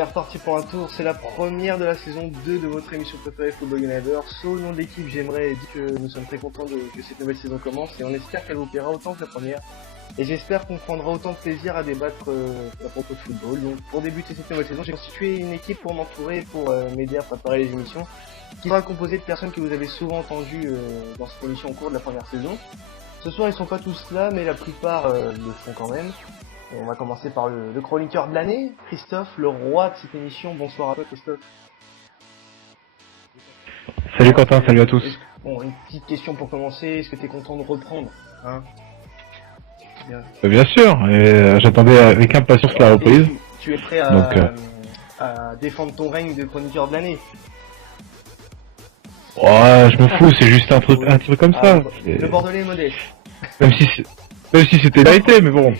est reparti pour un tour, c'est la première de la saison 2 de votre émission préférée Football Universe. Au nom de l'équipe, j'aimerais dire que nous sommes très contents que cette nouvelle saison commence et on espère qu'elle vous plaira autant que la première. Et j'espère qu'on prendra autant de plaisir à débattre à propos de football. Donc pour débuter cette nouvelle saison, j'ai constitué une équipe pour m'entourer et pour m'aider à préparer les émissions, qui sera composée de personnes que vous avez souvent entendues dans cette émission au cours de la première saison. Ce soir ils sont pas tous là, mais la plupart le font quand même. Et on va commencer par le chroniqueur de l'année, Christophe, le roi de cette émission. Bonsoir à toi Christophe. Salut Quentin, salut à tous. Bon, une petite question pour commencer, est-ce que tu es content de reprendre hein? Bien sûr, et j'attendais avec impatience la reprise. Tu es prêt à défendre ton règne de chroniqueur de l'année? Ouais, je m'en fous, c'est juste un truc comme ça. Le Bordelais est modeste. Même si c'était mérité, mais bon.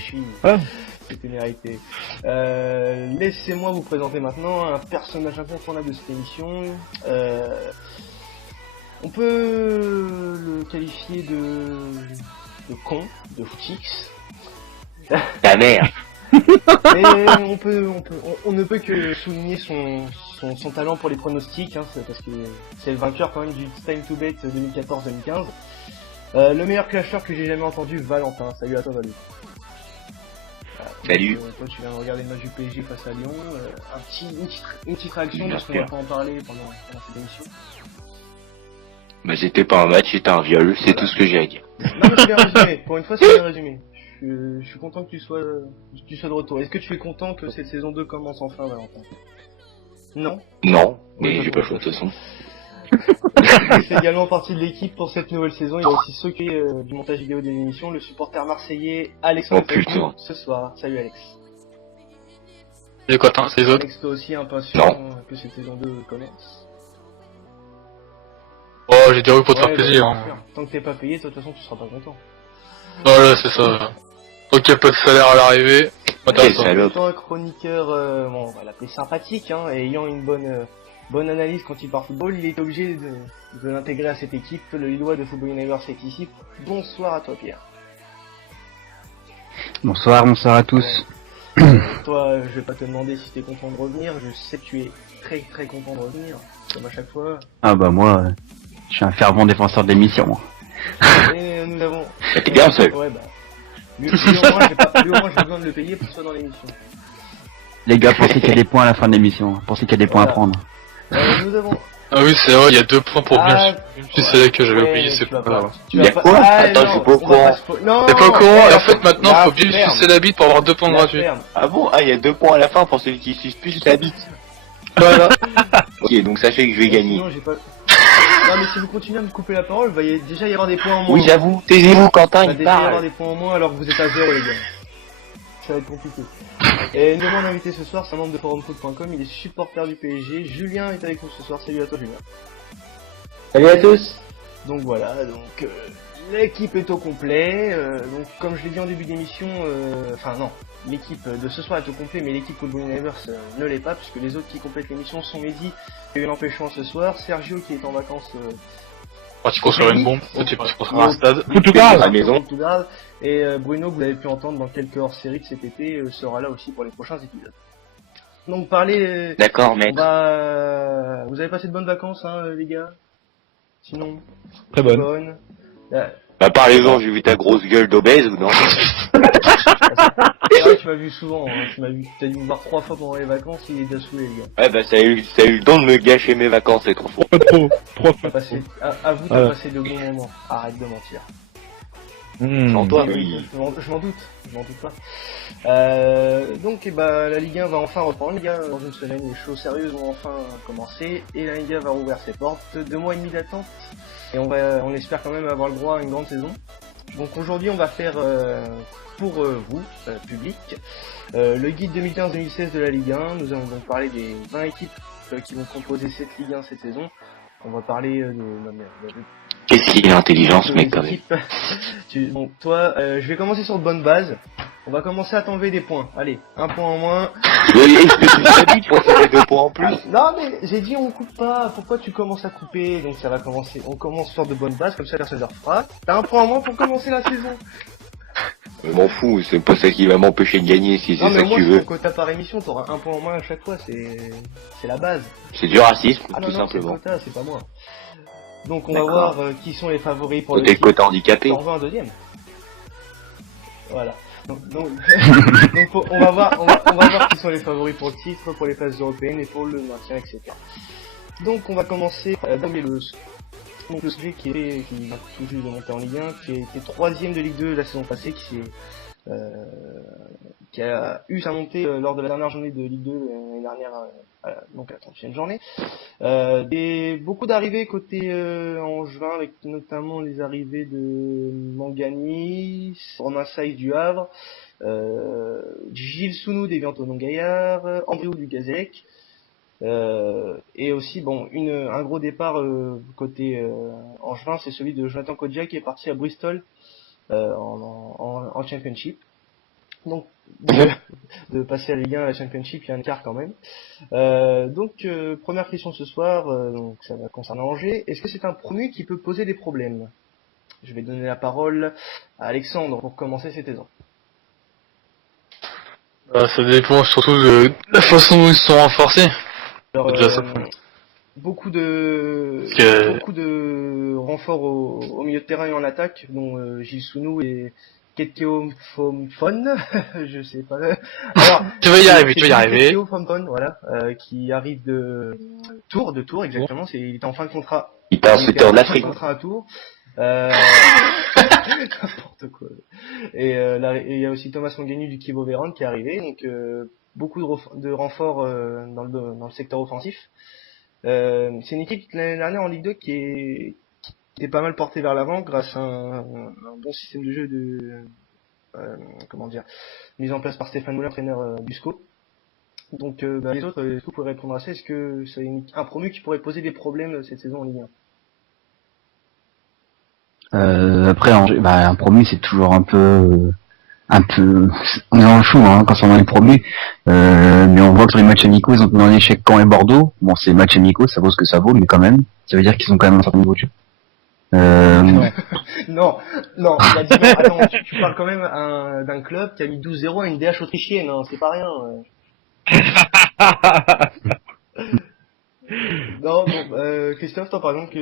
C'était mérité. Laissez-moi vous présenter maintenant un personnage incontournable de cette émission. On peut le qualifier de con, de footix. Ta mère. Mais on ne peut que souligner son talent pour les pronostics, hein, parce que c'est le vainqueur quand même du Time to Bet 2014-2015. Le meilleur clasher que j'ai jamais entendu, Valentin. Salut à toi Valou. Salut. Donc, toi tu viens de regarder le match du PSG face à Lyon. Une petite réaction parce qu'on va pas en parler pendant cette émission. Bah c'était pas un match, c'était un viol, c'est tout ce que j'ai à dire. Non mais c'est bien résumé, pour une fois c'est bien résumé. Je suis content que tu sois de retour. Est-ce que tu es content que cette saison 2 commence enfin, Valentin? Non. Non, mais j'ai pas le choix de toute façon. Il fait également partie de l'équipe pour cette nouvelle saison. Il a aussi s'occuper du montage vidéo des émissions, le supporter marseillais Alexandre ce soir. Salut Alex. Salut Quentin, c'est les autres. Alex, toi aussi impatient que cette saison 2 commence. Oh, j'ai des rues pour te faire plaisir. Hein. Tant que t'es pas payé, toi de toute façon tu seras pas content. Voilà, c'est ça. Donc il y a pas de salaire à l'arrivée. Étant un chroniqueur, bon, on va l'appeler sympathique, hein, et ayant une bonne analyse quand il parle football, il est obligé de l'intégrer à cette équipe. Le Lillois de Football Universe est ici. Bonsoir à toi Pierre. Bonsoir à tous. Toi, je vais pas te demander si t'es content de revenir, je sais que tu es très très content de revenir, comme à chaque fois. Ah bah moi, je suis un fervent défenseur de l'émission. Et nous avons... T'es bien seul. Ouais bah... Lui au moins j'ai besoin de le payer pour que ce soit dans l'émission. Les gars, pensez qu'il y a des points à la fin de l'émission, pensez qu'il y a des points à prendre. Nous avons... Ah oui, c'est vrai, il y a 2 points pour bien. Tu savais que j'avais oublié, c'est pas grave. Il y a quoi? Attends, je suis pas au courant. T'es pas au courant? Et en fait, maintenant, faut bien sucer la bite pour avoir 2 points gratuits. Ah bon? Ah, il y a 2 points à la fin pour celui qui suce plus la bite. Voilà. Ok, donc sachez que je vais gagner. Non, j'ai pas... Non mais si vous continuez à me couper la parole, il va déjà y avoir des points en moins. Oui, j'avoue. Taisez-vous, Quentin, il va il déjà y avoir parle. des points en moins alors que vous êtes à 0 les gars. Ça va être compliqué. Et nous avons un invité ce soir, c'est un membre de forumfoot.com, il est supporter du PSG. Julien est avec nous ce soir, salut à toi Julien. Salut à tous. Donc voilà, l'équipe est au complet. Donc comme je l'ai dit en début d'émission, enfin non, l'équipe de ce soir est au complet, mais l'équipe Football Universe ne l'est pas, puisque les autres qui complètent l'émission sont Mehdi, qui a eu l'empêchement ce soir, Sergio qui est en vacances... Parti construire une bombe, parti construire un stade. À la maison. Et Bruno, que vous avez pu entendre dans quelques hors-séries de cet été, sera là aussi pour les prochains épisodes. Donc parlez... D'accord, maître. Vous avez passé de bonnes vacances, hein, les gars? Sinon... Très bonne. Bah parlez-en, j'ai vu ta grosse gueule d'obèse ou non? C'est vrai que tu m'as vu souvent, hein. T'as dû me voir 3 fois pendant les vacances, il est déjà saoulé les gars. Ouais bah ça a eu le don de me gâcher mes vacances, c'est trop fort. Trop T'as passé, à vous t'as passé de bons moments, arrête de mentir. Sans toi, oui. Je m'en doute pas. Donc la Ligue 1 va enfin reprendre les gars, dans une semaine les choses sérieuses vont enfin commencer et la Ligue 1 va rouvrir ses portes, 2 mois et demi d'attente et on espère quand même avoir le droit à une grande saison. Donc aujourd'hui on va faire pour vous, public, le guide 2015-2016 de la Ligue 1. Nous allons donc parler des 20 équipes qui vont composer cette Ligue 1 cette saison. On va parler de Qu'est-ce qu'il est intelligent ce mec quand même. Donc toi, je vais commencer sur de bonnes bases. On va commencer à t'enlever des points. Allez, 1 point en moins. Je me suis pas dit pour faire 2 points en plus. Non mais j'ai dit on coupe pas. Pourquoi tu commences à couper? Donc ça va commencer. On commence sur de bonnes bases, comme ça personne ne refera. T'as 1 point en moins pour commencer la saison. Je m'en fous, c'est pas ça qui va m'empêcher de gagner si c'est Non, mais ça au que moins, tu sur ton veux. quota par émission, t'auras un point en moins à chaque fois, c'est la base. C'est du racisme, Ah non, tout non, c'est le simplement. quota, c'est pas moi. Donc on va D'accord. voir qui sont les favoris pour le Côté titre. quota handicapé. T'en veux un deuxième. Voilà. Donc on va voir qui sont les favoris pour le titre, pour les places européennes et pour le maintien, etc. Donc on va commencer donc le sujet qui vient tout juste de monter en Ligue 1, qui était troisième de Ligue 2 la saison passée, qui a eu sa montée lors de la dernière journée de Ligue 2 l'année dernière, donc la 30e journée. Beaucoup d'arrivées côté Angevin, avec notamment les arrivées de Mangani, Romain Saïs du Havre, Gilles Sounou des Viantonon Gaillard, Andréou du Gazélec, et aussi un gros départ côté Angevin, c'est celui de Jonathan Kodja qui est parti à Bristol en Championship. Donc de passer à la Ligue 1 à la Championship, il y a un écart quand même. Première question ce soir, donc ça va concerner Angers. Est-ce que c'est un promu qui peut poser des problèmes? Je vais donner la parole à Alexandre pour commencer cette saison. Ça dépend surtout de la façon dont ils se sont renforcés. Alors, Déjà, ça beaucoup de renforts au milieu de terrain et en attaque, dont Gilles Sounou et Ketkeo Fomfon, je sais pas. Alors, tu vas y arriver. Ketkeo Fomfon, voilà, qui arrive de Tours exactement. Il était en fin de contrat. Il était un secteur de l'Afrique. Contrat à Tours. N'importe quoi. Et il y a aussi Thomas Mangani du Kivo Vérone qui est arrivé, donc beaucoup de renforts dans le secteur offensif. C'est une équipe l'année dernière en Ligue 2 qui est pas mal portée vers l'avant grâce à un bon système de jeu mis en place par Stéphane Moulin, entraîneur du SCO. Donc les autres, est-ce que vous pouvez répondre à ça? Est-ce que c'est un promu qui pourrait poser des problèmes cette saison en Ligue 1? Après, un promu, c'est toujours un peu, on est dans le chou, quand on est promu. Mais on voit que sur les matchs amicaux, ils ont tenu un échec Caen et Bordeaux. Bon, c'est matchs amicaux, ça vaut ce que ça vaut, mais quand même, ça veut dire qu'ils ont quand même un certain niveau de jeu. Non, il a dit non, attends, tu parles quand même d'un club qui a mis 12-0 à une DH autrichienne, hein, c'est pas rien. Non, Christophe, toi par exemple,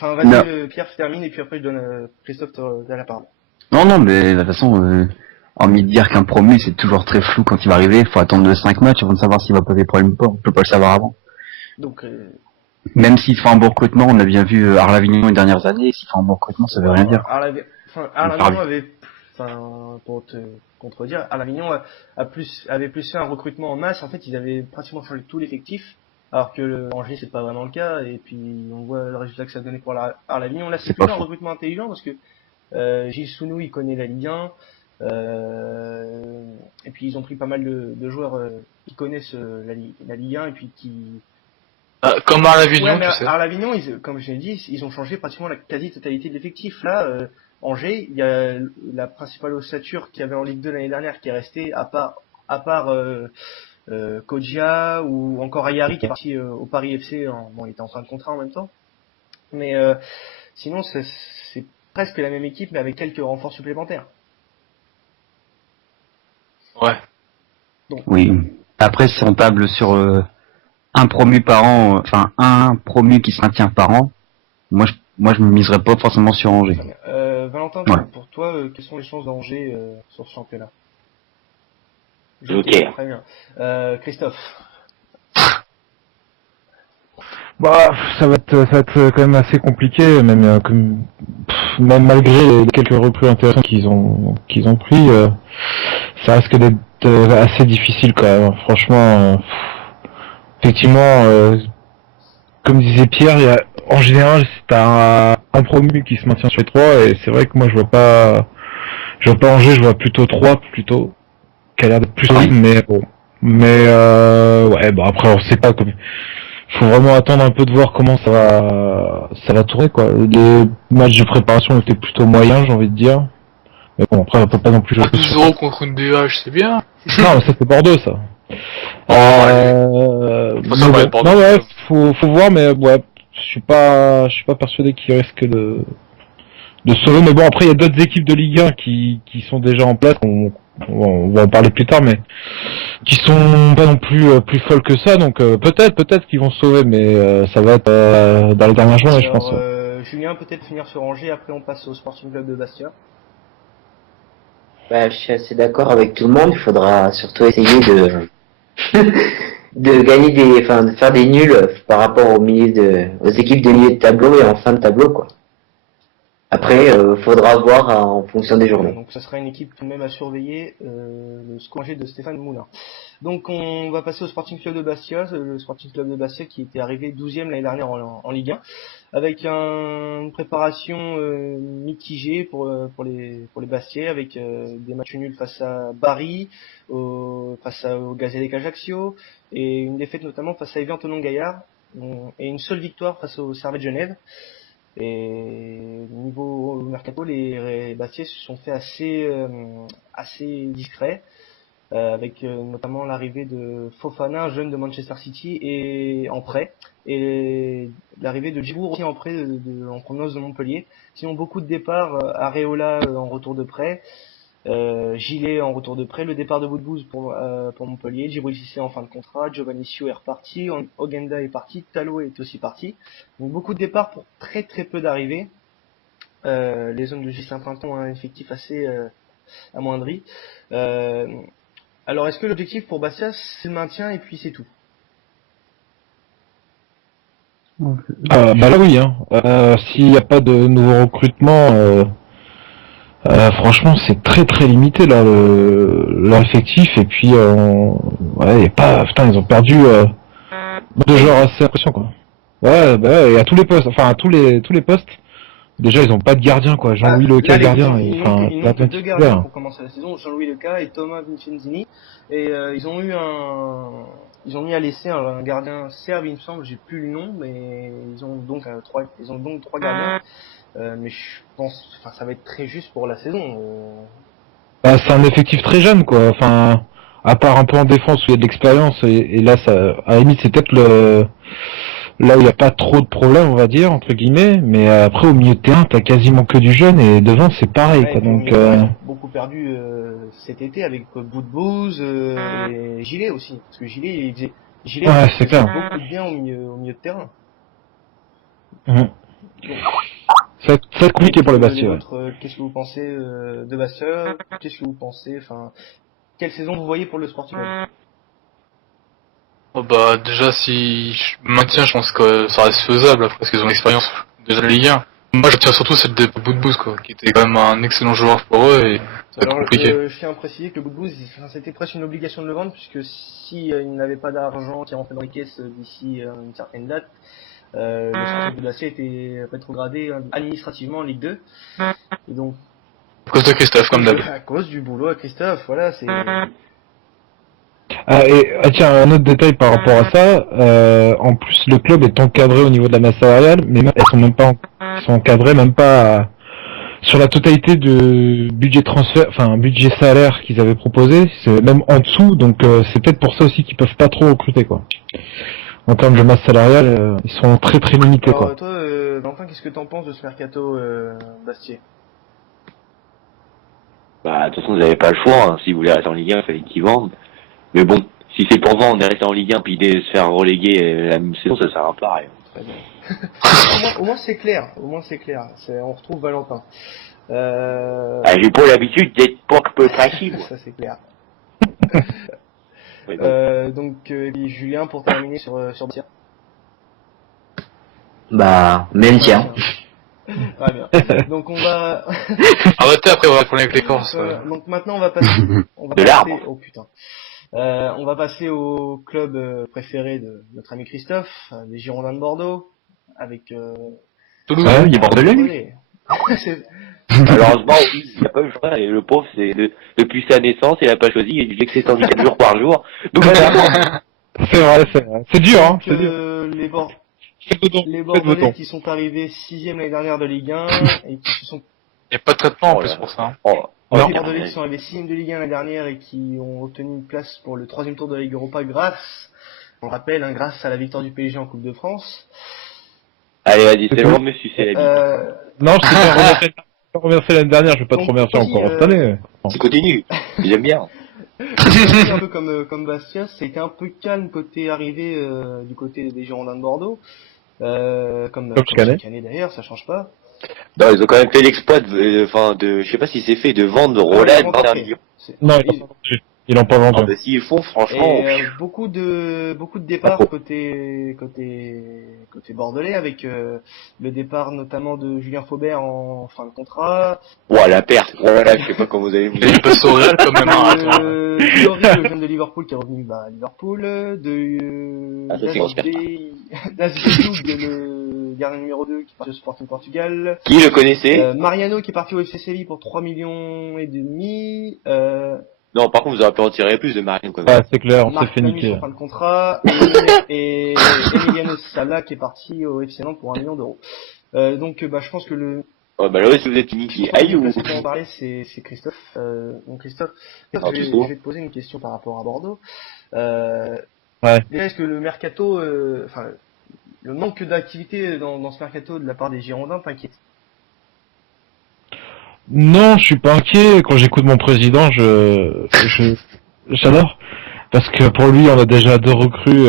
vas-y, Pierre termine et puis après je donne Christophe à la parole. Non, mais de toute façon, envie de dire qu'un promu c'est toujours très flou quand il va arriver, il faut attendre 5 matchs avant de savoir s'il va poser problème ou pas, on peut pas le savoir avant. Donc, même s'il fait un bon recrutement, on a bien vu Arles-Avignon les dernières années, s'il fait un bon recrutement ça veut rien dire. Arles-Avignon pour te contredire, Arles-Avignon avait plus fait un recrutement en masse, en fait ils avaient pratiquement changé tout l'effectif. Alors que Angers c'est pas vraiment le cas, et puis on voit le résultat que ça a donné pour Arles-Avignon. Là c'est plutôt un recrutement intelligent parce que Gilles Sounou il connaît la Ligue 1, et puis ils ont pris pas mal de joueurs qui connaissent la Ligue 1 et puis qui... comme Arles-Avignon, tu sais. Arles-Avignon, comme je l'ai dit, ils ont changé pratiquement la quasi-totalité de l'effectif. Là, Angers, il y a la principale ossature qu'il y avait en Ligue 2 l'année dernière qui est restée, à part Kodja ou encore Ayari qui est parti au Paris FC, il était en fin de contrat en même temps, mais sinon c'est presque la même équipe mais avec quelques renforts supplémentaires. Ouais. Donc, oui. Après si on table sur un promu par an, un promu qui se maintient par an, moi je me miserais pas forcément sur Angers. Valentin, pour toi, quelles sont les chances d'Angers sur ce championnat? Joker. Très bien. Christophe. Ça va être quand même assez compliqué, même malgré les quelques recrues intéressantes qu'ils ont pris, ça risque d'être assez difficile quand même. Franchement, effectivement, comme disait Pierre, en général c'est un promu qui se maintient sur les trois, et c'est vrai que moi je vois pas Angers, je vois plutôt 3 plutôt. Qui a l'air d'être plus solide, mais bon. Mais après on sait pas, faut vraiment attendre un peu de voir comment ça va tourner quoi. Les matchs de préparation étaient plutôt moyens, j'ai envie de dire. Mais bon, après on peut pas non plus jouer 2-0 contre une DH, c'est bien. Non, mais ça c'est Bordeaux ça. Faut voir, mais ouais, je suis pas persuadé qu'il risque de se sauver. Mais bon, après il y a d'autres équipes de Ligue 1 qui sont déjà en place. On va en parler plus tard, mais qui sont pas non plus plus folles que ça. Donc peut-être qu'ils vont se sauver, mais ça va être dans les dernières journées, je pense. Julien, peut-être finir sur Angers. Après, on passe au Sporting Club de Bastia. Bah, je suis assez d'accord avec tout le monde. Il faudra surtout essayer de de gagner de faire des nuls par rapport aux équipes de milieu de tableau et en fin de tableau, quoi. Après, faudra voir en fonction des journées. Donc, ça sera une équipe tout de même à surveiller, le Angers de Stéphane Moulin. Donc, on va passer au Sporting Club de Bastia, le Sporting Club de Bastia qui était arrivé 12e l'année dernière en Ligue 1, avec une préparation mitigée pour les Bastiais, avec des matchs nuls face à Bari, face au Gazélec Ajaccio, et une défaite notamment face à Evian Tonon-Gaillard, et une seule victoire face au Servette Genève. Et niveau mercato, les Bastiais se sont fait assez discrets, avec notamment l'arrivée de Fofana, un jeune de Manchester City, et en prêt, et l'arrivée de Djibrou aussi en prêt en provenance de Montpellier. Sinon, beaucoup de départs, Areola en retour de prêt, Gilet en retour de prêt, le départ de Boudbouz pour Montpellier, Djibril Cissé en fin de contrat, Giovanni Sio est reparti, Ogenda est parti, Talo est aussi parti. Donc beaucoup de départs pour très très peu d'arrivées. Les hommes de Gislain Printemps ont un effectif assez amoindri. Alors est-ce que l'objectif pour Bastia c'est le maintien et puis c'est tout? Bah là oui, hein. S'il n'y a pas de nouveaux recrutements, franchement c'est très très limité là leur effectif, et puis ouais, y a pas, putain, ils ont perdu deux joueurs assez impressionnants, quoi. Ouais, bah ouais, et à tous les postes, enfin à tous les postes. Déjà ils ont pas de gardien, quoi. Jean-Louis Leca gardien, il manque deux gardiens pour commencer la saison, Jean-Louis Leca et Thomas Vincenzini, et ils ont mis à l'essai un gardien serbe, il me semble, j'ai plus le nom, mais ils ont donc trois gardiens. Mais je pense, enfin, ça va être très juste pour la saison. Bah, c'est un effectif très jeune, quoi. Enfin, à part un peu en défense où il y a de l'expérience, et là, ça, à la limite, c'est peut-être là où il n'y a pas trop de problèmes, on va dire, entre guillemets. Mais après, au milieu de terrain, t'as quasiment que du jeune, et devant, c'est pareil, quoi. Donc, beaucoup perdu cet été avec Boudbouz et Gilet aussi, parce que Gilet ouais, c'est clair. Beaucoup de bien au milieu de terrain. Donc, ça va être compliqué pour le Bastia. Qu'est-ce que vous pensez de Bastia? Qu'est-ce que vous pensez, enfin, quelle saison vous voyez pour le Sporting? Oh bah déjà si je maintiens, je pense que ça reste faisable après, parce qu'ils ont l'expérience déjà de la Ligue 1. Moi je tiens surtout celle de Boudbouz, quoi, qui était quand même un excellent joueur pour eux, et ça va être compliqué. Je tiens à préciser que Boudbouz, c'était presque une obligation de le vendre, puisque si il n'avait pas d'argent qui rentrait dans les caisses d'ici une certaine date, le Sporting de Bastia était rétrogradé administrativement en Ligue 2. Et donc, À cause de Christophe, comme d'hab. À cause du boulot à Christophe, voilà, c'est... Tiens, un autre détail par rapport à ça, en plus le club est encadré au niveau de la masse salariale, mais elles sont encadrées même pas sur la totalité de budget transfert, enfin budget salaire qu'ils avaient proposé, c'est même en dessous, donc c'est peut-être pour ça aussi qu'ils peuvent pas trop recruter, quoi. En termes de masse salariale, ils sont très très limités. Alors, quoi. Toi, Valentin, qu'est-ce que t'en penses de ce mercato Bastier? Bah, de toute façon, vous n'avez pas le choix, hein. Si vous voulez rester en Ligue 1, il fallait qu'ils vendent. Mais bon, si c'est pour vendre, on est resté en Ligue 1 puis se faire reléguer la même saison, ça sert un peu à rien. Très bien. au moins c'est clair. On retrouve Valentin. J'ai pas l'habitude d'être pas peu facile. Ça c'est clair. Oui, donc Julien, pour terminer sur Bastia. Bah, même tiens. Très bien. Donc on va... Arrêtez après, on va parler avec les Corses. Donc maintenant on va passer... De l'arbre. Oh putain. On va passer au club préféré de notre ami Christophe, les Girondins de Bordeaux, avec... Toulouse, il est bordelais. Malheureusement, il n'a pas eu le choix, et le pauvre, depuis sa naissance, il n'a pas choisi, il disait que c'était 117 jours par jour. Donc voilà. C'est vrai. C'est dur, hein. C'est dur. Les Bordelais qui sont arrivés 6e l'année dernière de Ligue 1, et qui se sont... Il n'y a pas de traitement en plus pour ça. Les Bordelais qui sont arrivés 6e de Ligue 1 l'année dernière et qui ont obtenu une place pour le 3e tour de la Ligue Europa grâce, on le rappelle, grâce à la victoire du PSG en Coupe de France. Allez, vas-y, c'est long, monsieur, c'est la vie. Non, je sais pas remettre Je te remercier l'année dernière, je vais pas te Donc, remercier aussi, encore cette année. C'est continue. J'aime bien. C'est un peu comme Bastia, c'était un peu calme côté arrivée du côté des Girondins de Bordeaux. Comme chaque année d'ailleurs, ça change pas. Non, ils ont quand même fait l'exploit je sais pas si c'est fait, de vendre Roland par un million. Non, ils l'ont pas vendu. Ah, bah, s'ils font, franchement. Et beaucoup de départs côté bordelais avec le départ notamment de Julien Faubert en fin de contrat. Ouah, la perte. Oh là là, je sais pas comment vous allez vous Il passe au Real quand même, Thierry, le jeune de Liverpool qui est revenu à Liverpool, Nazdoug, le gardien numéro 2 qui est parti au Sporting Portugal. Qui le connaissait? Mariano qui est parti au FC Séville pour 3,5 millions. Non, par contre, vous aurez pu en tirer plus de Mariano, quand même. Ah, c'est clair, on s'est fait Marc niquer. Lamy, fin de contrat, et Emiliano Sala qui est parti au FC Nantes pour 1 million d'euros. Donc, je pense que le... Oh, bah, là, si vous êtes unique, aïe ou... Pour en parler, c'est Christophe. Donc, Christophe, je vais te poser une question par rapport à Bordeaux. Ouais. Déjà, est-ce que le mercato, le manque d'activité dans ce mercato de la part des Girondins t'inquiète? Non, je suis pas inquiet. Quand j'écoute mon président, j'adore. Parce que pour lui, on a déjà 2 recrues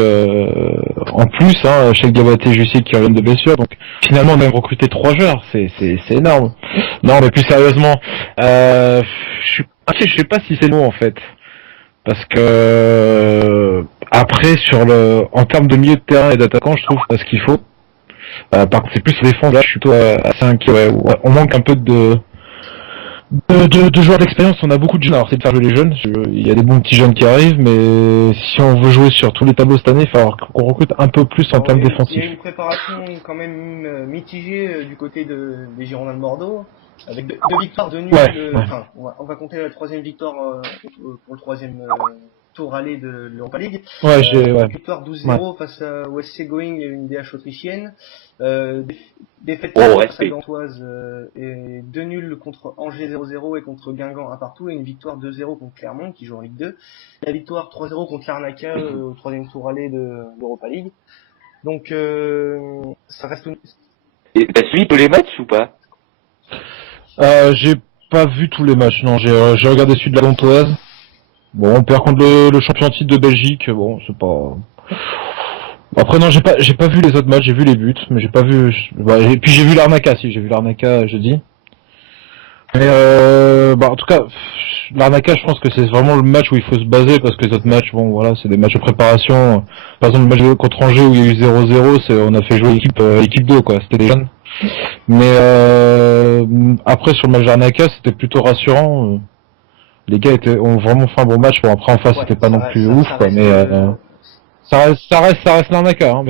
en plus, hein, Cheikh Diabaté et Jussier qui reviennent de blessure. Donc finalement, on a même recruté 3 joueurs. C'est énorme. Non, mais plus sérieusement, je suis inquiet. Je sais pas si c'est nous en fait. Parce que après, en termes de milieu de terrain et d'attaquant, je trouve pas ce qu'il faut. Par contre, c'est plus défendre. Là, je suis plutôt assez inquiet. Ouais, on manque un peu de joueurs d'expérience. On a beaucoup de jeunes. Alors c'est de faire jouer les jeunes. Il y a des bons petits jeunes qui arrivent, mais si on veut jouer sur tous les tableaux cette année, il va falloir qu'on recrute un peu plus en termes défensifs. Il y a une préparation quand même mitigée du côté des Girondins de Bordeaux, avec 2 victoires de nul. Enfin, on va compter la 3e victoire pour le 3e tour aller de l'Europa League. Victoire 12-0 face au SC Going, une DH autrichienne. Défaite face à Gantoise et 2 nuls contre Angers 0-0 et contre Guingamp 1-1 et une victoire 2-0 contre Clermont qui joue en Ligue 2. La victoire 3-0 contre Larnaca au 3e tour aller de l'Europa League. Donc ça reste Et t'as suivi tous les matchs ou pas? J'ai pas vu tous les matchs, non, j'ai regardé celui de la Gantoise. Bon, on perd contre le champion titre de Belgique, bon, c'est pas... Après non, j'ai pas vu les autres matchs, j'ai vu les buts, mais j'ai pas vu... et puis j'ai vu l'Arnaca, j'ai vu l'Arnaca jeudi. Mais en tout cas, l'Arnaca, je pense que c'est vraiment le match où il faut se baser, parce que les autres matchs, bon voilà, c'est des matchs de préparation. Par exemple, le match contre Angers où il y a eu 0-0, on a fait jouer l'équipe 2, quoi, c'était des jeunes. Mais après, sur le match d'Arnaca, c'était plutôt rassurant. Les gars ont vraiment fait un bon match. Bon, après en face, c'était pas non plus ouf, quoi, mais ça reste l'Arnaca, hein,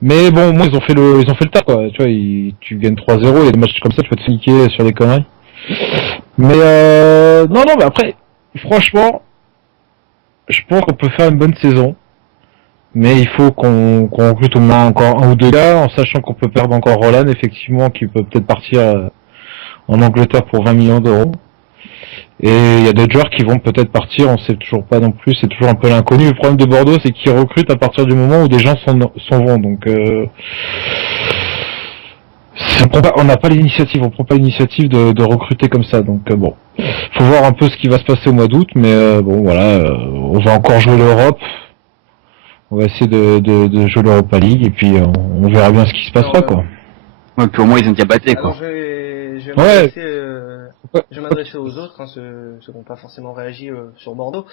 mais bon, moi ils ont fait le tas, quoi. Tu vois, tu gagnes 3-0, il y a des matchs comme ça, tu peux te niquer sur les conneries. Mais non, mais après, franchement, je pense qu'on peut faire une bonne saison. Mais il faut qu'on recrute au moins encore 1 ou 2 gars, en sachant qu'on peut perdre encore Roland, effectivement, qui peut peut-être partir en Angleterre pour 20 millions d'euros. Et il y a d'autres joueurs qui vont peut-être partir, on sait toujours pas non plus, c'est toujours un peu l'inconnu. Le problème de Bordeaux, c'est qu'ils recrutent à partir du moment où des gens s'en vont. Donc on n'a pas l'initiative, on prend pas l'initiative de recruter comme ça. Donc bon, faut voir un peu ce qui va se passer au mois d'août, mais bon voilà, on va encore jouer l'Europe. On va essayer de jouer l'Europa League et puis on verra bien ce qui se passera, quoi. Ouais, puis au moins ils ont Diabaté, quoi. Je vais m'adresser aux autres, ceux qui n'ont pas forcément réagi sur Bordeaux.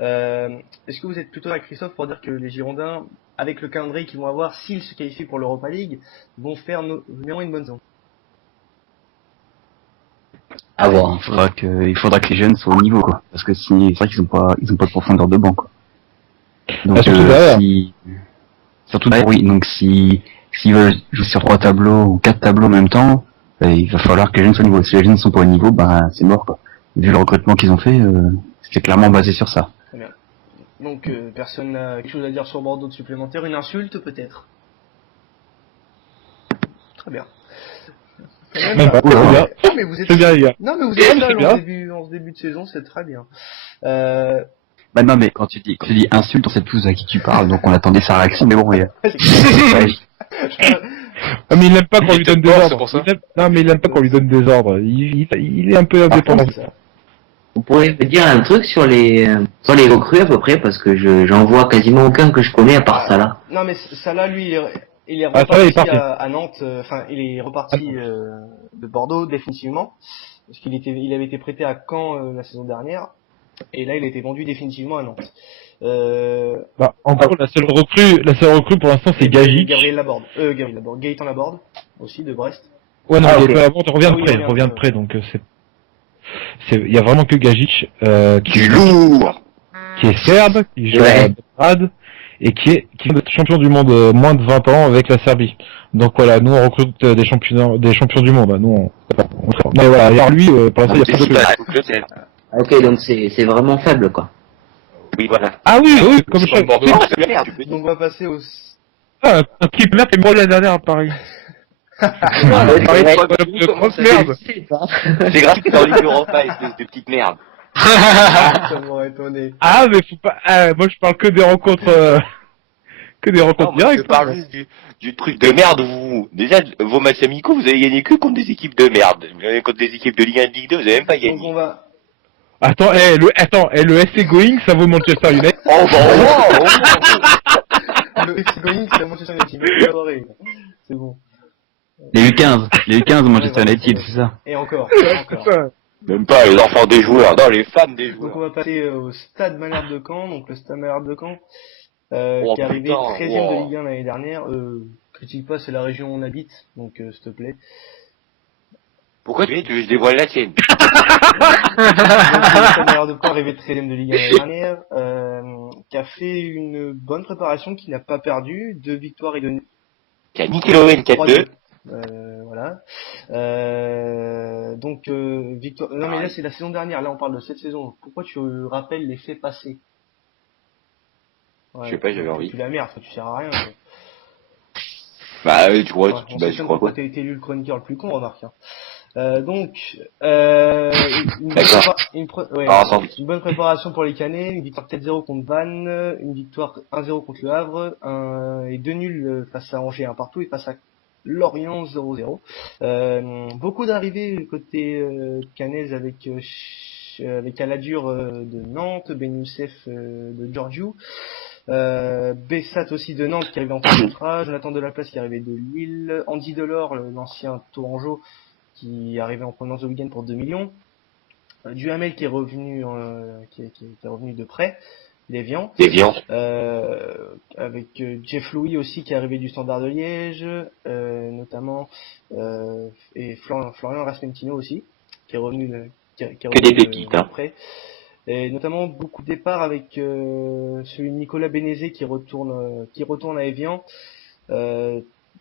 Est-ce que vous êtes plutôt avec Christophe pour dire que les Girondins, avec le calendrier qu'ils vont avoir, s'ils se qualifient pour l'Europa League, vont faire néanmoins une bonne saison? À voir, il faudra que les jeunes soient au niveau, quoi. Parce que c'est vrai qu'ils ont pas de profondeur de banc, quoi. Donc, surtout derrière, oui. Donc s'ils veulent jouer sur 3 tableaux ou 4 tableaux en même temps, il va falloir que les jeunes soient au niveau. Si les jeunes ne sont pas au niveau, c'est mort, quoi. Vu le recrutement qu'ils ont fait, c'est clairement basé sur ça. Très bien. Donc personne n'a quelque chose à dire sur Bordeaux de supplémentaire, une insulte peut-être? Très bien. Même pas. Non mais vous êtes bien, les gars. Non mais vous êtes là en ce début de saison, c'est très bien. Non, mais quand tu dis insulte, on sait tous à qui tu parles, donc on attendait sa réaction, mais bon, Ah, mais il n'aime pas qu'on lui donne des C'est ordres. pour ça. Non, mais il n'aime pas qu'on lui donne des ordres. Il est un peu Par indépendant. contre, vous pourriez me dire un truc sur les recrues à peu près, parce que j'en vois quasiment aucun que je connais à part ça là. Non, mais Salah, lui, il est Ah, reparti Salah, il est parti. à Nantes. Enfin, il est reparti de Bordeaux définitivement, parce il avait été prêté à Caen la saison dernière, et là, il a été vendu définitivement à Nantes. Bah, en gros, la seule recrue pour l'instant, c'est Gagic. Gabriel Laborde. Gaëtan Laborde, aussi, de Brest. Ouais, non, Ah, il ok. est pas à Bordeaux, revient Ah de oui, près, il revient revient de de près, donc il y a vraiment que Gagic, qui est lourd. qui est serbe, qui joue Ouais. à Belgrade, et qui est champion du monde moins de 20 ans avec la Serbie. Donc voilà, nous on recrute des champions du monde. Nous mais voilà, et alors lui, pour l'instant, il y a pas de... Ok, donc c'est vraiment faible quoi. Oui, voilà. Ah oui, oui, comme C'est ça. pas Bordeaux. Non, c'est merde, tu peux dire. Donc, on va passer au... Ah, un type merde qui est mort l'année dernière à Paris. Ouais, Paris, ouais. c'est de grosse merde. C'est grave que t'es en Ligue Europa, espèce de petite merde. Ça m'aurait étonné. Ah, mais faut pas, moi je parle que des rencontres, Non, moi, je directes. parle juste du truc de merde où déjà, vos matchs amicaux, vous avez gagné que contre des équipes de merde. Vous avez contre des équipes de Ligue 1 de Ligue 2, vous avez même pas Donc, gagné. on va... Attends, le SC Going, ça vaut Manchester United. Oh, bah, au moins. Le FC Going, c'est Manchester United. C'est bon. Les U15 de Manchester Ouais, United, ouais. c'est ça. Et encore. Même pas les enfants des joueurs, non, les fans des Donc, on joueurs. va passer au Stade Malherbe de Caen. Donc, le Stade Malherbe de Caen, Oh, qui est arrivé putain, 13ème wow. de Ligue 1 l'année dernière. Critique pas, c'est la région où on habite. Donc, s'il te plaît. Pourquoi tu veux que je dévoile la tienne? Donc, le Stade Malherbe de Caen arrivé 13ème de Ligue 1 l'année dernière. Qui a fait une bonne préparation, qui n'a pas perdu. 2 victoires et 2 nuls. Qui a niqué l'OM 4-2. Voilà. Donc victoire. Non mais là c'est la saison dernière. Là on parle de cette saison. Pourquoi tu rappelles les faits passés? Ouais, Je sais pas, j'avais envie. Tu la merde, tu sers à rien. Bah, tu crois, Ouais, on tu s'étonne crois pourquoi quoi? t'as été élu le chroniqueur le plus con, remarque. Hein. Donc, D'accord. Alors, attends. une bonne préparation pour les Canets, une victoire 4-0 contre Vannes, une victoire 1-0 contre le Havre, et 2 nuls face à Angers, un partout, et face à Lorient 0-0. Beaucoup d'arrivées côté Canets avec Aladur de Nantes, Ben Youssef de Giorgio, Bessat aussi de Nantes qui arrivait en contrat, Jonathan Delaplace qui arrivait de Lille, Andy Delors, l'ancien Tourangeau, qui arrivait en provenance de week-end pour 2 millions, Duhamel qui est revenu qui est revenu de près, Lévian, avec Jeff Louis aussi qui est arrivé du Standard de Liège, notamment, et Florian Rasmentino aussi qui est revenu Que des pépites, de hein. près. Et notamment beaucoup de départs avec celui de Nicolas Bénézé qui retourne à Evian,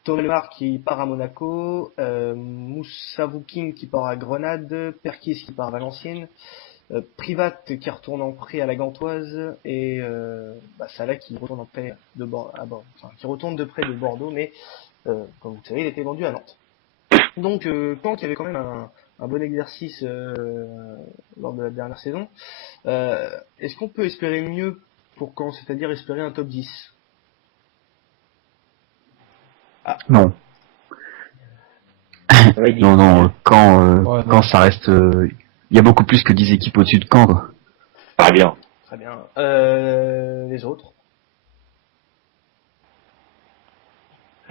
Thomas Lemar qui part à Monaco, Moussa Vouking qui part à Grenade, Perkis qui part à Valenciennes, Privat qui retourne en prêt à la Gantoise, et Salah qui retourne en prêt qui retourne de près de Bordeaux, mais comme vous le savez, il était vendu à Nantes. Donc Caen qui avait quand même un bon exercice lors de la dernière saison. Est-ce qu'on peut espérer mieux pour Caen, c'est-à-dire espérer un top 10? Non. Ouais, Non, quand non. ça reste... Il y a beaucoup plus que 10 équipes au-dessus de Caen, quoi. Pas bien. Très bien. Les autres?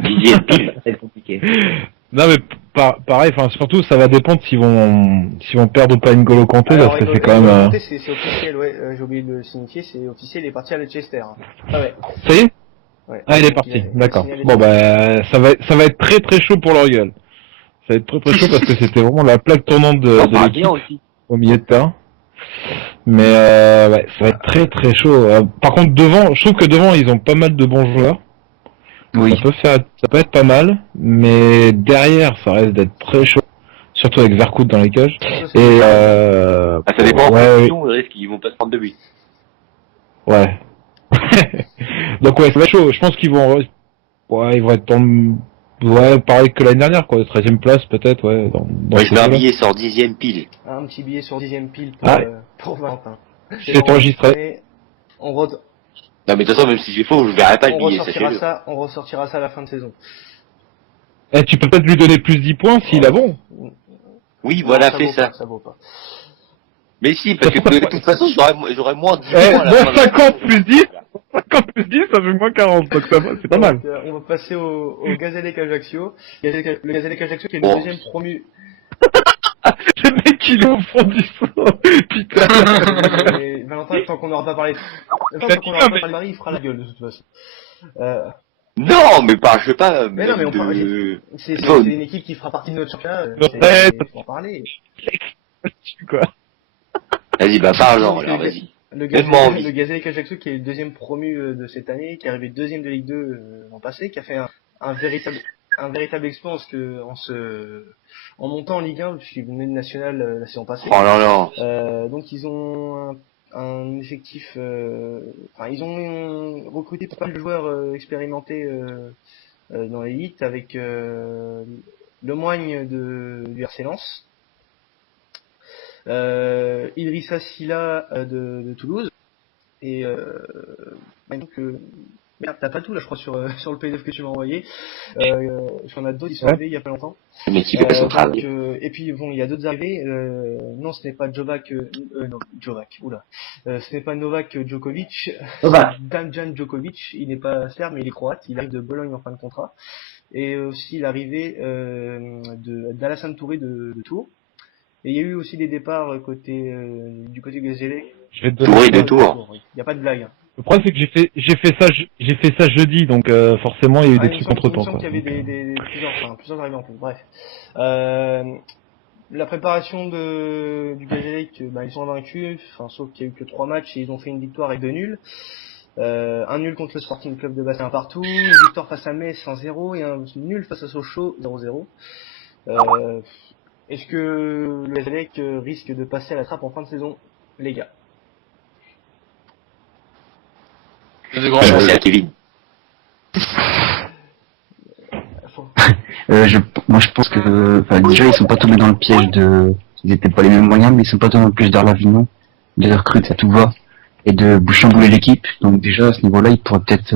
10e pile. c'est compliqué. Non mais pareil, enfin surtout ça va dépendre s'ils vont perdre ou pas N'Golo Kanté, Alors, parce que c'est quand même. c'est officiel, ouais. J'ai oublié de le signifier, c'est officiel, il est parti à Leicester. Ah ouais. Ça y est. Ouais. Ah il est Donc, parti, il a d'accord. signé à Bon ça va être très très chaud pour leur gueule. Ça va être très très chaud parce que c'était vraiment la plaque tournante de Pas l'équipe bien aussi. au milieu de terrain. Mais ouais, ça va être très très chaud. Par contre devant, je trouve que devant ils ont pas mal de bons joueurs. Oui. Ça peut être pas mal, mais derrière ça reste d'être très chaud, surtout avec Vercout dans les cages. Et Ça dépend en ouais, position, le risque qu'ils vont pas se prendre de but. ouais. Donc ouais, ça va être chaud. Je pense qu'ils vont être pareil que l'année dernière, quoi, 13e place peut-être, ouais. Dans Ouais, ces je mets un eaux-là. billet sur 10e pile. Un petit billet sur 10e pile Ah. pour Valentin. C'est enregistré. Non, mais de toute façon, même si j'ai faux, je verrai pas le billet, sachez-le. On ressortira ça à la fin de saison. tu peux peut-être lui donner plus 10 points s'il a bon. Oui, Non, voilà, ça fais vaut ça. pas, ça vaut pas. Mais si, parce que de toute façon, j'aurais moins 10 points à la Moins fin de la 50 saison. plus 10, 50 plus 10, ça fait moins 40, donc ça va, c'est pas mal. Donc, on va passer au Gazélec Ajaccio. Le Gazélec Ajaccio qui est le Oh. deuxième promu. Le mec, il est au fond du saut. Putain. Et Valentin, tant qu'on n'aura pas parlé, tant qu'on n'aura pas parlé de Paris, il fera la gueule de toute façon. Non, mais pas, je sais pas, Mais non, mais on parle, de... c'est Bon. une équipe qui fera partie de notre championnat. Ouais. Faut en parler. Quoi. Vas-y, bah, parle, Non, alors, parce que vas-y. Le Donne-moi envie. Gazélec Ajaccio qui est le deuxième promu de cette année, qui est arrivé deuxième de Ligue 2 l'an passé, qui a fait un véritable exploit en montant en Ligue 1, puisqu'ils venaient de National la saison passée. Oh là là. Donc ils ont un effectif, enfin ils ont recruté pas mal de joueurs expérimentés dans l'élite avec Lemoigne du RC Lens, Idrissa Silla de Toulouse et donc merde, t'as pas tout là je crois sur le PDF que tu m'as envoyé. J'en ai d'autres qui sont arrivés il y a pas longtemps. Mais qui fait son travail. Et puis bon, il y a d'autres arrivés. Non, ce n'est pas ce n'est pas Novak Djokovic. Novak. Damjan Djokovic. Il n'est pas serbe, mais il est croate. Il arrive de Bologne en fin de contrat. Et aussi l'arrivée d'Alassane Touré de Tours. Et il y a eu aussi des départs du côté Gazélec. Je vais te donner. Touré de Tours. Il n'y a pas de blague. Le problème, c'est que j'ai fait ça jeudi, donc forcément, il y a eu des trucs entre temps. Il me semble qu'il y avait plusieurs arrivées en plus. Bref. La préparation du Gazélec, ils sont invaincus, sauf qu'il y a eu que 3 matchs et ils ont fait une victoire et 2 nuls. Un nul contre le Sporting Club de Bassin partout, une victoire face à Metz 1-0 et un nul face à Sochaux 0-0. Est-ce que le Gazélec risque de passer à la trappe en fin de saison, les gars? C'est à Kevin. Moi je pense que déjà ils sont pas tombés dans le piège ils étaient pas les mêmes moyens, mais ils sont pas tombés dans le piège d'Arlavignon, de recruter à tout va et de chambouler l'équipe. Donc déjà à ce niveau-là ils pourraient peut-être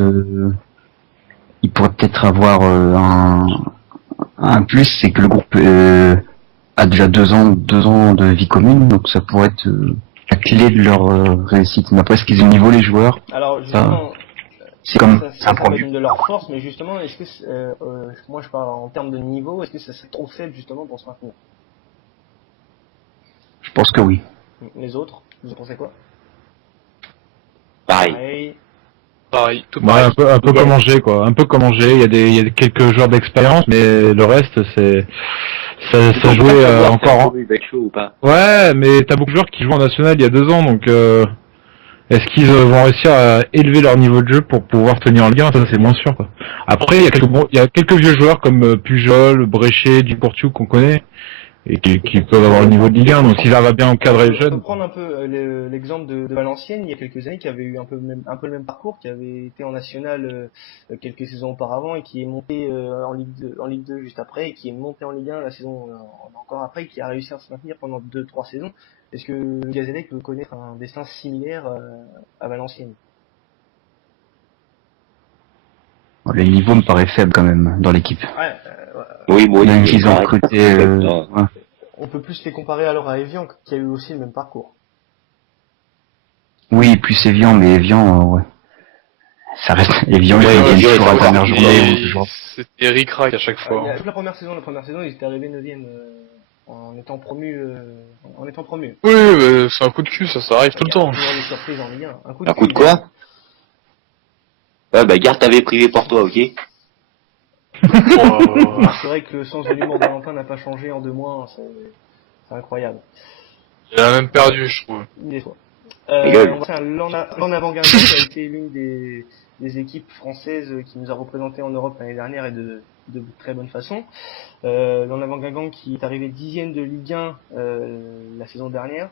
avoir un plus, c'est que le groupe a déjà 2 ans de vie commune, donc ça pourrait être la clé de leur réussite. Mais après, est-ce qu'ils ont le niveau les joueurs? Alors justement, c'est comme ça un va produit. être une de leurs forces, mais justement, est-ce que moi je parle en termes de niveau, est-ce que ça c'est trop faible justement pour se maintenir? Je pense que oui. Les autres, vous en pensez quoi? Pareil. Pareil, tout Ouais, pareil. un peu comme Angers, quoi. Un peu comme Angers, il y a quelques joueurs d'expérience, mais le reste, ça jouait encore. Ou pas. Ouais, mais t'as beaucoup de joueurs qui jouent en national il y a 2 ans, donc est-ce qu'ils vont réussir à élever leur niveau de jeu pour pouvoir tenir en Ligue 1? Ça, c'est moins sûr, quoi. Après, il y a quelques vieux joueurs comme Pujol, Bréchet, Ducourtiou qu'on connaît, et qui peuvent avoir le niveau de Ligue 1, donc s'ils arrivent à bien encadrer les Je peux jeunes. prendre un peu l'exemple de Valenciennes, il y a quelques années, qui avait eu un peu le même parcours, qui avait été en national quelques saisons auparavant et qui est monté en Ligue 2 juste après et qui est monté en Ligue 1 la saison encore après et qui a réussi à se maintenir pendant 2-3 saisons. Est-ce que le Gazélec peut connaître un destin similaire à Valenciennes? Le niveau me paraît faible quand même dans l'équipe. Ouais, Oui, moi Même aussi. s'ils ont recruté. Ouais. on peut plus les comparer alors à Evian qui a eu aussi le même parcours. Oui, plus Evian, mais Evian, ouais. Ça reste Evian, Ouais, ils gagnent Evian, toujours la c'est dernière encore- journée. C'était ric-rac à chaque fois. Toute la première saison, ils étaient arrivés 9e en étant promus. Oui, c'est un coup de cul, ça arrive tout le temps. Toujours des surprises en Ligue 1. Un coup de quoi? Ouais, bah, garde ta vie privée pour toi, ok? C'est vrai que le sens de l'humour de Valentin n'a pas changé en 2 mois, c'est incroyable. Il a même perdu, je trouve. Des fois. Gueule. On va faire l'en avant Guingamp qui a été l'une des équipes françaises qui nous a représenté en Europe l'année dernière et de très bonne façon. L'en avant Guingamp qui est arrivé 10e de Ligue 1 la saison dernière,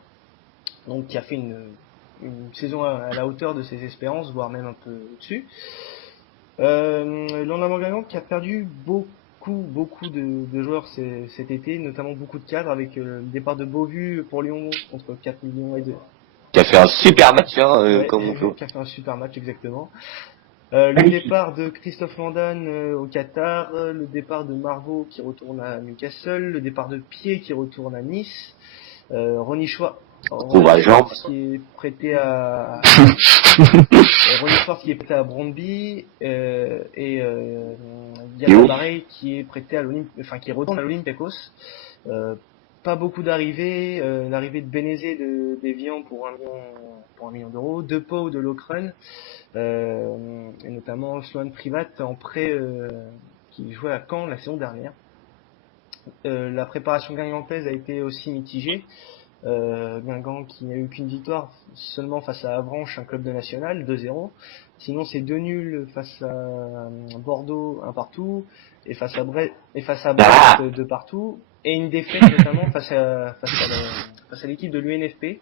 donc qui a fait une saison à la hauteur de ses espérances, voire même un peu au-dessus. L'en avant Guingamp qui a perdu beaucoup de joueurs cet été, notamment beaucoup de cadres avec le départ de Beauvu pour Lyon contre 4 millions et 2. Qui a fait un super match, Ouais, comme on fait. qui a fait un super match exactement. Le départ de Christophe Landon au Qatar, le départ de Margot qui retourne à Newcastle, le départ de Pied qui retourne à Nice, Ronnie Schwartz qui est prêté à Ronnie Schwartz qui est prêté à Brøndby et Yata Baré qui est prêté à qui retourne à l'Olympiakos. Pas beaucoup d'arrivées, l'arrivée de Bénézé d'Evian pour 1 million d'euros, De Pau de Lokeren, et notamment Sloan Privat en prêt qui jouait à Caen la saison dernière. La préparation guingampaise a été aussi mitigée. Guingamp qui n'a eu qu'une victoire seulement face à Avranches, un club de national, 2-0. Sinon c'est 2 nuls face à Bordeaux, 1 partout, et face à Brest 2 partout, et une défaite notamment face à l'équipe de l'UNFP.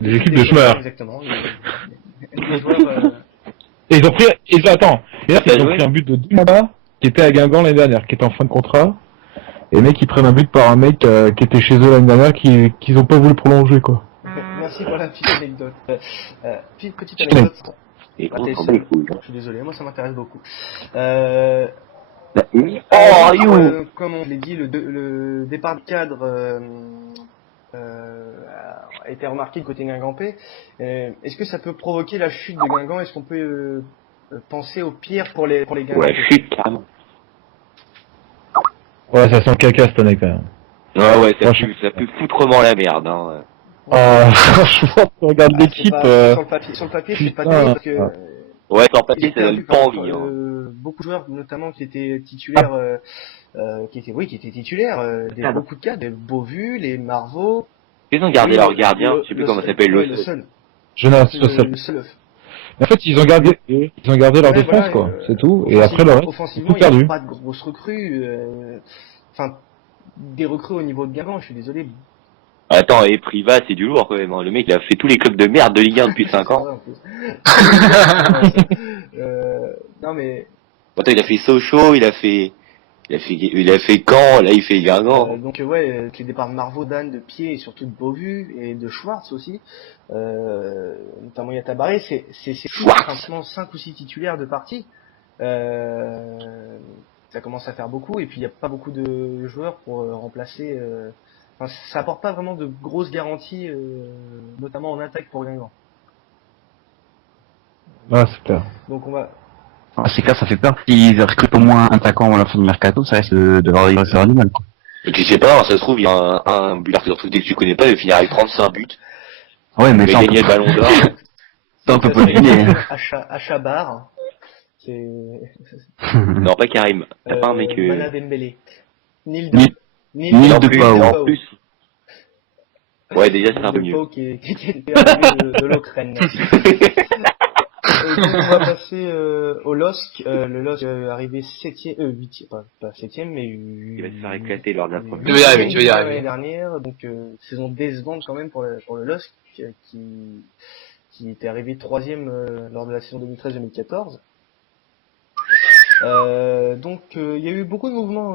Des équipes de joueurs. Exactement. Les joueurs, Et ils ont pris, et là, ils ont pris un but de Dimaba, qui était à Guingamp l'année dernière, qui était en fin de contrat. Et les mecs, ils prennent un but par un mec qui était chez eux l'année dernière, qu'ils ont pas voulu prolonger, quoi. Merci pour la petite anecdote. Petite anecdote. Je suis désolé, moi ça m'intéresse beaucoup. Comme on l'a dit, le départ de cadre a été remarqué côté guingampais. Est-ce que ça peut provoquer la chute de Guingamp? Est-ce qu'on peut penser au pire pour les Guingampais? Ouais, chute carrément. Ouais, ça sent le caca cette année quand même. Ouais, ça pue foutrement la merde, hein. Franchement, tu regardes l'équipe. Sur le papier, c'est pas terrible parce que. Ouais, sur le papier, ça donne pas envie. Beaucoup de joueurs, notamment qui étaient titulaires, qui étaient titulaires, beaucoup de cas, des Beauvu, les Marvaux. Ils ont gardé leur gardien, je sais plus comment ça s'appelle, le seul. Jonas, le seul. En fait, ils ont gardé leur défense, quoi. C'est tout. Et après, le reste, offensivement, il n'y a pas de grosses recrues. Des recrues au niveau de Guingamp, je suis désolé. Attends, et Privat, c'est du lourd, quand même. Le mec, il a fait tous les clubs de merde de Ligue 1 depuis 5 ans. Non, mais... Attends, il a fait Sochaux, il a fait Caen, là, il fait Guingamp. Donc, avec les départs de Marvaux, d'Anne, de Pied, et surtout de Beauvu, et de Schwartz aussi, notamment Yata Baré, c'est franchement 5 ou 6 titulaires de partie. Ça commence à faire beaucoup, et puis il n'y a pas beaucoup de joueurs pour remplacer... ça apporte pas vraiment de grosses garanties, notamment en attaque pour Guingamp. Ah, c'est clair. Donc on va... c'est clair, ça fait peur. S'ils recrutent au moins un attaquant à la fin du mercato, ça risque de faire du mal, quoi. Et tu sais pas, ça se trouve, il y a un buteur que tu connais pas, il va finir avec 35 buts. Ouais, mais ça, il va gagner le ballon d'or. Ça, on peut pas deviner. Achabar. C'est... Non, pas Karim. T'as pas un mec... Mana Dembélé. Nil de Pau. En plus. Ouais, déjà, c'est un peu mieux. Pau qui était arrivé de Lokeren. Et donc, on va passer au LOSC. Le LOSC arrivé 8e, pas 7e, mais... Il va se faire éclater lors de la première. Tu vas y arriver. L'année dernière, donc saison décevante quand même pour le LOSC, qui était arrivé 3e lors de la saison 2013-2014. Donc il y a eu beaucoup de mouvements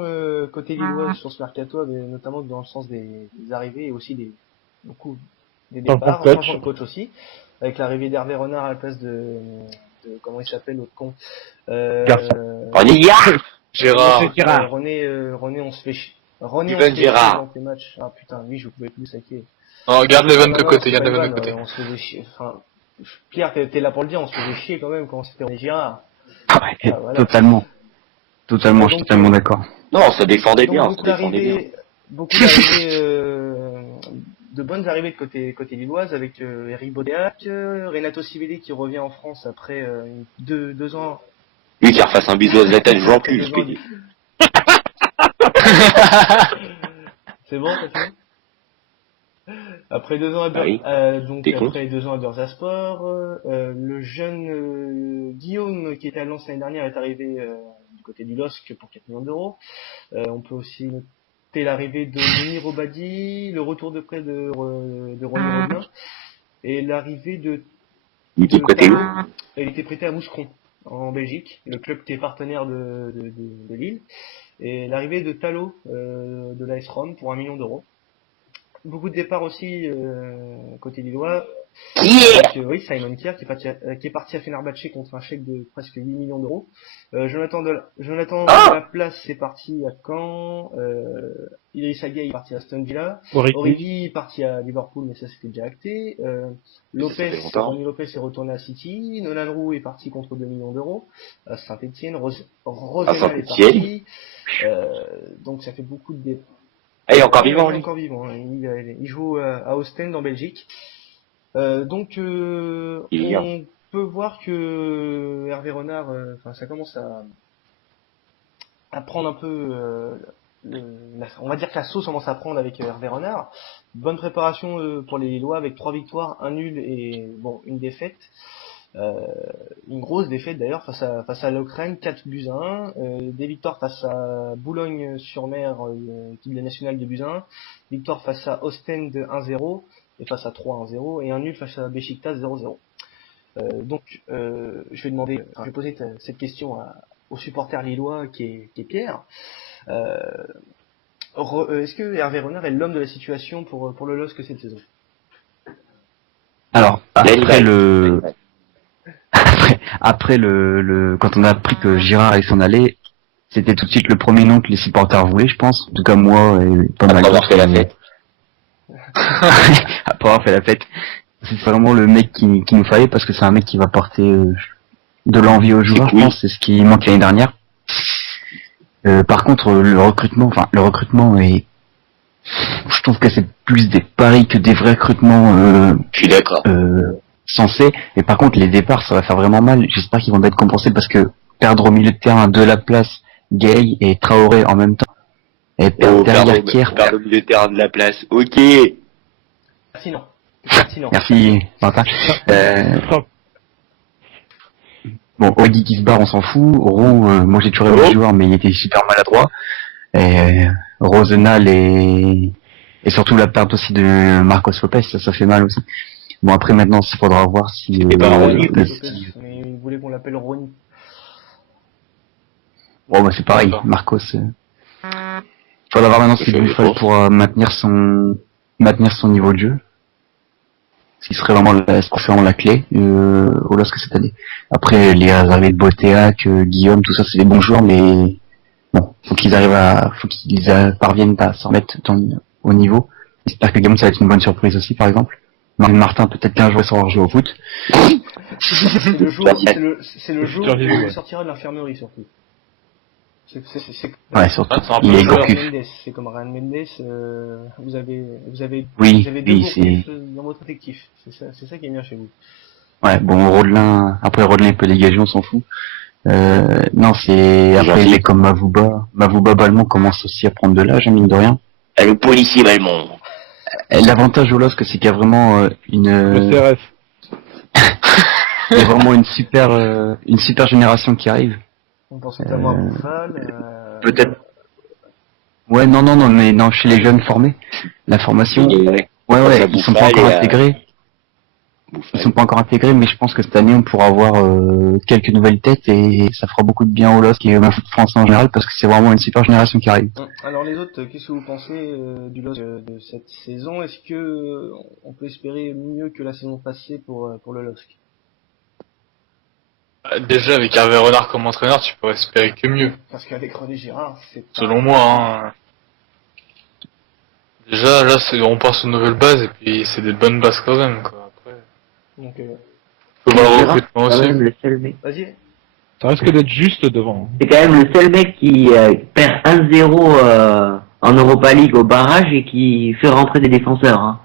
côté lillois sur ce mercato, notamment dans le sens des arrivées et aussi beaucoup des départs, changement de coach aussi, avec l'arrivée d'Hervé Renard à la place de comment il s'appelle l'autre con, Gérard. René on se fait chier. René Steven Gérard dans tes matchs. Ah putain, lui je pouvais plus saquer. Non, garde les vannes de côté, garde les vannes de côté. On se faisait chier. Enfin, Pierre, t'es là pour le dire, on se faisait chier quand même quand c'était René Girard. Ah ouais, voilà. Totalement, je suis totalement d'accord. Non, ça défendait bien, beaucoup d'arrivées de bonnes arrivées de côté lilloise avec Eric Baudéac, Renato Sivelli qui revient en France après 2 ans. Lui qui refasse un bisou à Zlatan, je vois plus, je dis. C'est bon, ça fait? Après 2 ans après 2 ans à Bursaspor, le jeune Guillaume qui était à Lens l'année dernière est arrivé du côté du LOSC pour 4 millions d'euros. On peut aussi noter l'arrivée de Denis Robadi, le retour de près de Ronny Robin et l'arrivée de il était prêté à Mouscron en Belgique, le club qui est partenaire de Lille, et l'arrivée de Talo de l'AS Rome pour 1 million d'euros. Beaucoup de départs aussi côté lillois, Yeah. Donc, oui, Simon Kier qui est parti à Fenerbahçe contre un chèque de presque 8 millions d'euros. Jonathan de la Place c'est parti à Caen. Idrissa Gueye est parti à Aston Villa. Origi est parti à Liverpool, mais ça c'était déjà acté. Ronnie Lopez est retourné à City. Nolan Roux est parti contre 2 millions d'euros à Saint-Etienne. Rosenal est parti. Donc ça fait beaucoup de départs. Il est encore vivant, Il est lui. encore vivant. Il joue à Ostend en Belgique. Donc on peut voir que Hervé Renard, ça commence à prendre un peu, on va dire que la sauce commence à prendre avec Hervé Renard. Bonne préparation pour les Lillois avec 3 victoires, un nul et une défaite. Une grosse défaite d'ailleurs face à l'Ukraine, 4-1, des victoires face à Boulogne-sur-Mer, équipe de la nationale de Buzyn, victoire face à Ostend 1-0 et face à 3-1-0 et un nul face à Beşiktaş 0-0. Je vais poser cette question au supporter lillois qui est Pierre. Est-ce que Hervé Renard est l'homme de la situation pour le LOSC cette saison? Alors après quand on a appris que Girard allait s'en aller, c'était tout de suite le premier nom que les supporters voulaient, je pense. En tout cas moi et pas mal d'autres fait la fête. Après avoir fait la fête. C'est vraiment le mec qui nous fallait parce que c'est un mec qui va porter de l'envie aux joueurs, je pense, c'est ce qui manque l'année dernière. Par contre le recrutement est, je trouve que c'est plus des paris que des vrais recrutements. Je suis d'accord. Censés. Et par contre les départs ça va faire vraiment mal. J'espère qu'ils vont être compensés parce que perdre au milieu de terrain de la place Gay et Traoré en même temps et perdre derrière Kier. Perdre au milieu de terrain de la place. Ok. Pertinent. Merci Martin. Bon, Audy qui se barre, on s'en fout. Roux, moi j'ai toujours aimé le joueur, mais il était super maladroit. Et Rosenal et surtout la perte aussi de Marcos Lopez, ça fait mal aussi. Bon après maintenant, il faudra voir si. Mais il voulait qu'on l'appelle Ronnie. Bon bah c'est pareil, Marcos. Faudra voir maintenant si Buffal pourra maintenir son niveau de jeu. Ce qui serait vraiment la clé au LOSC cette année. Après les arrivées de Boteac, Guillaume, tout ça c'est des bons joueurs, mais bon, faut qu'ils parviennent à s'en mettre au niveau. J'espère que Guillaume ça va être une bonne surprise aussi par exemple. Martin peut-être qu'un jour saura jouer au foot. C'est le jour où il sortira de l'infirmerie surtout. Ouais, surtout. Il est Gourcuff. C'est comme Ryan Mendes, vous avez deux Gourcuff dans votre effectif. C'est ça qui est bien chez vous. Ouais, bon, Rodelin il peut dégager, on s'en fout. Non, c'est, après, il est comme Mavouba Balmont commence aussi à prendre de l'âge, mine de rien. Le policier Balmont. L'avantage au LOSC, c'est qu'il y a vraiment le CRS. Il y a vraiment une super génération qui arrive. On pense notamment à Bouffal. Peut-être. Ouais, non, mais non, chez les jeunes formés, la formation. Ouais, ils sont pas encore intégrés. Ils sont pas encore intégrés, mais je pense que cette année on pourra avoir quelques nouvelles têtes et ça fera beaucoup de bien au LOSC et au foot français en général parce que c'est vraiment une super génération qui arrive. Alors les autres, qu'est-ce que vous pensez du LOSC de cette saison? Est-ce que on peut espérer mieux que la saison passée pour le LOSC? Déjà avec Hervé Renard comme entraîneur, tu peux espérer que mieux. Parce qu'avec René Girard, c'est selon moi, hein. Déjà là on part sur une nouvelle base et puis c'est des bonnes bases quand même quoi. Donc, faut voir le recrutement aussi. Le seul mec. Vas-y. Ça risque d'être juste devant. C'est quand même le seul mec qui perd 1-0 en Europa League au barrage et qui fait rentrer des défenseurs. Hein.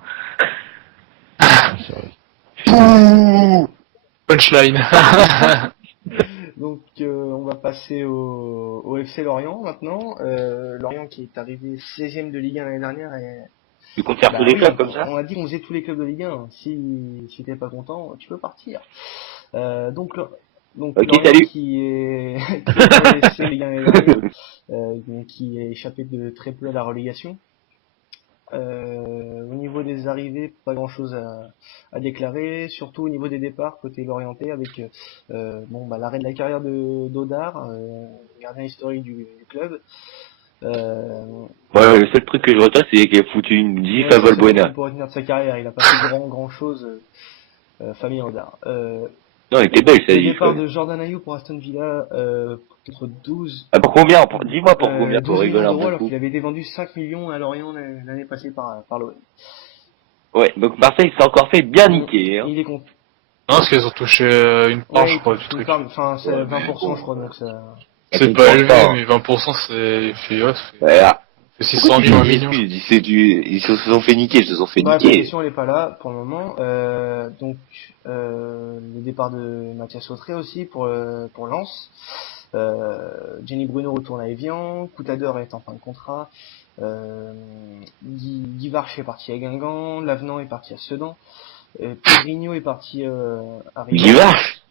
Punchline. Donc on va passer au FC Lorient maintenant. Lorient qui est arrivé 16ème de Ligue 1 l'année dernière et Tu comptes faire tous les clubs comme ça? On a dit qu'on faisait tous les clubs de Ligue 1. Si t'es pas content, tu peux partir. Donc okay, Lorient qui est Ligue 1 l'année dernière, qui est échappé de très peu à la relégation. Au niveau des arrivées, pas grand chose à déclarer, surtout au niveau des départs côté Lorientais avec l'arrêt de la carrière de Dodard, gardien historique du club. Ouais, le seul truc que je retiens c'est qu'il a foutu une gif à Valbuena. Pour retenir de sa carrière, il a pas fait grand chose Famille Andar. Non, elle était belle, ça Le dit. départ de Jordan Ayew pour Aston Villa, contre 12. Ah, pour combien? Dis-moi pour combien, 12 pour rigoler millions un d'euros, peu alors coup. qu'il avait été vendu 5 millions à Lorient l'année passée par l'OM. Ouais, donc Marseille s'est encore fait bien niquer, hein. Il est content. Non, parce qu'ils ont touché une part, je crois, du truc. Enfin, c'est Ouais, 20%, mais je crois, donc ça... C'est pas élevé, mais 20%, c'est... Ouais, Voilà. c'est 600 000, 1 million. Ils se sont fait niquer, ils se sont fait Bref, la niquer. question elle est pas là pour le moment. Donc le départ de Mathias Autré aussi pour Lens. Jenny Bruno retourne à Evian. Coutadeur est en fin de contrat. Guy Varche est parti à Guingamp. Lavenant est parti à Sedan. Pedrinho est parti à River. Guy Varche.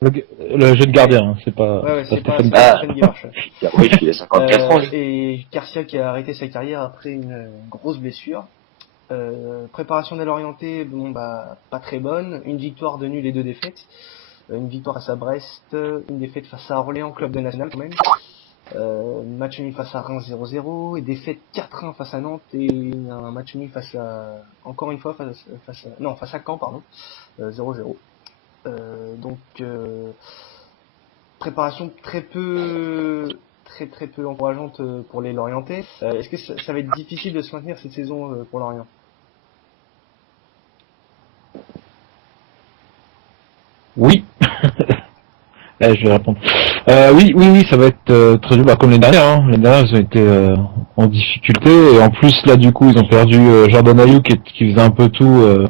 Le jeu de gardien, hein, c'est pas, Ouais, c'est pas Stéphane. Stéphane Guy Varche. Oui, il a 54 ans. Et Garcia qui a arrêté sa carrière après une grosse blessure. Préparation de l'orienté, bon bah pas très bonne. Une victoire de nul et 2 défaites. Une victoire face à Brest, une défaite face à Orléans, club de national quand même. Match nul face à Reims 0-0 et défaite 4-1 face à Nantes et un match nul face à encore une fois face à Caen pardon 0-0. Donc préparation très peu encourageante pour les Lorientais. Est-ce que ça va être difficile de se maintenir cette saison pour Lorient? Oui. Je vais répondre. Oui, ça va être très dur, comme les dernières. Hein. Les dernières, ils ont été en difficulté. Et en plus, là, du coup, ils ont perdu Jordan Ayew qui faisait un peu tout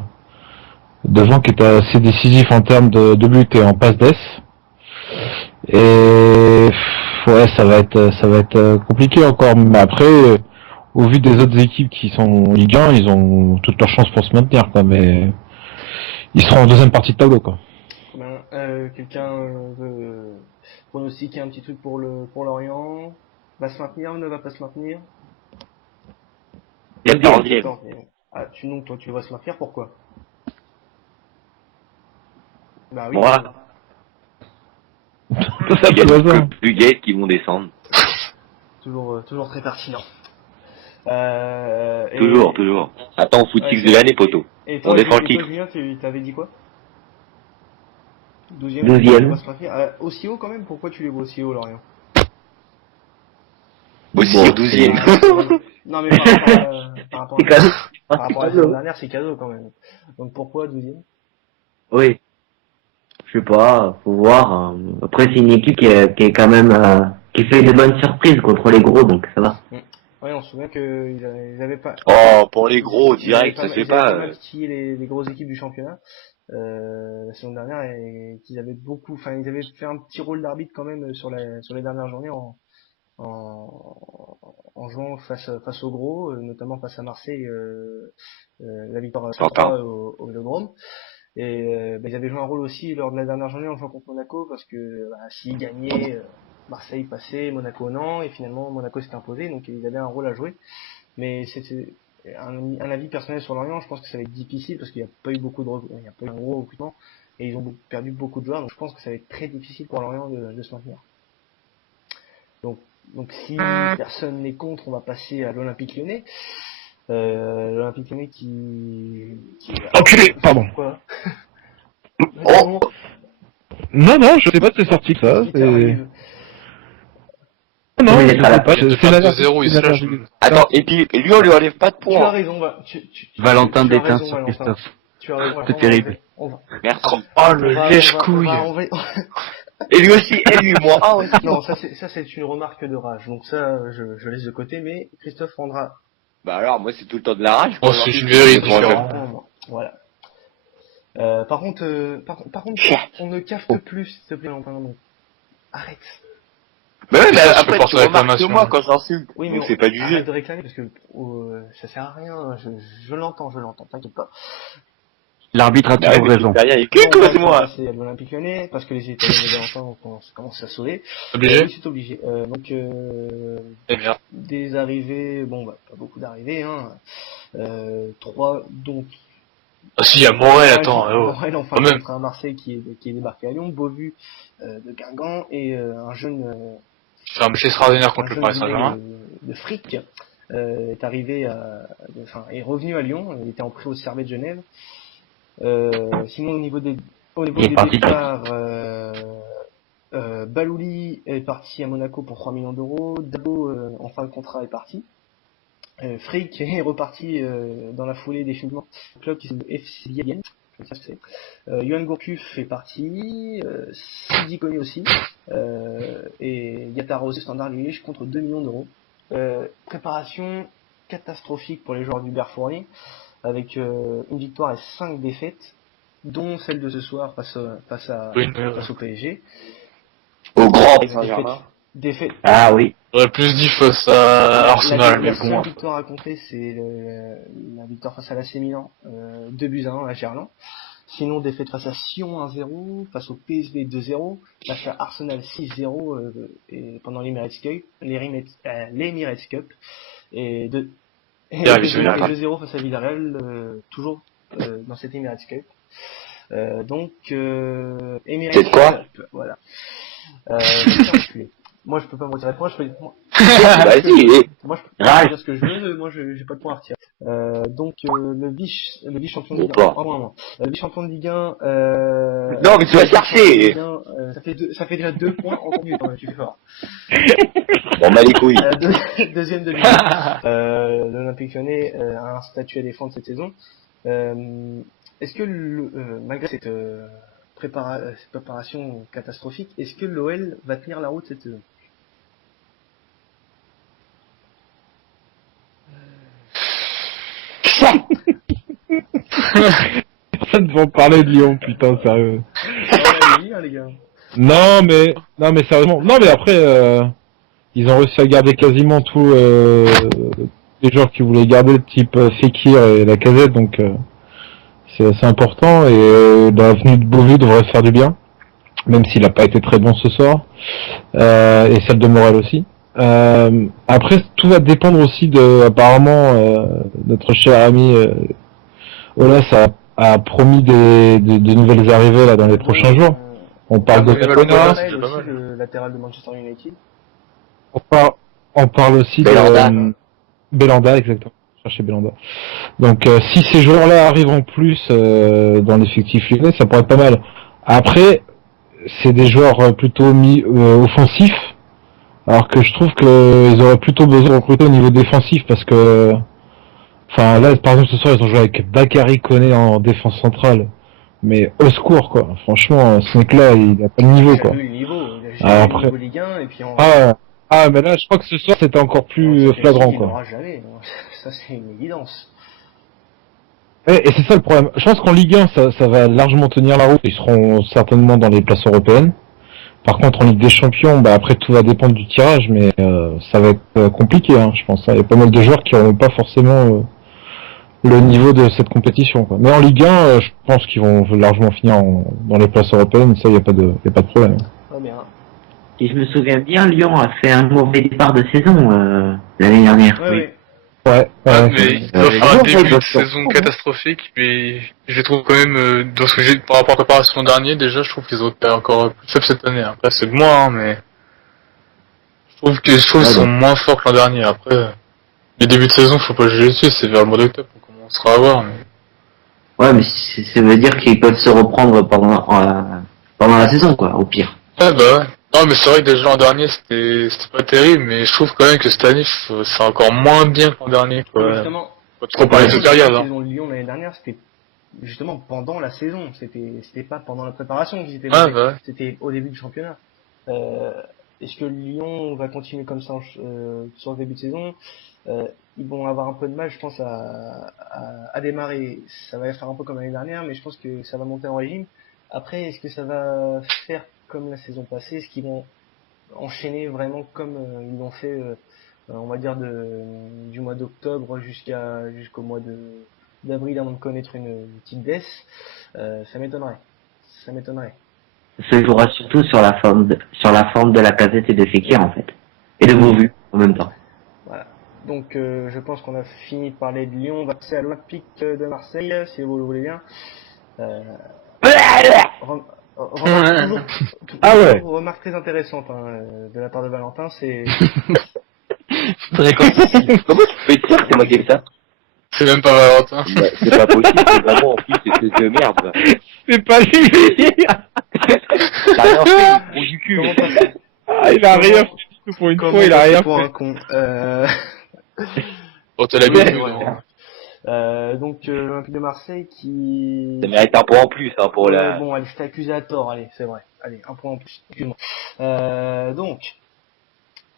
devant, qui était assez décisif en termes de but et en passe d'ess. Et ouais, ça va être compliqué encore. Mais après, au vu des autres équipes qui sont en Ligue 1, ils ont toutes leurs chances pour se maintenir, quoi. Mais ils seront en deuxième partie de tableau, quoi. Quelqu'un veut pronostiquer un petit truc pour Lorient? Va se maintenir ou ne va pas se maintenir? 14e. Ah, toi tu vas se maintenir, pourquoi? Bah oui. Moi, il y a que Buguet qui vont descendre. Toujours très pertinent. Toujours. Attends, foot-six de l'année, poteau. Et toi, On défend le titre. Julien, tu t'avais dit quoi? 12e. 12e. Aussi haut quand même? Pourquoi tu les vois aussi haut, Lorient? Aussi au 12e. Non mais par rapport à la saison dernière, c'est cadeau quand même. Donc pourquoi 12e? Oui. Je sais pas, faut voir. Après, c'est une équipe qui est quand même qui fait des bonnes surprises contre les gros, donc ça va. Ouais, on se souvient qu'ils avaient pas. Oh, pour les gros, direct, ça se fait pas. Ils avaient titillé les grosses équipes du championnat la saison dernière et qu'ils avaient ils avaient fait un petit rôle d'arbitre quand même sur les dernières journées en jouant face aux gros, notamment face à Marseille, la victoire 3 au Vélodrome. Et ils avaient joué un rôle aussi lors de la dernière journée en jouant contre Monaco parce que s'ils gagnaient, Marseille passait, Monaco non, et finalement Monaco s'était imposé, donc ils avaient un rôle à jouer. Mais c'était un avis personnel sur Lorient, je pense que ça va être difficile parce qu'il n'y a pas eu il n'y a pas eu un gros recrutement et ils ont perdu beaucoup de joueurs, donc je pense que ça va être très difficile pour Lorient de se maintenir. Donc si personne n'est contre, on va passer à l'Olympique Lyonnais. L'Olympique Lyonnais qui... Enculé, pardon. Quoi? Oh. Non, je sais pas de c'est sorti que ça. Non, Oui, je sais pas. C'est la 2-0, il se lâche. Attends, et puis lui, on lui enlève pas de Tu as points. raison, Valentin tu as déteint raison, sur Valentin. Christophe. Tu as raison. C'est terrible. Merci. Oh, le lèche-couille. Et lui aussi, et lui, moi. Ah, aussi. Non, ça c'est une remarque de rage. Donc ça, je laisse de côté, mais Christophe rendra. Bah alors, moi, c'est tout le temps de la rage. Oh, c'est une vérité différente. Voilà. Par contre, on ne cafte plus, s'il te plaît, Valentin. Donc, arrête. Mais ouais, mais Ça, après, je tu peux remarques porter que moi quand j'insulte. Oui, donc mais c'est pas du arrête jeu. de réclamer parce que ça sert à rien. Je l'entends, t'inquiète pas. L'arbitre a Bah toujours ouais, raison. derrière, il que cause-moi. C'est l'Olympique Lyonnais parce que les Italiens et les Valentins commencent à sauver. Obligé? Oui, c'est obligé. Donc Eh bien. des arrivées, pas beaucoup d'arrivées, hein. 3 donc. Ah si, il y a Morel, attends, Morel enfin quand même. contre un Marseille qui est débarqué à Lyon, Beauvu de Guingamp et un jeune C'est un match extraordinaire contre le Paris Saint-Germain. de Frick est arrivé est revenu à Lyon, il était en prêt au Servette de Genève. Sinon au niveau des Il est parti. départs, Balouli est parti à Monaco pour 3 millions d'euros. Dabo en fin de contrat est parti. Frick est reparti dans la foulée définitivement. Le club qui s'appelle FC Vienne. Je sais pas ce que c'est. Yohan Gourcuff fait partie. Sidi Kone aussi. Et Yatara aussi Standard Liège contre 2 millions d'euros. Préparation catastrophique pour les joueurs du Berfournier avec une victoire et 5 défaites, dont celle de ce soir face au PSG. Au grand Avec Saint-Germain. défaite. Ah oui. J'aurais plus dit face à Arsenal, mais La seule bon. victoire à compter, c'est la victoire face à l'AC Milan, 2-1 à Gerland. Sinon, défaite face à Sion 1-0, face au PSV 2-0, face à Arsenal 6-0 et pendant l'Emirates Cup, l'Emirates Cup, et 2-0 face à Villarreal, toujours dans cette Emirates Cup. Donc, Emirates C'est quoi Cup, voilà. Moi, je peux pas me retirer de point, Vas-y. moi, je peux pas dire ce que je veux, moi, j'ai pas de point à retirer. Donc, le vice-champion de Ligue 1, le vice-champion de Ligue 1, Non, mais tu vas chercher. ça fait déjà 2 points en minute, tu fais fort. Bon, mal les couilles. Deuxième de Ligue 1, l'Olympique Lyonnais a un statut à défendre cette saison. Est-ce que malgré cette préparation catastrophique, est-ce que l'OL va tenir la route cette saison? Ça devant parler de Lyon, putain, sérieux. Oui, hein, les gars. Non mais sérieusement. Non mais après, ils ont réussi à garder quasiment tous les joueurs qui voulaient garder, le type Fekir et Lacazette, donc c'est assez important. Et la venue de Beauvue devrait faire du bien, même s'il n'a pas été très bon ce soir. Et celle de Morel aussi. Après, tout va dépendre aussi de, apparemment, notre cher ami Olas a promis de nouvelles arrivées là dans les prochains jours. On parle de Belanda, Belanda, c'est pas mal. le latéral de Manchester United. on parle aussi Belanda. de Belanda, exactement. Chercher Belanda. Donc si ces joueurs-là arrivent en plus dans l'effectif lyonnais, ça pourrait être pas mal. Après, c'est des joueurs plutôt offensifs, alors que je trouve qu'ils auraient plutôt besoin de recruter au niveau défensif, parce que enfin là par exemple ce soir ils ont joué avec Bakary Koné en défense centrale, mais au secours quoi, franchement ce mec là il a pas le niveau quoi. Il a le niveau, il a juste Alors, le après- niveau Ligue 1 et puis en Mais là je crois que ce soir c'était encore plus flagrant il quoi. n'aura jamais, ça c'est une évidence. Et c'est ça le problème. Je pense qu'en Ligue 1 ça va largement tenir la route, ils seront certainement dans les places européennes. Par contre en Ligue des Champions, après tout va dépendre du tirage, mais ça va être compliqué hein, je pense. Il y a pas mal de joueurs qui n'auront pas forcément le niveau de cette compétition quoi. Mais en Ligue 1, je pense qu'ils vont largement finir dans les places européennes, ça il y a pas de problème. Très bien. Si je me souviens bien, Lyon a fait un mauvais départ de saison l'année dernière. Ouais, Oui. ouais. Ouais. Mais il doit faire un non, début ouais, de saison catastrophique, mais je les trouve quand même, dans ce que j'ai, par rapport à la préparation dernier, déjà, je trouve qu'ils ont été encore plus faibles cette année. Après, c'est de moi, hein, mais je trouve que les choses sont moins fortes que l'an dernier. Après, les débuts de saison, faut pas le juger dessus, c'est vers le mois d'octobre qu'on commencera à voir, mais... Ouais, mais ça veut dire qu'ils peuvent se reprendre pendant la saison, quoi, au pire. Ouais, bah ouais. Non, mais c'est vrai que déjà l'an dernier, c'était pas terrible, mais je trouve quand même que cette année, c'est encore moins bien que l'an dernier, quoi. Justement, Faut trop parler de cette période, la hein. saison de Lyon l'année dernière, c'était justement pendant la saison, c'était pas pendant la préparation qu'ils étaient Ouais, mauvais, bah ouais. c'était au début du championnat. Est-ce que Lyon va continuer comme ça sur le début de saison? Ils vont avoir un peu de mal, je pense, à démarrer. Ça va faire un peu comme l'année dernière, mais je pense que ça va monter en régime. Après, est-ce que ça va faire comme la saison passée? Est-ce qu'ils vont enchaîner vraiment comme ils l'ont fait, on va dire, du mois d'octobre jusqu'au mois d'avril avant de connaître une petite baisse? Ça m'étonnerait. Ça m'étonnerait. Ça se jouera surtout sur la forme de la Lacazette et de Fekir, en fait. Et de Beauvue, en même temps. Voilà. Donc, je pense qu'on a fini de parler de Lyon. On va passer à l'Olympique de Marseille, si vous le voulez bien. Remarque très intéressante de la part de Valentin, c'est Comment tu peux dire que c'est moi qui ai fait ça? C'est même pas Valentin. Bah, c'est pas possible, c'est vraiment en plus, c'est de merde. Quoi. C'est pas lui. T'as rien fait, gros du cul. Comment t'as Ah, il a rien fait du tout pour une fois, il a rien pour fait. un con. Bon, t'as l'habitude. Ouais, hein. donc l'Olympique de Marseille qui... Ça mérite un point en plus, hein, pour la... Bon, allez, c'était accusé à tort, allez, c'est vrai. Allez, un point en plus, excuse-moi. Donc,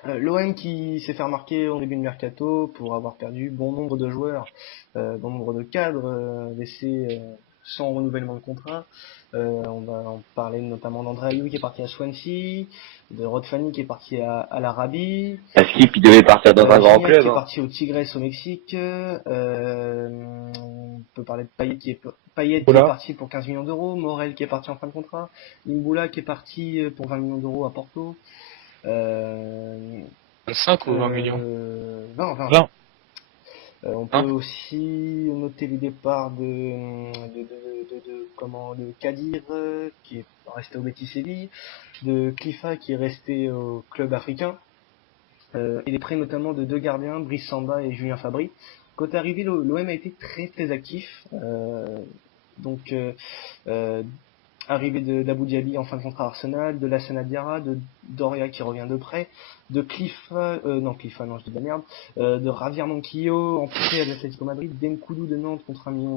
l'OM qui s'est fait remarquer en début de mercato pour avoir perdu bon nombre de joueurs, bon nombre de cadres laissés sans renouvellement de contrat. On va en parler notamment d'André Ayew qui est parti à Swansea, de Rod Fanny qui est parti à l'Arabie, Skip, il devait partir dans un grand Gignac club. qui est Hein. parti au Tigres au Mexique. On peut parler de Payet qui est Voilà. parti pour 15 millions d'euros, Morel qui est parti en fin de contrat, Imboula qui est parti pour 20 millions d'euros à Porto. 25 ou 20 millions 20. 20. On peut aussi noter les départs de Kadir qui est resté au Betis Séville, de Clifa qui est resté au club africain, et les prêts notamment de deux gardiens, Brice Samba et Julien Fabry. Côté arrivée, l'OM a été très actif. Arrivée d'Abou Diaby en fin de contrat à Arsenal, de Lassana Diarra, de Doria qui revient de près, de Clifa, non je dis de la merde, de Javier Monquillo en prêt à l'Atlético Madrid, d'Enkoudou de Nantes contre 1,5 million,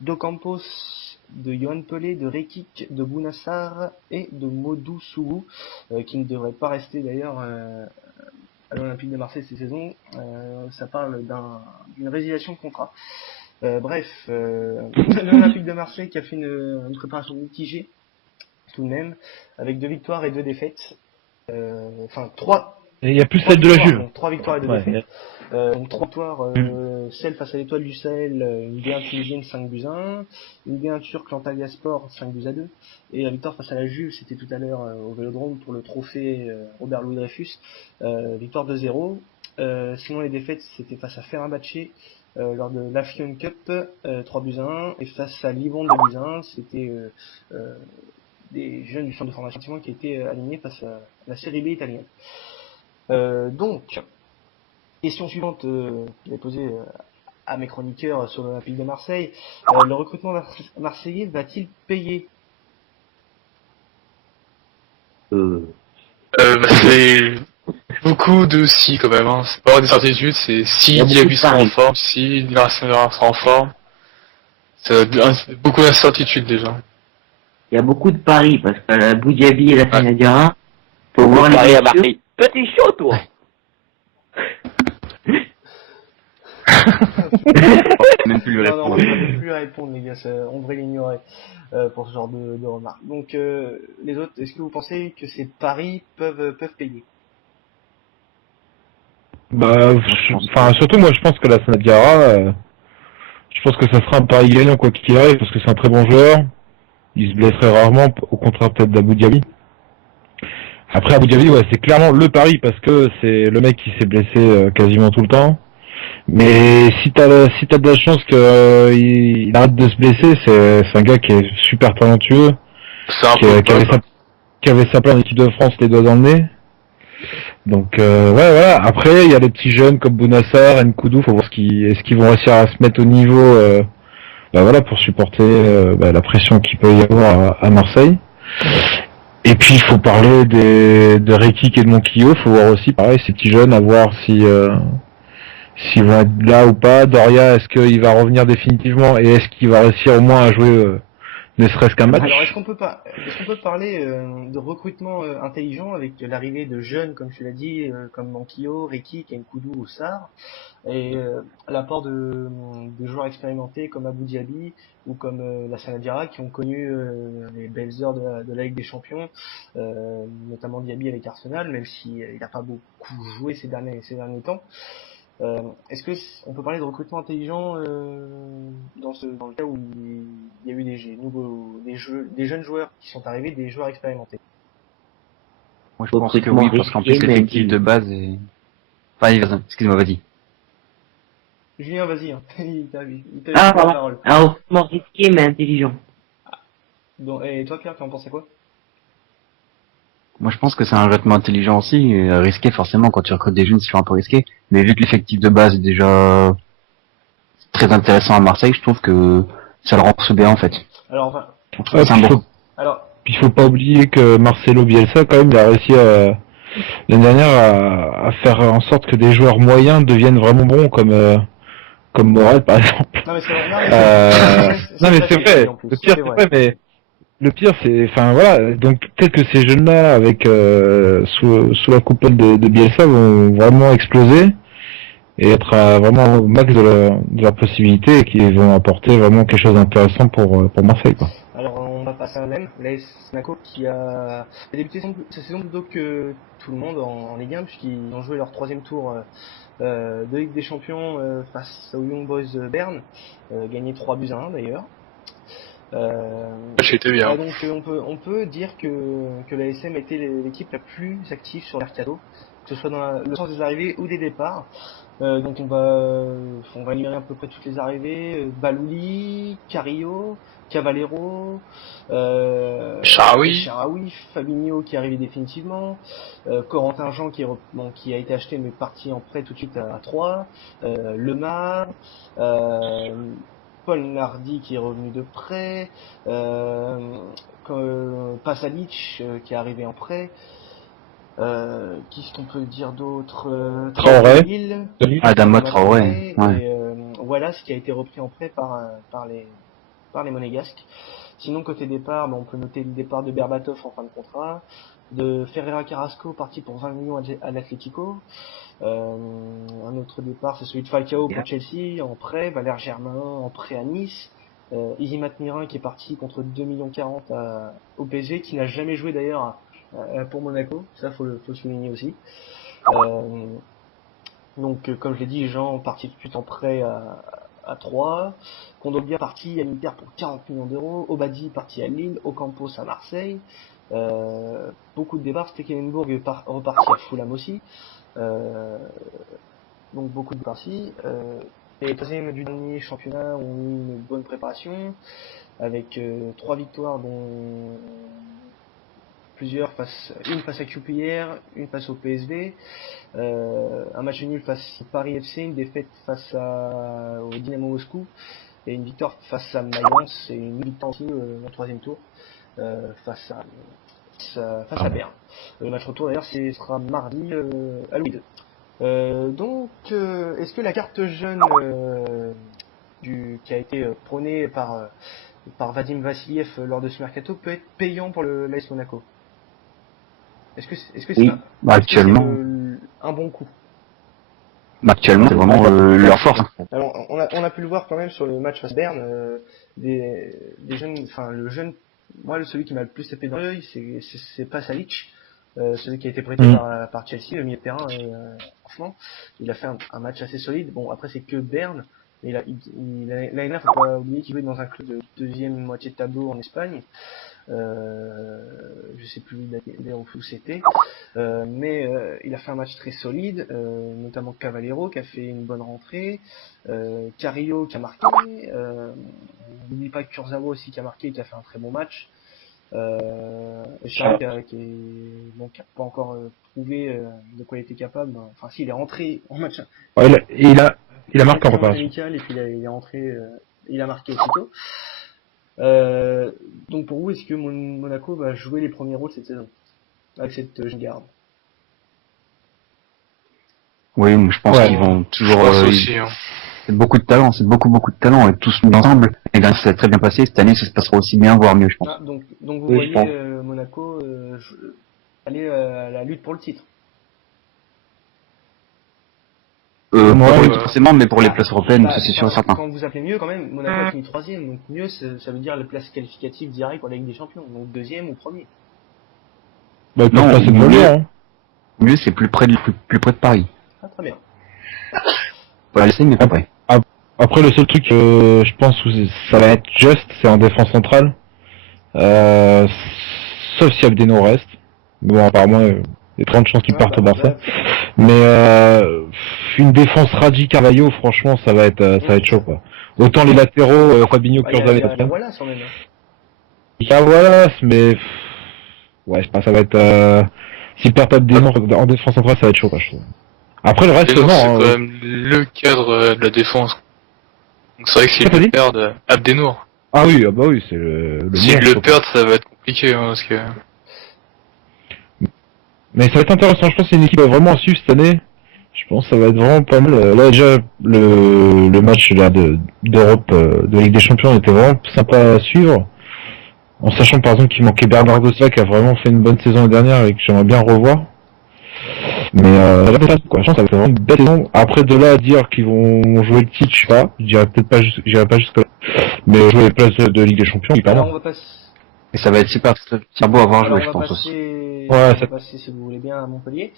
d'Ocampos, de Yohan Pelé, de Rekik, de Bounassar et de Modou Sougou, qui ne devrait pas rester d'ailleurs à l'Olympique de Marseille cette saison. Ça parle d'une résiliation de contrat. L'Olympique de Marseille qui a fait une préparation mitigée tout de même, avec 2 victoires et 2 défaites. Enfin 3. Et il y a plus celle de la Juve. Donc 3 victoires et 2 défaites. Donc 3 victoires, celle face à l'Étoile du Sahel, une D1 tunisienne 5-1, une D1 turque l'Antalya Sport 5-2, et la victoire face à la Juve, c'était tout à l'heure au Vélodrome pour le trophée Robert Louis Dreyfus, victoire 2-0. Sinon les défaites c'était face à Fenerbahçe lors de l'African Cup 3-1, et face à Livon 2-1, c'était des jeunes du centre de formation qui étaient alignés face à la Série B italienne. Donc, question suivante que j'ai posée à mes chroniqueurs sur l'Olympique de Marseille. Le recrutement marseillais va-t-il payer? C'est beaucoup de si quand même, hein. C'est pas des certitudes, c'est si Diaby sera en forme, si Larsen sera en forme. C'est beaucoup d'incertitudes déjà. Il y a beaucoup de paris, parce que la Boudiaby et la Sanadiara, pour voir les Paris à blessures, Marseille. Petit chaud, toi. Même plus le Non, on répondre. ne peut plus répondre, les gars, on devrait l'ignorer pour ce genre de remarques. Donc, les autres, est-ce que vous pensez que ces paris peuvent payer? Bah, surtout moi je pense que la Sanadiara, je pense que ça sera un pari gagnant quoi qu'il arrive, parce que c'est un très bon joueur. Il se blesserait rarement, au contraire peut-être d'Abou Diaby. Après Abou Diaby, ouais, c'est clairement le pari parce que c'est le mec qui s'est blessé quasiment tout le temps. Mais si t'as de la chance que il arrête de se blesser, c'est un gars qui est super talentueux, C'est un peu qui avait sa place en équipe de France les doigts dans le nez. Donc ouais voilà. Après il y a les petits jeunes comme Bounassar, Nkoudou, faut voir est-ce qu'ils vont réussir à se mettre au niveau voilà pour supporter la pression qu'il peut y avoir à Marseille. Et puis il faut parler de Rekik et de Monquillo, faut voir aussi pareil ces petits jeunes à voir s'ils vont être là ou pas. Doria, est-ce qu'il va revenir définitivement et est-ce qu'il va réussir au moins à jouer ne serait-ce qu'un match? Alors, est-ce qu'on peut parler de recrutement intelligent avec l'arrivée de jeunes, comme tu l'as dit, comme Manquillo, Rekik, Nkoudou ou Sarr, et l'apport de joueurs expérimentés comme Abou Diaby ou comme la Sanadiara qui ont connu les belles heures de la Ligue des Champions, notamment Diaby avec Arsenal, même si il n'a pas beaucoup joué ces derniers temps. Est-ce que on peut parler de recrutement intelligent dans le cas où il y a eu des jeunes joueurs qui sont arrivés, des joueurs expérimentés? Moi, je pense que oui, parce qu'en plus, l'effectif de base est... Enfin, excuse-moi, vas-y. Julien, vas-y, hein. il t'a Ah, la pardon. parole. Alors, risqué, mais intelligent. Donc, et toi, Pierre, tu en pensais quoi? Moi, je pense que c'est un recrutement intelligent aussi, risqué forcément quand tu recrutes des jeunes, c'est toujours un peu risqué. Mais vu que l'effectif de base est déjà très intéressant à Marseille, je trouve que ça le rend bien en fait. Alors, enfin, C'est un bon. alors, Puis il faut pas oublier que Marcelo Bielsa, quand même, il a réussi l'année dernière à faire en sorte que des joueurs moyens deviennent vraiment bons, comme Morel par exemple. non mais c'est vrai, Non mais c'est vrai. Le pire c'est vrai, mais le pire c'est, enfin voilà, donc peut-être que ces jeunes-là, avec sous la coupole de Bielsa, vont vraiment exploser et être vraiment au max de leur possibilité et qui vont apporter vraiment quelque chose d'intéressant pour Marseille, quoi. Alors on va passer à l'AS Monaco qui a débuté sa saison plus tôt que tout le monde en Ligue 1 puisqu'ils ont joué leur 3e tour de Ligue des Champions face aux Young Boys Berne, gagné 3-1 d'ailleurs. J'étais bien. Donc on peut dire que l'ASM était l'équipe la plus active sur le mercato, que ce soit dans le sens des arrivées ou des départs. Donc on va énumérer à peu près toutes les arrivées. Balouli, Carrillo, Cavallero, Shaarawy, Fabinho qui est arrivé définitivement, Corentin Jean qui a été acheté mais parti en prêt tout de suite à 3, Lemar, Paul Nardi qui est revenu de prêt, Pasalic qui est arrivé en prêt. Qu'est-ce qu'on peut dire d'autre? Traoré. Adama Traoré. Ouais. Et Wallace qui a été repris en prêt par les Monégasques. Sinon côté départ, on peut noter le départ de Berbatov en fin de contrat, de Ferreira Carrasco parti pour 20 millions à l'Atlético. Un autre départ c'est celui de Falcao pour Chelsea en prêt, Valère Germain en prêt à Nice, Isimat Mirin qui est parti contre 2,40 millions au PSG, qui n'a jamais joué d'ailleurs pour Monaco, ça faut le souligner aussi. Donc comme je l'ai dit, Jean parti tout de suite en prêt à 3, Kondogbia parti à l'Inter pour 40 millions d'euros, Obadi parti à Lille, Ocampos à Marseille, beaucoup de départs, Stekelenburg reparti à Fulham aussi, donc beaucoup de parties. Les troisièmes du dernier championnat ont eu une bonne préparation, avec 3 victoires dont plusieurs une face à QPR, une face au PSV, un match nul face à Paris FC, une défaite face au Dynamo Moscou et une victoire face à Mayence et une victoire aussi au 3e tour face à Berne. Le match retour d'ailleurs sera mardi à Louis II. Donc est-ce que la carte jeune qui a été prônée par Vadim Vassiliev lors de ce mercato peut être payant pour l'AS Monaco? Est-ce que c'est oui. Actuellement un bon coup? Actuellement, c'est vraiment leur force. Alors, on a pu le voir quand même sur le match face Berne, des jeunes, enfin le jeune, moi celui qui m'a le plus tapé dans l'œil, c'est Pasalic, celui qui a été prêté par Chelsea, le milieu de terrain. Franchement, il a fait un match assez solide. Bon, après c'est que Berne, mais l'année dernière, faut pas oublier qu'il jouait dans un club de deuxième moitié de tableau en Espagne. Je sais plus où c'était, mais il a fait un match très solide, notamment Cavallero qui a fait une bonne rentrée, Carrillo qui a marqué, n'oublie pas Kurzawa aussi qui a marqué et qui a fait un très bon match, et Charles qui n'a pas encore prouvé de quoi il était capable. Enfin si, il est rentré en match. Ouais, il a marqué en préparation et puis il est rentré, il a marqué aussitôt. Donc pour vous, est-ce que Monaco va jouer les premiers rôles cette saison avec cette jeune garde? Oui, je pense qu'ils vont toujours. C'est beaucoup de talent, c'est beaucoup de talent et tous mis ensemble. Et là, ça s'est très bien passé. Cette année, ça se passera aussi bien, voire mieux, je pense. Donc vous voyez Monaco aller à la lutte pour le titre. Pas forcément, mais pour les places européennes, ça c'est sûr et certain. Quand vous appelez mieux, quand même, Monaco a fini 3e, donc mieux, ça veut dire les places qualificatives directes pour la Ligue des Champions, donc 2e ou 1er. Bah, non, c'est mieux, hein. Mieux, c'est plus près de Paris. Ah, très bien. Voilà, c'est mais pas près. Après, le seul truc, je pense où ça va être juste, c'est en défense centrale. Sauf si Abdeno reste. Bon, apparemment, il y a 30 chances qu'il parte au Barça. Mais une défense Radji Carvalho, franchement, ça va être chaud, quoi. Autant les latéraux, Fabinho, Kurzawa, il y a Wallace en même. Il y a Wallace, mais ouais, je sais pas, ça va être s'il perd Abdeno en défense centrale, ça va être chaud, quoi, je trouve. Après le reste, non. C'est quand même le cadre de la défense. Donc c'est vrai que s'ils T'as le dit perdent, Abdenour. Ah oui, ah bah oui, c'est le S'ils monstre, le quoi. perdent, ça va être compliqué, hein, parce que... Mais ça va être intéressant, je pense que c'est une équipe à vraiment à suivre cette année. Je pense que ça va être vraiment pas mal. Là déjà, le match là, d'Europe, de Ligue des Champions était vraiment sympa à suivre. En sachant par exemple qu'il manquait Bernard Gossa qui a vraiment fait une bonne saison l'année dernière et que j'aimerais bien revoir. Mais ça va être quoi. Je pense que ça va être vraiment une belle saison. Après de là à dire qu'ils vont jouer le titre, je sais pas. Je dirais peut-être pas, j'irai pas jusque là. Mais jouer les places de Ligue des Champions, oui, Alors pardon. on va passer. Et ça va être super beau à voir Alors, jouer, je on va pense aussi. passer, Ouais, on va ça- passer, si vous voulez bien, à Montpellier.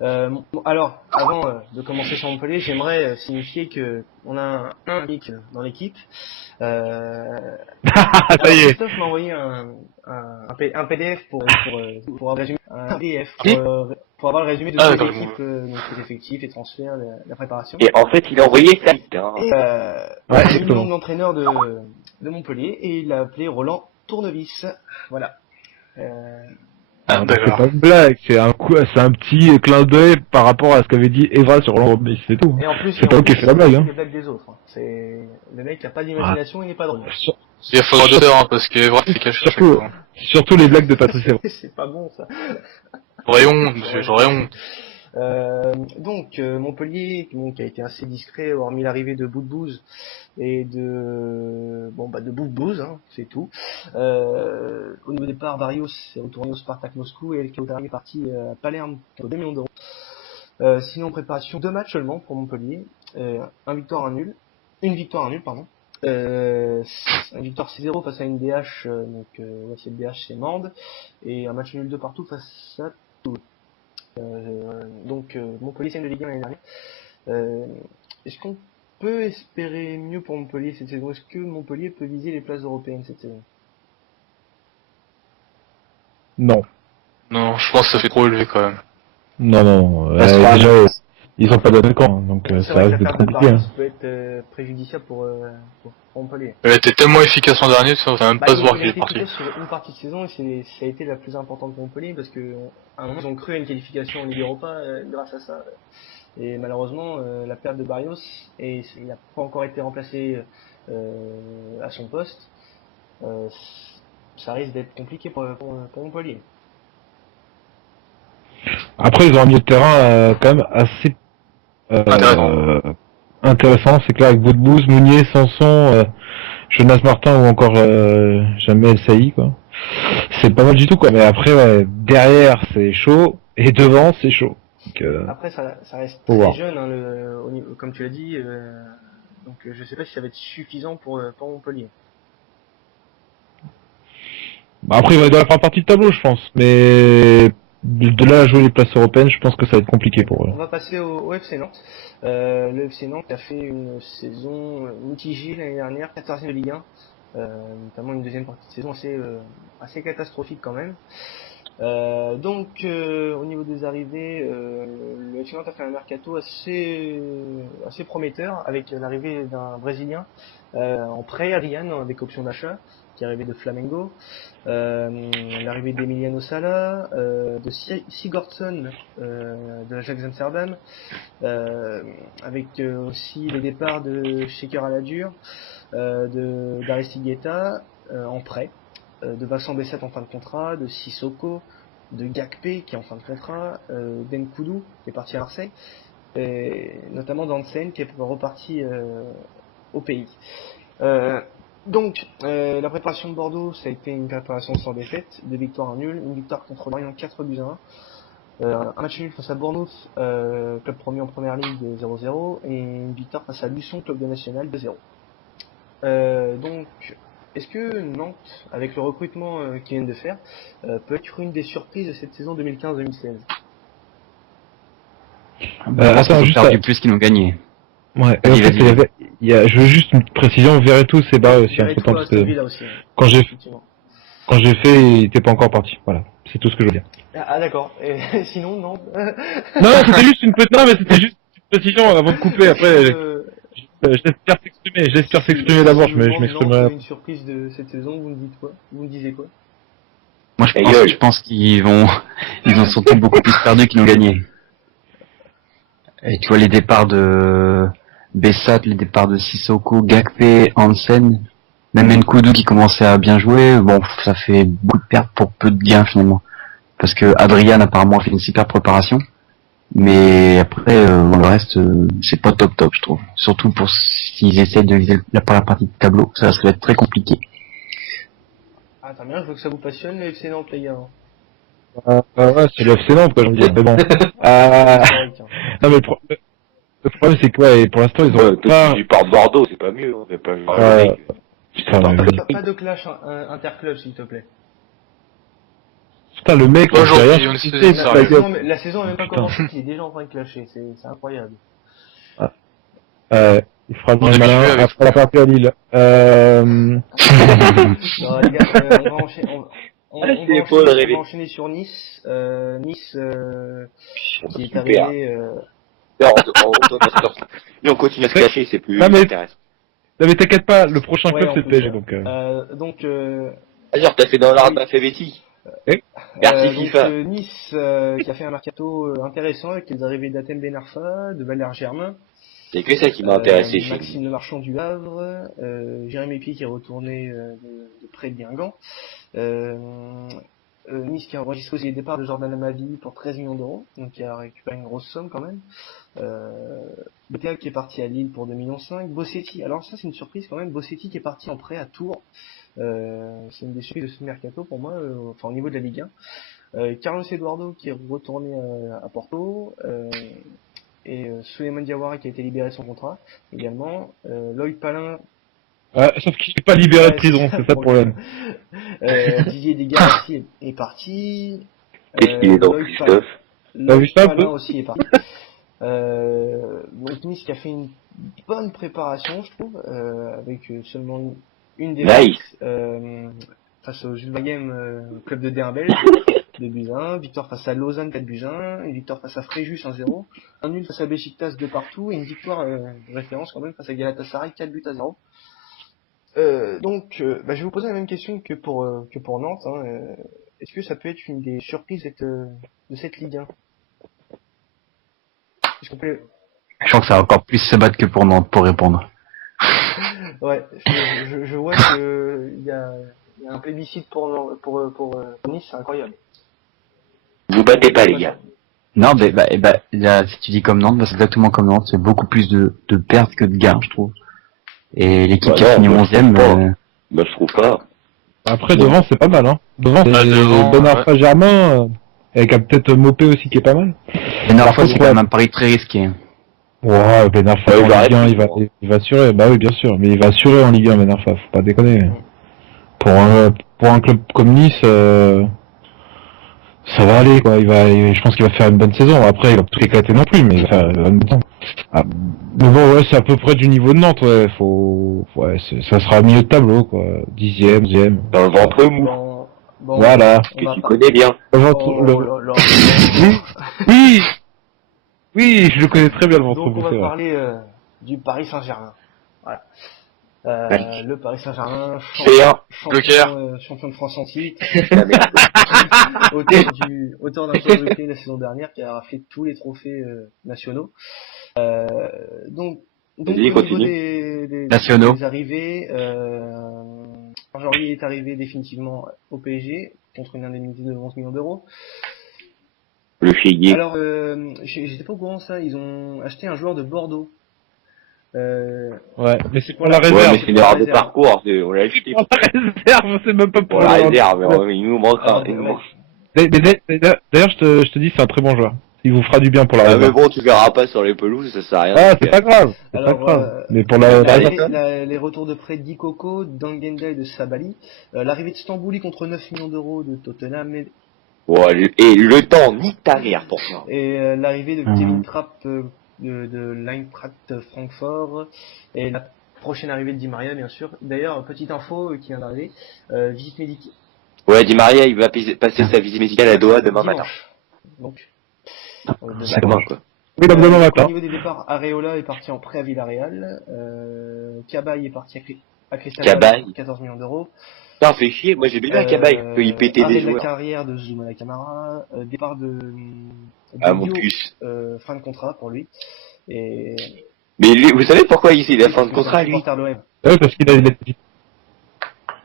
Alors, avant de commencer sur Montpellier, j'aimerais signifier que on a un geek dans l'équipe. Alors, Ça y est. Christophe m'a envoyé un PDF pour avoir le résumé, un PDF pour avoir le résumé de Ah, toute d'accord, l'équipe, donc les effectifs, les transferts, la préparation. Et en fait, il a envoyé ça. Hein. Et Ouais, il a mis le exactement. nom de l'entraîneur de Montpellier et il l'a appelé Roland Tournevis. Voilà. Ah, C'est d'accord. pas une blague, c'est un coup, c'est un petit clin d'œil par rapport à ce qu'avait dit Evra sur l'Europe, mais c'est tout. Et en plus, C'est pas ok, c'est la blague, hein. les blagues des autres. Hein. C'est le mec qui a pas d'imagination, il n'est pas drôle. Il faudra d'auteur, hein, parce que Evra s'est caché à chaque Surtout, fois. surtout les blagues de Patrice Evra. C'est pas bon ça. J'aurais honte, monsieur, j'aurais honte. Donc Montpellier, qui a été assez discret, hormis l'arrivée de Boudbouz et de Boudbouz, hein, c'est tout. Au niveau départ, Barrios est retourné au Spartak Moscou et El Kaoutari est parti à Palerme pour 2 millions d'euros. Sinon en préparation, 2 matchs seulement pour Montpellier, une victoire, un nul, pardon. Une victoire 6-0 face à une DH, cette DH c'est Mende, et un match nul de partout face à Toulouse. Montpellier c'est de Ligue 1 l'année dernière. Est-ce qu'on peut espérer mieux pour Montpellier cette saison? Est-ce que Montpellier peut viser les places européennes cette saison? Non. Non, je pense que ça fait trop élevé quand même. Non. Là, Déjà, ils ont pas d'attaquant, donc C'est ça vrai que risque la d'être perte de compliqué. Barrios Hein. peut être préjudiciable pour Montpellier. Elle était tellement efficace l'an dernier, ça va même pas se voir Il qu'il a est été parti. efficace sur une partie de saison et ça a été la plus importante pour Montpellier parce que à un moment ils ont cru à une qualification en Ligue Europa grâce à ça. Et malheureusement la perte de Barrios et il n'a pas encore été remplacé à son poste. Ça risque d'être compliqué pour Montpellier. Après, ils ont un milieu de terrain quand même assez intéressant. C'est clair, avec Boudbouz, Mounier, Sanson, Jonas Martin ou encore Jamel El Saï, quoi. C'est pas mal du tout, quoi. Mais après, ouais, derrière, c'est chaud et devant, c'est chaud. Donc, Après ça reste faut très voir. jeune, hein, comme tu l'as dit. Donc je sais pas si ça va être suffisant pour Montpellier. Bah, après, il va devoir faire partie de tableau, je pense. Mais de là à jouer les places européennes, je pense que ça va être compliqué pour eux. On va passer au FC Nantes. Le FC Nantes a fait une saison mitigée l'année dernière, 14e de Ligue 1, notamment une deuxième partie de saison assez catastrophique quand même. Au niveau des arrivées, le FC Nantes a fait un mercato assez prometteur avec l'arrivée d'un Brésilien en prêt, Adrian, avec option d'achat, qui est arrivé de Flamengo, l'arrivée d'Emiliano Sala, de Sigurdsson de l'Ajax Amsterdam, avec aussi le départ de Sheker Aladur, d'Aristigueta en prêt, de Vincent Bessat en fin de contrat, de Sissoko, de Gakpé qui est en fin de contrat, d'Enkoudou qui est parti à Marseille, et notamment d'Ansen qui est reparti au pays. La préparation de Bordeaux, ça a été une préparation sans défaite, 2 victoires, un nul, une victoire contre Lorient 4-1, un match nul face à Bournemouth, club premier en première ligue de 0-0, et une victoire face à Luçon, club de national de 0. Est-ce que Nantes, avec le recrutement qu'ils viennent de faire, peut être une des surprises de cette saison 2015-2016? Attends, ils ont juste perdu plus qu'ils n'ont gagné. Ouais, Vas-y, vas-y. je veux juste une précision, Verretou c'est barré aussi entre temps parce que Aussi, quand j'ai fait, il était pas encore parti. Voilà, c'est tout ce que je veux dire. Ah d'accord. Et sinon non. Non, c'était juste une précision avant de couper. Après, j'espère s'exprimer d'abord. Je m'exprimerai. Une surprise de cette saison, vous me dites quoi? Vous me disiez quoi? Moi, je pense qu'ils ont surtout beaucoup plus perdu qu'ils n'ont gagné. Et tu vois les départs de Bessat, les départs de Sissoko, Gakpe, Hansen, même Nkoudou qui commençait à bien jouer, bon, ça fait beaucoup de pertes pour peu de gains finalement. Parce que Adrian apparemment a fait une super préparation. Mais après, bon, le reste, c'est pas top, je trouve. Surtout pour s'ils essaient de viser la première partie du tableau, ça va être très compliqué. Ah, t'as bien, je veux que ça vous passionne, le FC Nantes, les gars. Ouais, c'est le FC Nantes, quoi, je me dis. Mais bon. Non, mais le problème, c'est que, ouais, pour l'instant, ils ont pas... Tu pars de Bordeaux, c'est pas mieux, hein. C'est pas Putain, Pas de clash interclub, s'il te plaît. Putain, le mec, Aujourd'hui, on ne sait pas. La saison a même pas commencé, il est déjà en train de clasher, c'est incroyable. Il fera le malin après la partie à Lille. Non, les gars, on va enchaîner sur Nice. Nice, qui est arrivé... on continue à se cacher, c'est plus intéressant. Non mais t'inquiète pas, le prochain club c'est le PSG, donc... Alors, t'as fait dans l'art d'un Févetti. Merci FIFA. Nice, qui a fait un mercato intéressant avec les arrivées d'Atem Ben Arfa, de Valère Germain. C'est que ça qui m'a intéressé chez Maxime Le Marchand du Havre, Jérémy Pied qui est retourné de près de Guingamp. Nice qui a enregistré aussi les départs de Jordan Amavi pour 13 millions d'euros, donc qui a récupéré une grosse somme quand même. Betea qui est parti à Lille pour 2,5 millions. Bossetti, alors ça c'est une surprise quand même, Bossetti qui est parti en prêt à Tours. C'est une des surprises de ce mercato pour moi, enfin au niveau de la Ligue 1. Carlos Eduardo qui est retourné à Porto. Et Souleymane Diawara qui a été libéré de son contrat également. Loïc Palin. Sauf qu'il n'est pas libéré de prison, c'est ça le problème. Didier Degas aussi est parti. Qu'est-ce qu'il est dans Christophe? Loïc Palin aussi est parti. Donc Nice qui a fait une bonne préparation, je trouve, avec seulement une défaite face au Jules Wagem, club de D1 belge. 2-1, victoire face à Lausanne 4-1, une victoire face à Fréjus 1-0, un nul face à Beşiktaş de partout et une victoire de référence quand même face à Galatasaray 4-0. Donc je vais vous poser la même question que pour Nantes. Est-ce que ça peut être une des surprises de cette Ligue 1? Est-ce qu'on peut... Je crois que ça va encore plus se battre que pour Nantes pour répondre. Ouais, je vois que il y a un plébiscite pour Nice, c'est incroyable. Vous battez pas les gars. Non, là, si tu dis comme Nantes, c'est exactement comme Nantes, c'est beaucoup plus de pertes que de gains, je trouve. Et l'équipe qui a fini 11ème, je trouve pas. Après, devant, c'est pas mal, hein. Devant, c'est Ben Arfa Germain, avec peut-être Mopé aussi qui est pas mal. Ben Arfa, c'est quand même un pari très risqué. Ouais, Ben Arfa en Ligue 1, il va assurer. Bah oui, bien sûr. Mais il va assurer en Ligue 1, Ben Arfa, faut pas déconner. Pour un club comme Nice, ça va aller, quoi. Je pense qu'il va faire une bonne saison. Après, il va pas tout éclater non plus, mais il va faire une bonne saison. Mais bon, ouais, c'est à peu près du niveau de Nantes, ouais. Ça sera au milieu de tableau, quoi. 10e, 11e. Dans le ventre mou. Bon, voilà. Que tu connais bien. Oui, je le connais très bien le ventre mou. Donc, on va parler du Paris Saint-Germain. Voilà. Le Paris Saint-Germain, champion de France en titre, auteur d'un trophée la saison dernière qui a raflé tous les trophées nationaux. Donc au niveau des arrivées, Jean-Louis est arrivé définitivement au PSG contre une indemnité de 11 millions d'euros. Le chéguier. Alors, j'étais pas au courant ça, ils ont acheté un joueur de Bordeaux. Ouais, mais c'est pour la réserve. Ouais, mais c'est une erreur de parcours, on l'a acheté. Pour la réserve, c'est même pas pour la réserve, mais il nous manque D'ailleurs, je te dis, c'est un très bon joueur. Il vous fera du bien pour la réserve. Mais bon, tu verras pas sur les pelouses, ça sert à rien. Ah, c'est pas grave. C'est pas grave. Mais pour les retours de prêt d'Ikoko, d'Angenda et de Sabali, l'arrivée de Stambouli contre 9 millions d'euros de Tottenham et le temps, nique ta mère pour moi. Et l'arrivée de Kevin Trapp de l'Eintracht Francfort et la prochaine arrivée de Di Maria bien sûr. D'ailleurs, petite info qui vient d'arriver, visite médicale. Ouais, Di Maria, il va passer sa visite médicale à Doha demain matin. Donc c'est demain quoi. Oui, demain matin. Au niveau des départs, Areola est parti en prêt à Villarreal, Cabaye est parti à Crystal Palace 14 millions d'euros. Putain, fait chier, moi j'ai bien à Cabaye, qu'il pétait des joueurs. La carrière de Zoumana Camara, départ de mon puce. fin de contrat pour lui. Et Mais lui, vous savez pourquoi il a fin de contrat, lui? Supporter de l'OM. Ouais, parce qu'il a dit... Puis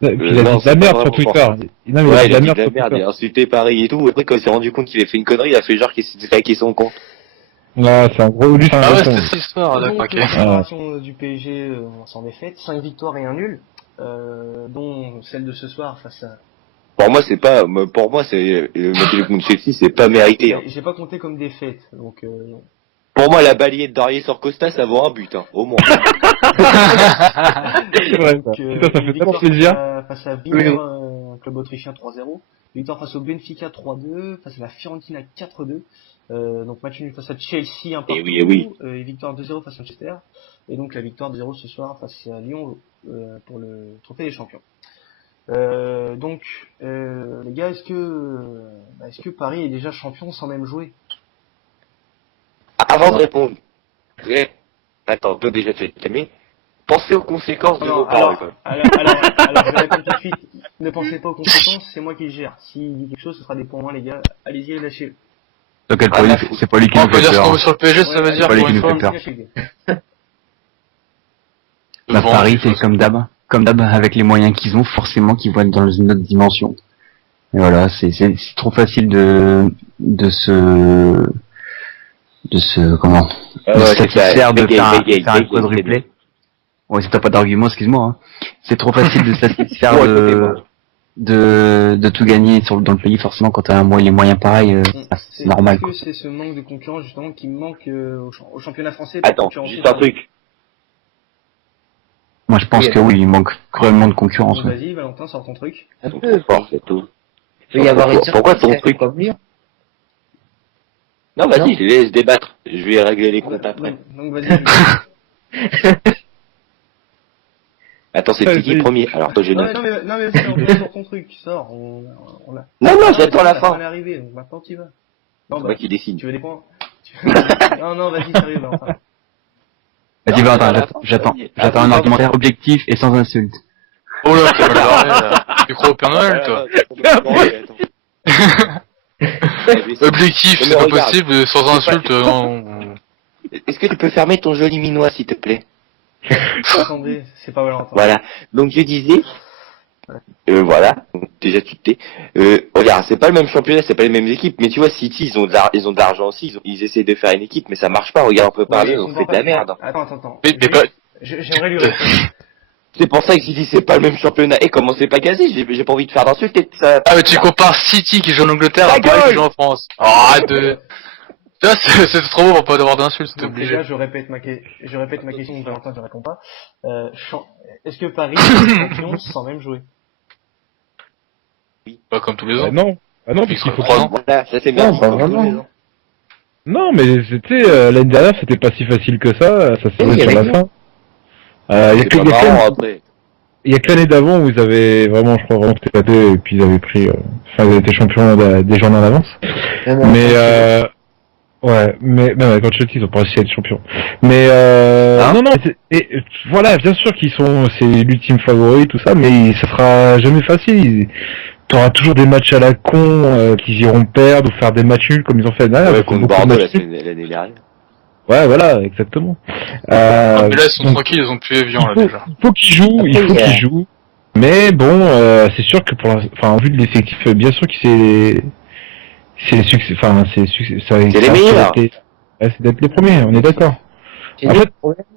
il a non, dit de la c'est merde pas sur vraiment Twitter. Non, mais Ouais, il a dit de la il a merde dit sur de la merde, il Twitter. a insulté Paris et tout. Et après, quand il s'est rendu compte qu'il avait fait une connerie, il a fait genre qu'il s'était hacké son compte. Ouais, c'est un gros... Lui, c'est un Ah gros ouais, con. c'était cette histoire, d'accord, Donc, ok. préparation du PSG sans défaite, 5 victoires et un nul, dont celle de ce soir face à... Pour moi, c'est pas, pour moi, c'est, le match contre Chelsea, c'est pas mérité, hein. J'ai pas compté comme défaite, donc... Pour moi, la balayette d'Arié sur Costa, ça vaut un but, hein, au moins. C'est vrai, ça. Putain, ça fait tellement plaisir. Face à Wiener, club autrichien 3-0. Victoire face au Benfica 3-2, face à la Fiorentina 4-2. Donc match nul face à Chelsea, un partout. Et victoire 2-0 face à Manchester. Et donc la victoire 2-0 ce soir face à Lyon pour le trophée des champions. Donc les gars, est-ce que Paris est déjà champion sans même jouer? Avant de répondre, attends, toi déjà tu vas te calmer. Pensez aux conséquences de vos paroles. Alors, je vais répondre tout de suite. Ne pensez pas aux conséquences, c'est moi qui le gère. S'il dit quelque chose, ce sera des points moins, les gars. Allez-y, lâchez. Donc c'est pas lui qui On nous peut fait dire ce qu'on peur. veut sur le PSG, ça veut dire pas lui pour qui une nous fois. fait peur. Bah, Paris, c'est comme d'hab, avec les moyens qu'ils ont, forcément qu'ils vont être dans une autre dimension. Et voilà, c'est trop facile de se satisfaire de faire un quadruplé. Ouais, si t'as pas d'argument, excuse-moi, hein. C'est trop facile de se satisfaire de tout gagner dans le pays, forcément, quand t'as les moyens pareils, c'est normal. Est-ce que c'est ce manque de concurrence, justement, qui manque au championnat français? Attends, juste un truc. Moi, je pense que oui, il manque cruellement de concurrence. Bon, vas-y, Valentin, sors ton truc. Un peu. C'est tout. Il peut y avoir une Pourquoi ton surprise, truc? pas venir. Non, vas-y, je les laisse débattre. Je vais régler les comptes après. Donc vas-y. Attends, c'est qui premier? Alors toi, je note. Non mais vas-y, sors ton truc, sors. On a... Non, j'attends la fin. On est arrivé, donc maintenant tu vas. Non, C'est moi qui décide. Tu veux des points? Non, vas-y, sérieux, Valentin. Vas-y, Valentin, j'attends un argumentaire objectif et sans insulte. Oh là, tu vas le barrer, là. Tu crois au Père Noël, toi? Objectif, c'est pas possible, sans insulte, non. Est-ce que tu peux fermer ton joli minois, s'il te plaît? Attendez, c'est pas Valentin. Voilà. Donc je disais, voilà. Donc, déjà tu te tais. Regarde, c'est pas le même championnat, c'est pas les mêmes équipes. Mais tu vois, City, ils ont de l'argent aussi. Ils essaient de faire une équipe, mais ça marche pas. Regarde, on peut parler, on fait de la merde. Attends. J'aimerais lui répondre. C'est pour ça que City, c'est pas le même championnat. Et comment c'est pas quasi, j'ai pas envie de faire d'insulter. Ah, mais tu compares City qui joue en Angleterre à Paris qui joue en France. Oh, arrête de... Ça, c'est trop beau pour pas avoir d'insultes, c'est obligé. Déjà, je répète ma question, Valentin, je réponds pas. Est-ce que Paris est champion sans même jouer? Pas comme tous les ans. Non, puisqu'il faut 3 ans. Voilà, ça c'est bien. Non, pas vraiment. Non, mais c'était l'année dernière, c'était pas si facile que ça s'est joué sur la fin. Il y a que l'année d'avant où ils avaient vraiment, je crois, vraiment éclaté et puis ils avaient pris, ils avaient été champions des journées en avance. Mais quand Chelsea ils ont pas réussi à être champions. Mais non, voilà, bien sûr c'est l'ultime favori tout ça, mais ça sera jamais facile. T'auras toujours des matchs à la con qu'ils iront perdre ou faire des matchs nuls comme ils ont fait l'année dernière. Contre Bordeaux l'année dernière. Ouais, voilà, exactement. Mais là, ils sont tranquilles, ils ont plus Evian, là, déjà. Il faut qu'ils jouent. Mais bon, c'est sûr que en vue de l'effectif, bien sûr que c'est les succès, c'est les meilleurs. C'est d'être les premiers, on est d'accord. En fait,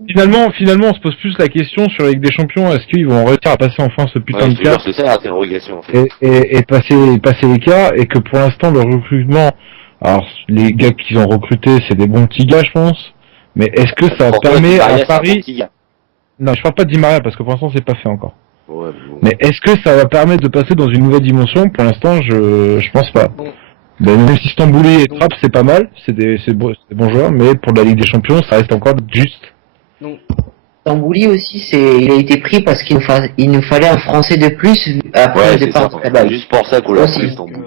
finalement, on se pose plus la question sur la Ligue des Champions, est-ce qu'ils vont réussir à passer enfin ce putain de cap? C'est ça l'interrogation, en fait. Et passer les cas, et que pour l'instant, le recrutement, alors, les gars qu'ils ont recrutés, c'est des bons petits gars, je pense. Mais est-ce que ça permet à Paris... Non, je parle pas de Di Maria, parce que pour l'instant, c'est pas fait encore. Ouais, bon. Mais est-ce que ça va permettre de passer dans une nouvelle dimension? Pour l'instant, je pense pas. Bon. Même si Stambouli et Trapp, c'est pas mal, c'est des bons joueurs, mais pour la Ligue des Champions, ça reste encore juste. Donc, Stambouli aussi, il a été pris parce qu'il nous fallait un Français de plus après le départ de Kabak. Juste pour ça qu'on l'a pris, Stambouli.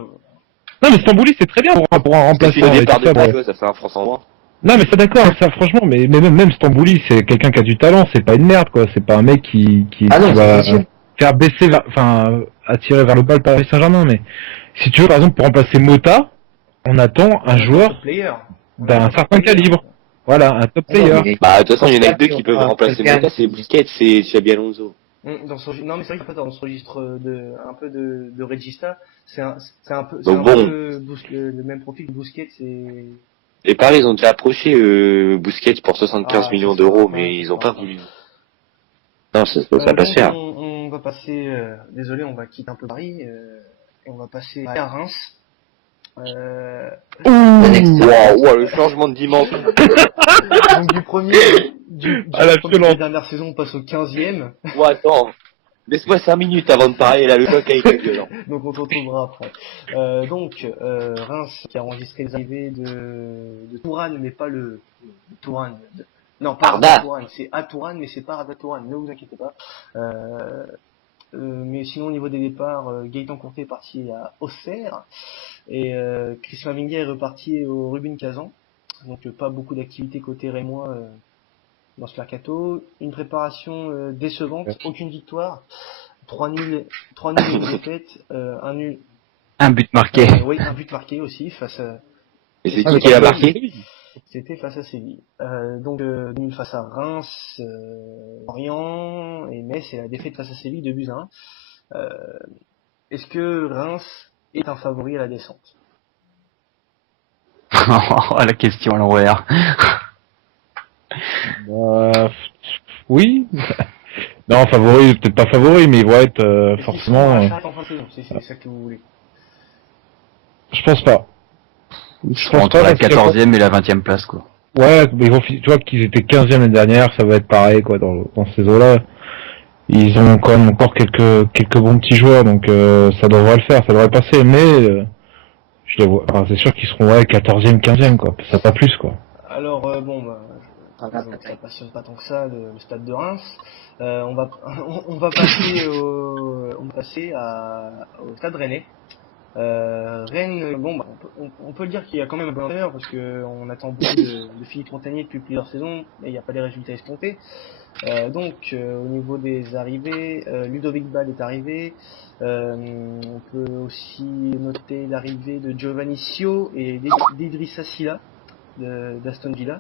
Non, mais Stambouli, c'est très bien pour un remplaçant. Le départ de Kabak, ça fait un France en moins. Non, mais c'est d'accord, ça, franchement, mais même Stambouli, c'est quelqu'un qui a du talent, c'est pas une merde, quoi. C'est pas un mec qui va faire baisser, attirer vers le bas le Paris Saint-Germain, mais si tu veux, par exemple, pour remplacer Mota, on attend un joueur d'un certain calibre. Voilà, un top Non, player. mais- Bah, de toute façon, il y en a que deux on qui peuvent va remplacer faire- Mota, c'est Busquets, c'est Xabi Alonso. Non, mais c'est vrai qu'il dans ce registre un peu de Regista, c'est un peu, Donc bon. le même profil que Busquets, c'est... Les Paris, ils ont déjà approché Busquets pour 75 Ah, millions ça va d'euros, pas, mais ça ils ont va pas pas. voulu. Non, ça va pas se Donc faire. on va passer, désolé, on va quitter un peu Paris, et on va passer à Reims. Waouh, le changement de dimension. Donc du À la premier de la violence. dernière saison, on passe au 15e. Bon, attends. Laisse-moi 5 minutes avant de parler, là, le choc a été violent. Donc on se retrouvera après. Reims qui a enregistré les arrivées de Tourane, mais pas le Tourane. Non, pas Arda. Arda Tourane, c'est à Tourane, mais c'est pas Arda Tourane, ne vous inquiétez pas. Mais sinon au niveau des départs, Gaëtan Courtet est parti à Auxerre et Christian Minguet est reparti au Rubin Kazan. Donc pas beaucoup d'activité côté rémois dans ce mercato. Une préparation décevante, aucune victoire, 3 nuls et 2 défaites, un nul. Un but marqué. Oui, un but marqué aussi face à... Et c'est qui l'a marqué? C'était face à Séville. Nul face à Reims, Orient et Metz et la défaite face à Séville 2-1. Est-ce que Reims est un favori à la descente? La question à l'envers. Oui. Non, favori, peut-être pas favori, mais ils vont être Est-ce qu'ils forcément. seront à la chasse en fin de saison? C'est ça que vous voulez. Je pense pas. Je pense entre la 14e et la 20e place, quoi. Ouais, mais tu vois qu'ils étaient 15e l'année dernière, ça va être pareil, quoi, dans ces eaux-là. Ils ont quand même encore quelques bons petits joueurs, donc ça devrait le faire, ça devrait passer, mais je les vois. Enfin, c'est sûr qu'ils seront 14e, 15e, quoi. Ça pas plus, quoi. Alors ça passionne pas tant que ça le stade de Reims. On va passer au stade rennais. Rennes, on peut le dire qu'il y a quand même un bon intérieur parce que on attend beaucoup de Philippe Montagnier depuis plusieurs saisons, mais il n'y a pas les résultats escomptés. Au niveau des arrivées, Ludovic Ball est arrivé. On peut aussi noter l'arrivée de Giovanni Sio et d'Idrissa Silla d'Aston Villa.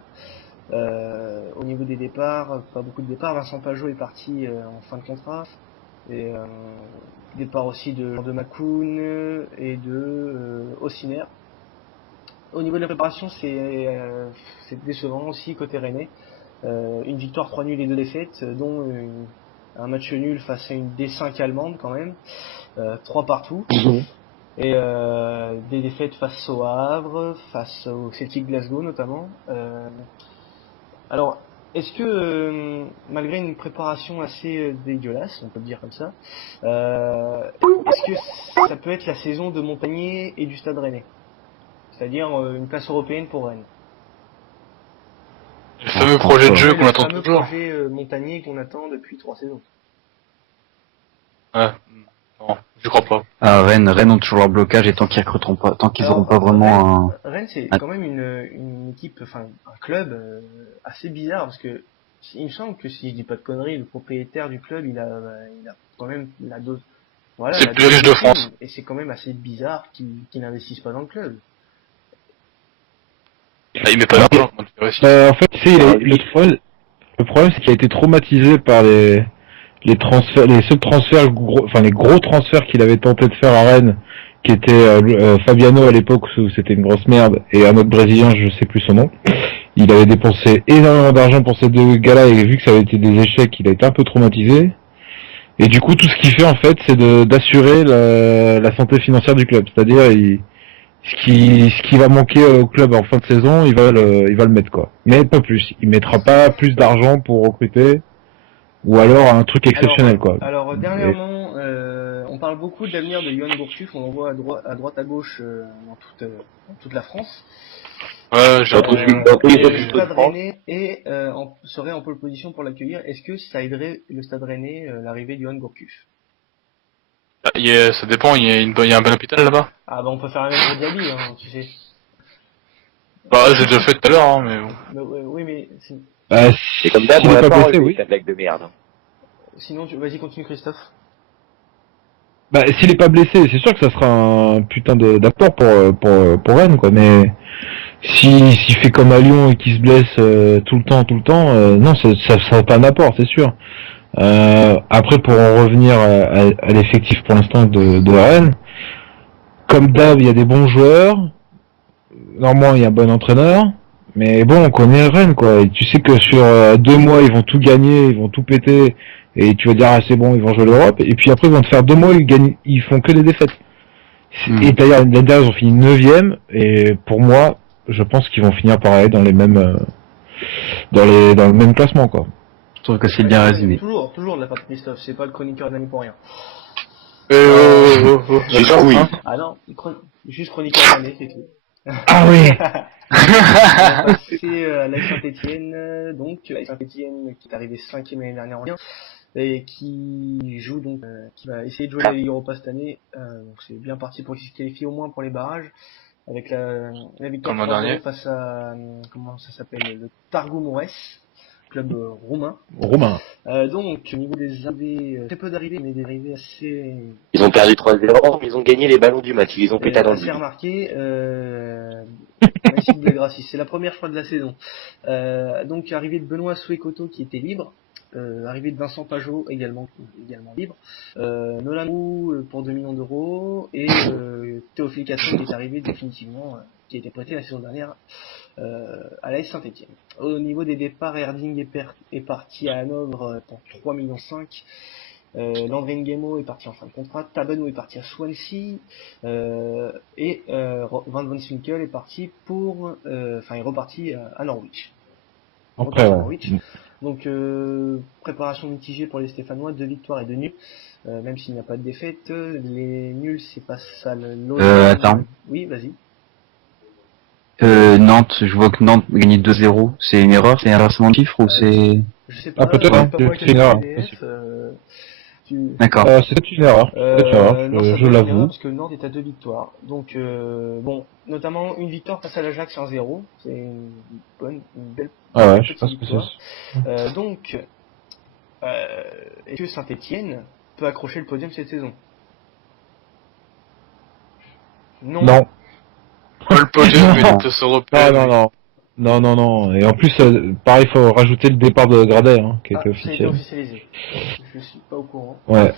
Au niveau des départs, pas beaucoup de départs. Vincent Pajot est parti en fin de contrat. Et départ aussi de Macoun et de Ossiner. Au niveau de la préparation, c'est décevant aussi côté rennais. Une victoire, 3 nuls et 2 défaites, dont un match nul face à une D5 allemande quand même, 3 partout. Et des défaites face au Havre, face au Celtic Glasgow notamment. Alors, est-ce que malgré une préparation assez dégueulasse, on peut le dire comme ça, est-ce que ça peut être la saison de Montagnier et du Stade Rennais? C'est-à-dire une place européenne pour Rennes. Le fameux projet de jeu qu'on attend toujours. Le toujours. fameux projet Montagnier qu'on attend depuis 3 saisons. Ouais. Non, je crois pas. Rennes ont toujours leur blocage et tant qu'ils recruteront pas, tant qu'ils auront pas vraiment Rennes, c'est quand même une équipe, enfin un club assez bizarre parce que il me semble que si je dis pas de conneries, le propriétaire du club, il a quand même la dose. Voilà. C'est le plus riche de France. Et c'est quand même assez bizarre qu'il n'investisse pas dans le club. Ah, il met pas d'argent, comment tu fais aussi. En fait, le problème, c'est qu'il a été traumatisé par les transferts, les seuls transferts, les gros transferts qu'il avait tenté de faire à Rennes, qui était Fabiano à l'époque où c'était une grosse merde, et un autre Brésilien, je sais plus son nom. Il avait dépensé énormément d'argent pour ces deux gars-là, et vu que ça avait été des échecs, il a été un peu traumatisé. Et du coup, tout ce qu'il fait, en fait, c'est d'assurer la santé financière du club. C'est-à-dire, ce qui va manquer au club en fin de saison, il va le mettre, quoi. Mais pas plus. Il mettra pas plus d'argent pour recruter, ou alors un truc exceptionnel, quoi. Alors dernièrement, on parle beaucoup de l'avenir de Yohan Gourcuff, on en voit à droite à gauche dans toute la France. Ouais, j'ai entendu. Le Stade Rennais serait en pole position pour l'accueillir. Est-ce que ça aiderait le Stade Rennais l'arrivée de Yohan Gourcuff? Ça dépend, il y a un bon hôpital là-bas. Ah bah on peut faire la même pour Diaby, hein, tu sais. Bah j'ai déjà fait tout à l'heure, hein, mais bon. Oui mais C'est comme d'hab, on s'il est a pas pas blessé, enlevé oui. ta blague de merde. sinon vas-y continue Christophe. Bah, s'il est pas blessé, c'est sûr que ça sera un putain d'apport pour Rennes, quoi, mais s'il fait comme à Lyon et qu'il se blesse tout le temps, non, ça n'a pas d'apport, c'est sûr. Après, pour en revenir à l'effectif pour l'instant de Rennes, comme d'hab, il y a des bons joueurs. Normalement, il y a un bon entraîneur. Mais bon, on connaît Rennes, quoi. Et tu sais que sur 2 mois, ils vont tout gagner, ils vont tout péter. Et tu vas dire, ah, c'est bon, ils vont jouer l'Europe. Et puis après, ils vont te faire 2 mois, ils font que des défaites. Et d'ailleurs, l'année dernière, ils ont fini 9e. Et pour moi, je pense qu'ils vont finir pareil dans les mêmes, dans le même classement, quoi. Je trouve que c'est bien résumé. Toujours de la part de Christophe, c'est pas le chroniqueur de l'année pour rien. Oui. Ah non, juste chroniqueur de l'année, c'est tout. Ah oui. On va passer à l'AS Saint-Etienne, donc l'AS Saint-Etienne qui est arrivé 5e l'année dernière en Ligue 1 et qui joue donc, qui va essayer de jouer la Ligue Europa cette année. Donc c'est bien parti pour qu'il se qualifie au moins pour les barrages avec la victoire 3-0 face à comment ça s'appelle, le Targu Mures, club roumain. Donc au niveau des arrivées, très peu d'arrivées, mais des arrivées assez. Ils ont perdu 3-0, mais ils ont gagné les ballons du match, ils ont pété dans le assez remarqué. Merci de Blagrassi, c'est la première fois de la saison. Donc arrivée de Benoît Souekoto qui était libre. Arrivée de Vincent Pajot également libre. Nolan Roux pour 2 millions d'euros et Théophile Catron qui est arrivé définitivement, qui a été prêté la saison dernière à l'AS Saint-Etienne. Au niveau des départs, Erding est parti à Hanovre pour 3,5 millions. Landry Ngemo est parti en fin de contrat, Tabanou est parti à Swansea et Van Swinkel est parti est reparti à Norwich. Après, Donc préparation mitigée pour les Stéphanois, 2 victoires et 2 nuls, même s'il n'y a pas de défaite. Les nuls, c'est pas ça attends. Oui, vas-y. Nantes, je vois que Nantes a gagné 2-0. C'est une erreur, c'est un inversement de chiffres ou c'est... Je sais pas, peut-être, c'est une erreur. D'accord. C'est une erreur. Je l'avoue. Parce que Nantes est à 2 victoires. Donc, bon, notamment une victoire face à l'Ajax 1-0. C'est une belle je pense que victoire. Donc, est-ce que Saint-Etienne peut accrocher le podium cette saison? Non. Pas le podium, mais il peut se repérer. Non. Et en plus, pareil, il faut rajouter le départ de Gradet, qui a été officiel. officialisé. Je suis pas au courant. Ouais.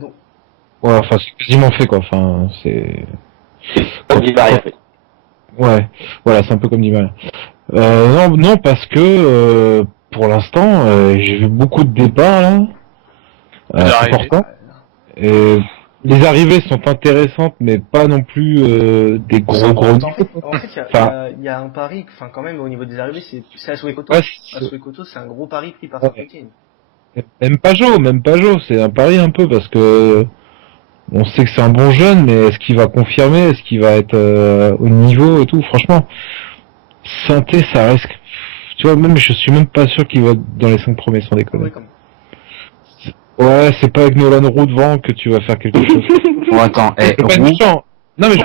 Donc. Ouais, enfin, c'est quasiment fait, quoi. Enfin, c'est. Comme dit Marie, en fait. Ouais. Voilà, c'est un peu comme dit Marie. Non, parce que pour l'instant, j'ai vu beaucoup de départs là. Important. Et les arrivées sont intéressantes, mais pas non plus des gros. En fait, il y a un pari, quand même au niveau des arrivées, c'est à Souekoto. À Souekoto, c'est un gros pari pris par Saint-Etienne. Même Pajot, c'est un pari un peu parce que on sait que c'est un bon jeune, mais est-ce qu'il va confirmer, est-ce qu'il va être au niveau et tout. Franchement, Saint-Etienne, ça risque. Tu vois, même je suis même pas sûr qu'il va être dans les 5 premiers sans déconner. Ouais, c'est pas avec Nolan Roux devant que tu vas faire quelque chose. Bon, attends, Roux... Non, mais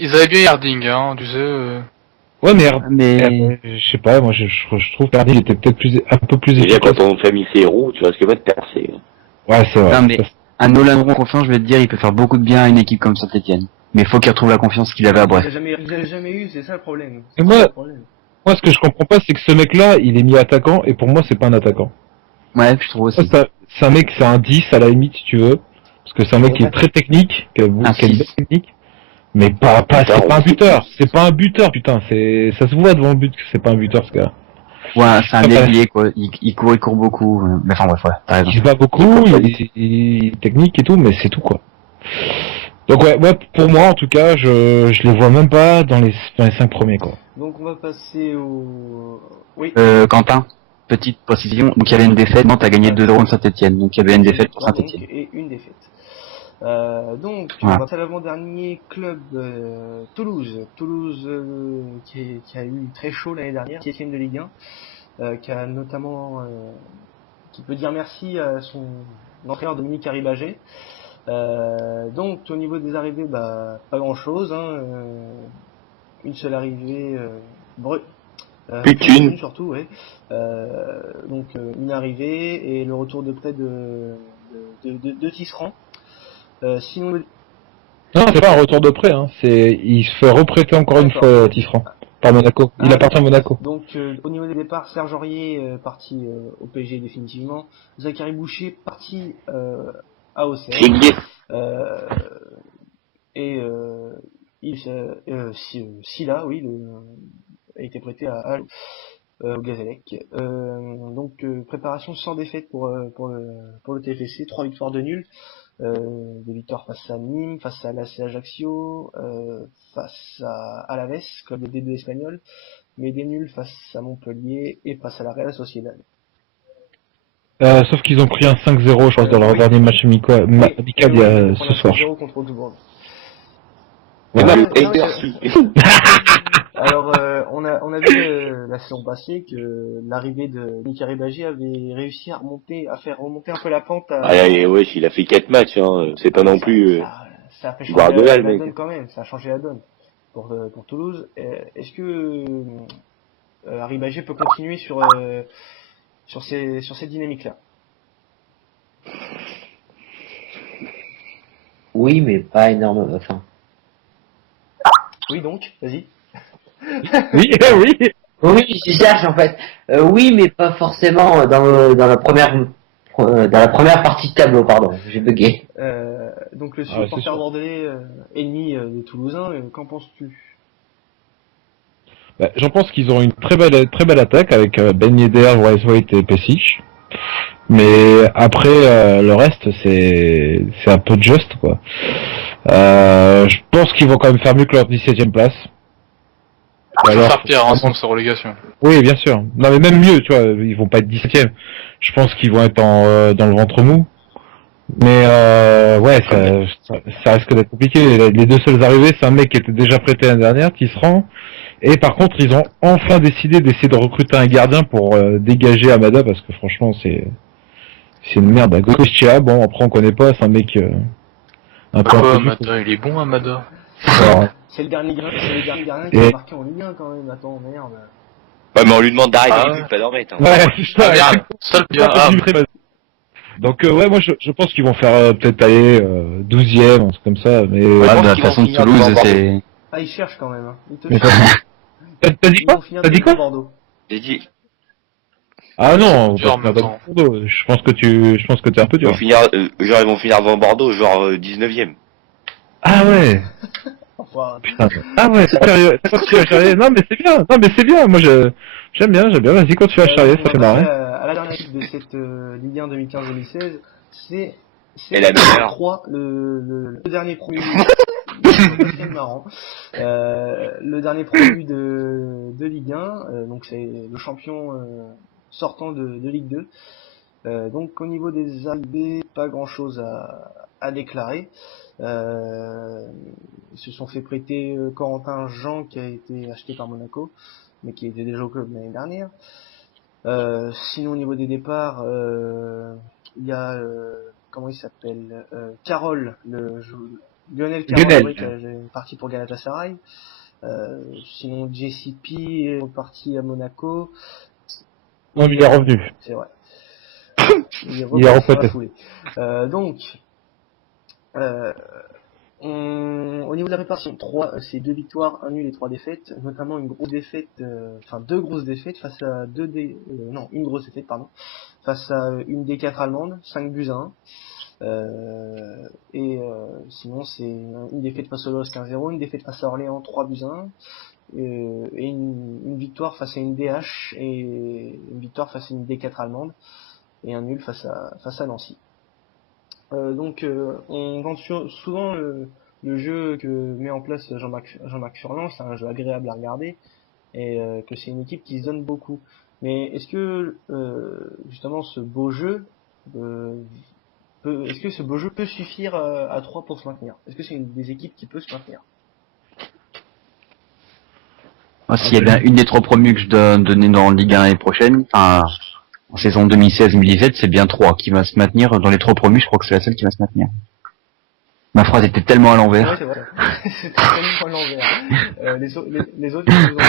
ils avaient bien Harding, tu sais. Ouais, mais je sais pas, moi je trouve qu'Harding était peut-être un peu plus efficace. Déjà, quand ton famille c'est Roux, tu vois ce que va te percer. Ouais, c'est vrai. Non, mais un Nolan Roux en confiance, je vais te dire, il peut faire beaucoup de bien à une équipe comme Saint-Etienne. Mais il faut qu'il retrouve la confiance qu'il avait à Brest. Il a jamais eu, c'est ça le problème. Et moi, ce que je comprends pas, c'est que ce mec-là, il est mis attaquant, et pour moi, c'est pas un attaquant. Ouais, je trouve aussi. C'est un mec, c'est un 10 à la limite, si tu veux. Parce que c'est un mec qui est très technique, qui a une belle technique. Mais c'est pas un buteur. C'est pas un buteur, putain. Ça se voit devant le but que c'est pas un buteur, ce gars. Ouais, c'est un ailier, quoi. Il court beaucoup. Mais enfin, bref, ouais. T'as raison. Il se bat beaucoup, il est technique et tout, mais c'est tout, quoi. Donc ouais, pour moi, en tout cas, je les vois même pas dans les 5 premiers, quoi. Donc on va passer au... Oui. Quentin, petite précision. Donc il y avait une défaite. Nantes a gagné 2-0 de Saint-Etienne. Donc il y avait une défaite pour Saint-Etienne. Et une défaite. Donc, on va passer à l'avant-dernier club, Toulouse. Toulouse qui a eu très chaud l'année dernière, 7ème de Ligue 1, qui a notamment, qui peut dire merci à son entraîneur Dominique Arribagé. Donc, au niveau des arrivées, pas grand-chose. Une seule arrivée, une surtout, ouais. Donc, une arrivée et le retour de près de Tisserand. Sinon, Non, c'est pas un retour de prêt, hein. Il se fait reprêter encore une fois Tisserand par Monaco. Il appartient à Monaco. Donc au niveau des départs, Serge Aurier parti au PSG définitivement, Zachary Boucher parti à Auxerre, et Silla, oui, a été prêté au Gazélec. Donc préparation sans défaite pour le TFC, 3 victoires de nul. Des victoires face à Nîmes, face à l'AC Ajaccio, face à Alaves, club de D2 espagnol, mais des nuls face à Montpellier et face à la Real Sociedad. Sauf qu'ils ont pris un 5-0, je pense, dans leur dernier match amical il y a ce soir. 5-0 contre Augsbourg. Alors, on a vu la saison passée que l'arrivée de Mika Ribagi avait réussi à faire remonter un peu la pente. Ouais, il a fait 4 matchs, hein. C'est pas non plus. Ça a fait changer Guardiola, la le mec. donne quand même. Ça a changé la donne pour Toulouse. Est-ce que Ribagi peut continuer sur cette dynamique-là? Oui, mais pas énorme. Enfin. Oui, donc, vas-y. Oui, oui. Oui, je cherche en fait. Oui, mais pas forcément dans la première partie de tableau, pardon. J'ai bugué. Donc le supporter bordelais ennemi des Toulousains, qu'en penses-tu? J'en pense qu'ils ont une très belle attaque avec Ben Yedder, Weisweit et Pesic. Mais après le reste c'est un peu juste quoi. Je pense qu'ils vont quand même faire mieux que leur 17e place. Ça va faire pire en sans relégation. Oui, bien sûr. Non mais même mieux, tu vois, ils vont pas être 17e. Je pense qu'ils vont être dans le ventre mou. Mais ouais, ça risque d'être compliqué. Les deux seuls arrivés, c'est un mec qui était déjà prêté l'année dernière, Tisserand. Et par contre, ils ont enfin décidé d'essayer de recruter un gardien pour dégager Amada parce que franchement, c'est une merde. Goicoechea, bon après on connaît pas, c'est un mec un peu. Amada, il est bon Amada. C'est le dernier gardien qui a marqué en Ligue 1 quand même. Attends, merde. Ouais, mais on lui demande d'arrêter, pas d'en mettre. Hein. Ouais, c'est ça. Merde. Seul bien. Donc ouais, moi je pense qu'ils vont faire peut-être aller 12e, un truc comme ça. Mais de toute façon, Toulouse, c'est. Ah, ils cherchent quand même. Hein. T'as dit quoi? T'as dit quoi? Bordeaux. J'ai dit. Ah non, dur, Bordeaux. Je pense que t'es un peu dur. Ils vont finir devant Bordeaux, genre 19e. Ah ouais. Putain. Ah ouais, sérieux. Continue à charrier. Non mais c'est bien. Moi j'aime bien. Vas-y, continue à charrier, ça fait marrer. À la dernière équipe de cette Ligue 1 2015-2016, c'est la meilleure. 3, le dernier promu. C'est marrant. Le dernier promu de Ligue 1, donc c'est le champion sortant de Ligue 2. Donc au niveau des AB, pas grand chose à déclarer. Ils se sont fait prêter Corentin Jean qui a été acheté par Monaco, mais qui était déjà au club l'année dernière. Sinon au niveau des départs, il y a comment il s'appelle, Carole, Lionel Carole qui est parti pour Galatasaray. Sinon JCP est reparti à Monaco. Non, mais il est revenu. C'est vrai. Il est reparti. Donc au niveau de la répartition, 3, c'est 2 victoires, 1 nul et 3 défaites, notamment une grosse défaite, deux grosses défaites face à une grosse défaite, pardon, face à une des 4 allemandes, 5-1. Sinon c'est une défaite face au LOSC 1-0, une défaite face à Orléans 3-1, et une victoire face à une DH et une victoire face à une D4 allemande, et un nul face à Nancy. Donc on vend souvent le jeu que met en place Jean-Marc Furlan, c'est un jeu agréable à regarder et que c'est une équipe qui se donne beaucoup. Mais est-ce que justement ce beau jeu peut suffire à 3 pour se maintenir? Est-ce que c'est une des équipes qui peut se maintenir? S'il y a bien une des 3 promus que je dois donner dans Ligue 1 l'année prochaine, en saison 2016-2017, c'est bien 3 qui va se maintenir. Dans les 3 promus, je crois que c'est la seule qui va se maintenir. Ma phrase était tellement à l'envers. Ouais, c'est vrai. C'était tellement à l'envers. Les autres, ils nous ont...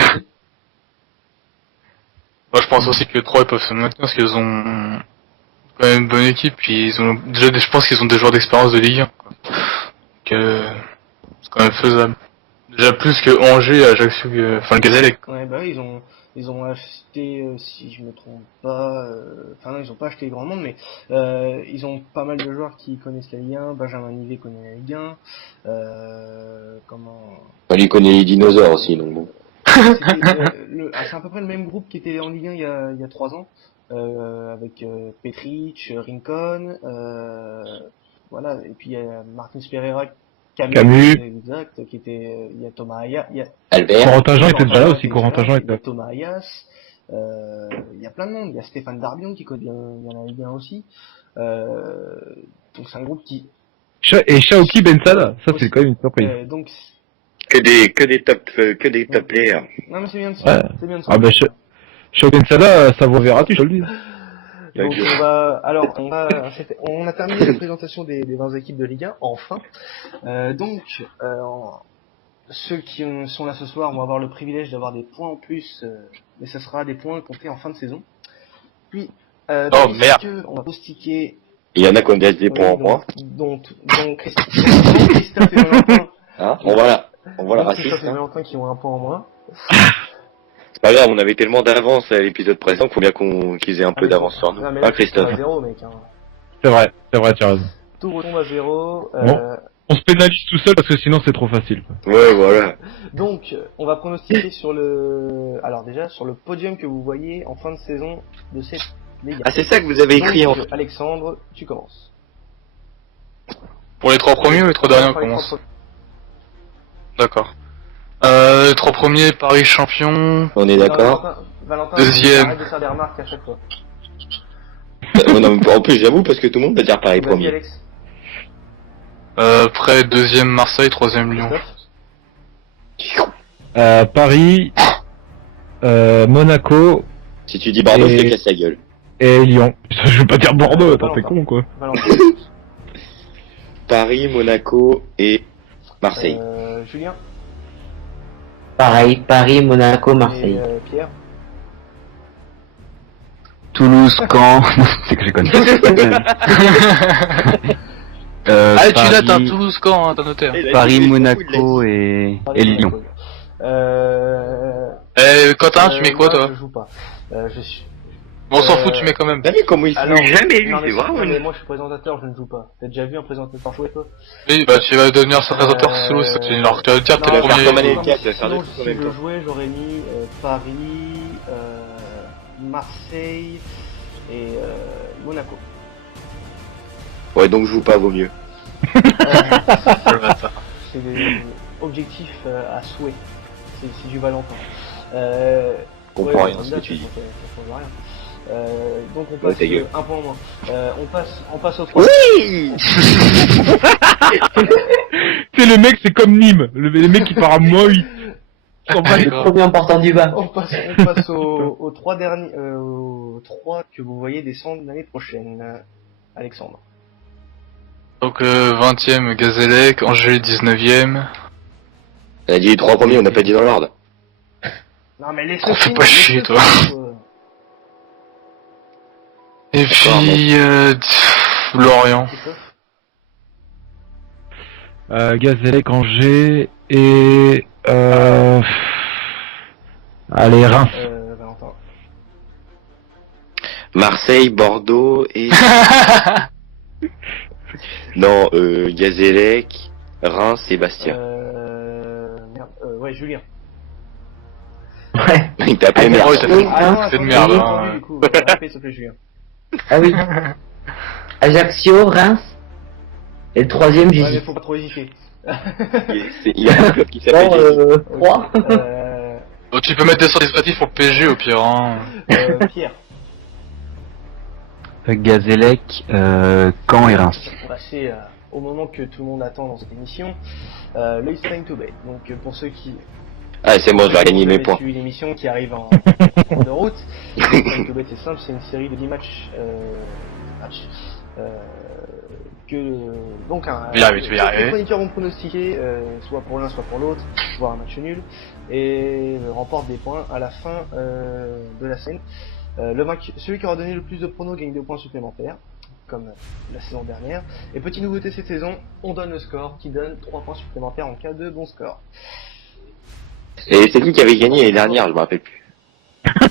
Moi, je pense aussi que les 3 ils peuvent se maintenir parce qu'ils ont quand même une bonne équipe. Puis je pense qu'ils ont des joueurs d'expérience de Ligue 1. Quoi. Donc, c'est quand même faisable. Déjà plus que Angers, Ajaccio, enfin le Gazellec. Ouais, bah oui, ils ont acheté, si je me trompe pas, enfin non, ils ont pas acheté grand monde, mais ils ont pas mal de joueurs qui connaissent la Ligue 1. Benjamin Nivet connaît la Ligue 1. Comment On lui connaît les dinosaures aussi, donc bon. c'est à peu près le même groupe qui était en Ligue 1 il y a 3 ans, avec Petric, Rincon, voilà, et puis il y a Martins Pereira, Camus. Exact, qui était, il y a Thomas Ayas, il y a Albert. Corentin-Jean était déjà là aussi, il y Corentin-Jean a était Thomas Ayas, il y a plein de monde, il y a Stéphane Darbion qui connaît bien la Ligue 1 aussi, donc c'est un groupe qui... Et Shaoki Ben Salah, ça c'est quand même une surprise. Donc, Que des top players. non mais c'est bien de Ouais. c'est bien de Ah bah Shaoki Ben Salah, ça vaut Verratti, je te le dis. Donc on a terminé la présentation des 20 équipes de Ligue 1, enfin. Ceux qui sont là ce soir vont avoir le privilège d'avoir des points en plus, mais ce sera des points comptés en fin de saison. Puis, merde. on va postiquer. Il y en a qui ont déjà des points en moins. Donc Christophe et Valentin. Hein, on voit la raciste. Christophe et Valentin qui ont un point en moins. C'est pas grave, on avait tellement d'avance à l'épisode précédent qu'il faut bien qu'ils aient un peu d'avance sur nous. Non, mais là, Christophe. à 0, mec, hein. C'est vrai, tu as raison. Tout retombe à 0. On se pénalise tout seul parce que sinon c'est trop facile. Quoi. Ouais, voilà. Donc, on va pronostiquer sur le podium que vous voyez en fin de saison de cette Ligue 1. Ah, c'est ça que vous avez écrit en... Alexandre, tu commences. Pour les 3 premiers ou les 3 derniers on commence? D'accord. Les 3 premiers, Paris champion. On est d'accord. Valentin, deuxième. arrête de faire des remarques à chaque fois. Non, en plus, j'avoue, parce que tout le monde va dire Paris Vas-y, premier. Alex. Après, deuxième Marseille, troisième Lyon. Paris, Monaco Si tu dis Bordeaux, je te casse la gueule. et Lyon. Je veux pas dire Bordeaux, attends, t'es con quoi. Valentin. Paris, Monaco et Marseille. Julien. Pareil, Paris, Monaco, Marseille. Et Pierre. Toulouse, Caen. C'est que je connais. Allez, tu notes, Paris, Toulouse, Caen, t'as noté. Paris, Monaco et Lyon. Quentin, tu mets quoi, moi, toi? Je joue pas. Je suis... Bon, on s'en fout, tu mets quand même. T'as vu comment il se Alors, met jamais lui, non, mais c'est vraiment mais une... moi je suis présentateur, je ne joue pas. T'as déjà vu un présentateur jouer toi? Oui, bah, tu vas devenir présentateur solo, ça, alors, tu vas dire, t'es non, le faire comme premier. Anelka, tu vas faire des Sinon, trucs en si même je temps. jouais, j'aurais mis Paris, Marseille et Monaco. Ouais, donc je joue pas, vaut mieux. C'est des objectifs à souhait. C'est du Valentin. Comprends rien ce que tu dis. Ça change rien. Donc on Ouais, passe ta gueule. un point en moins. On passe au 3. Oui. Tu sais, le mec c'est comme Nîmes, le mec qui part à moins 8. Le premier important du bas. On passe aux 3 derniers, aux 3 que vous voyez descendre l'année prochaine. Alexandre. Donc, 20ème, Gazellec, Angers, 19ème. On a dit les 3 premiers, on n'a pas dit dans l'ordre. Non mais laisse Oh, fais pas chier, toi. Et puis, Lorient. Gazellec, Angers et allez Reims. Valentin. Marseille, Bordeaux et... non, Gazellec, Reims et Bastia. Merde, ouais, Julien. Ouais. Il t'a appelé merde. Oh, t'as fait Ah, c'est de merde, j'ai hein. entendu, du coup. Répète, s'il te plaît, Julien. Ah oui. Ajaccio, Reims. Et le troisième, Ouais, mais j'hésite. faut pas trop hésiter. Il y a un club qui s'appelle... Bon, 3. Oh, tu peux mettre des sorties sportifs pour PSG au pire, hein. Pierre. Gazellec, Caen et Reims. On va passer au moment que tout le monde attend dans cette émission. Le It's Time to Bet. Donc pour ceux qui... Ah, c'est bon, je vais gagner mes Vous points. avez suivi l'émission qui arrive en cours de route. Le It's Time to Bet, c'est simple, c'est une série de 10 matchs. Donc Tu vas y arriver. les chroniqueurs vont pronostiquer soit pour l'un soit pour l'autre, voire un match nul, et remporte des points à la fin de la scène. Celui qui aura donné le plus de pronos gagne 2 points supplémentaires. comme la saison dernière. Et petite nouveauté cette saison, on donne le score qui donne 3 points supplémentaires en cas de bon score. Et c'est qui avait gagné l'année dernière, je me rappelle plus.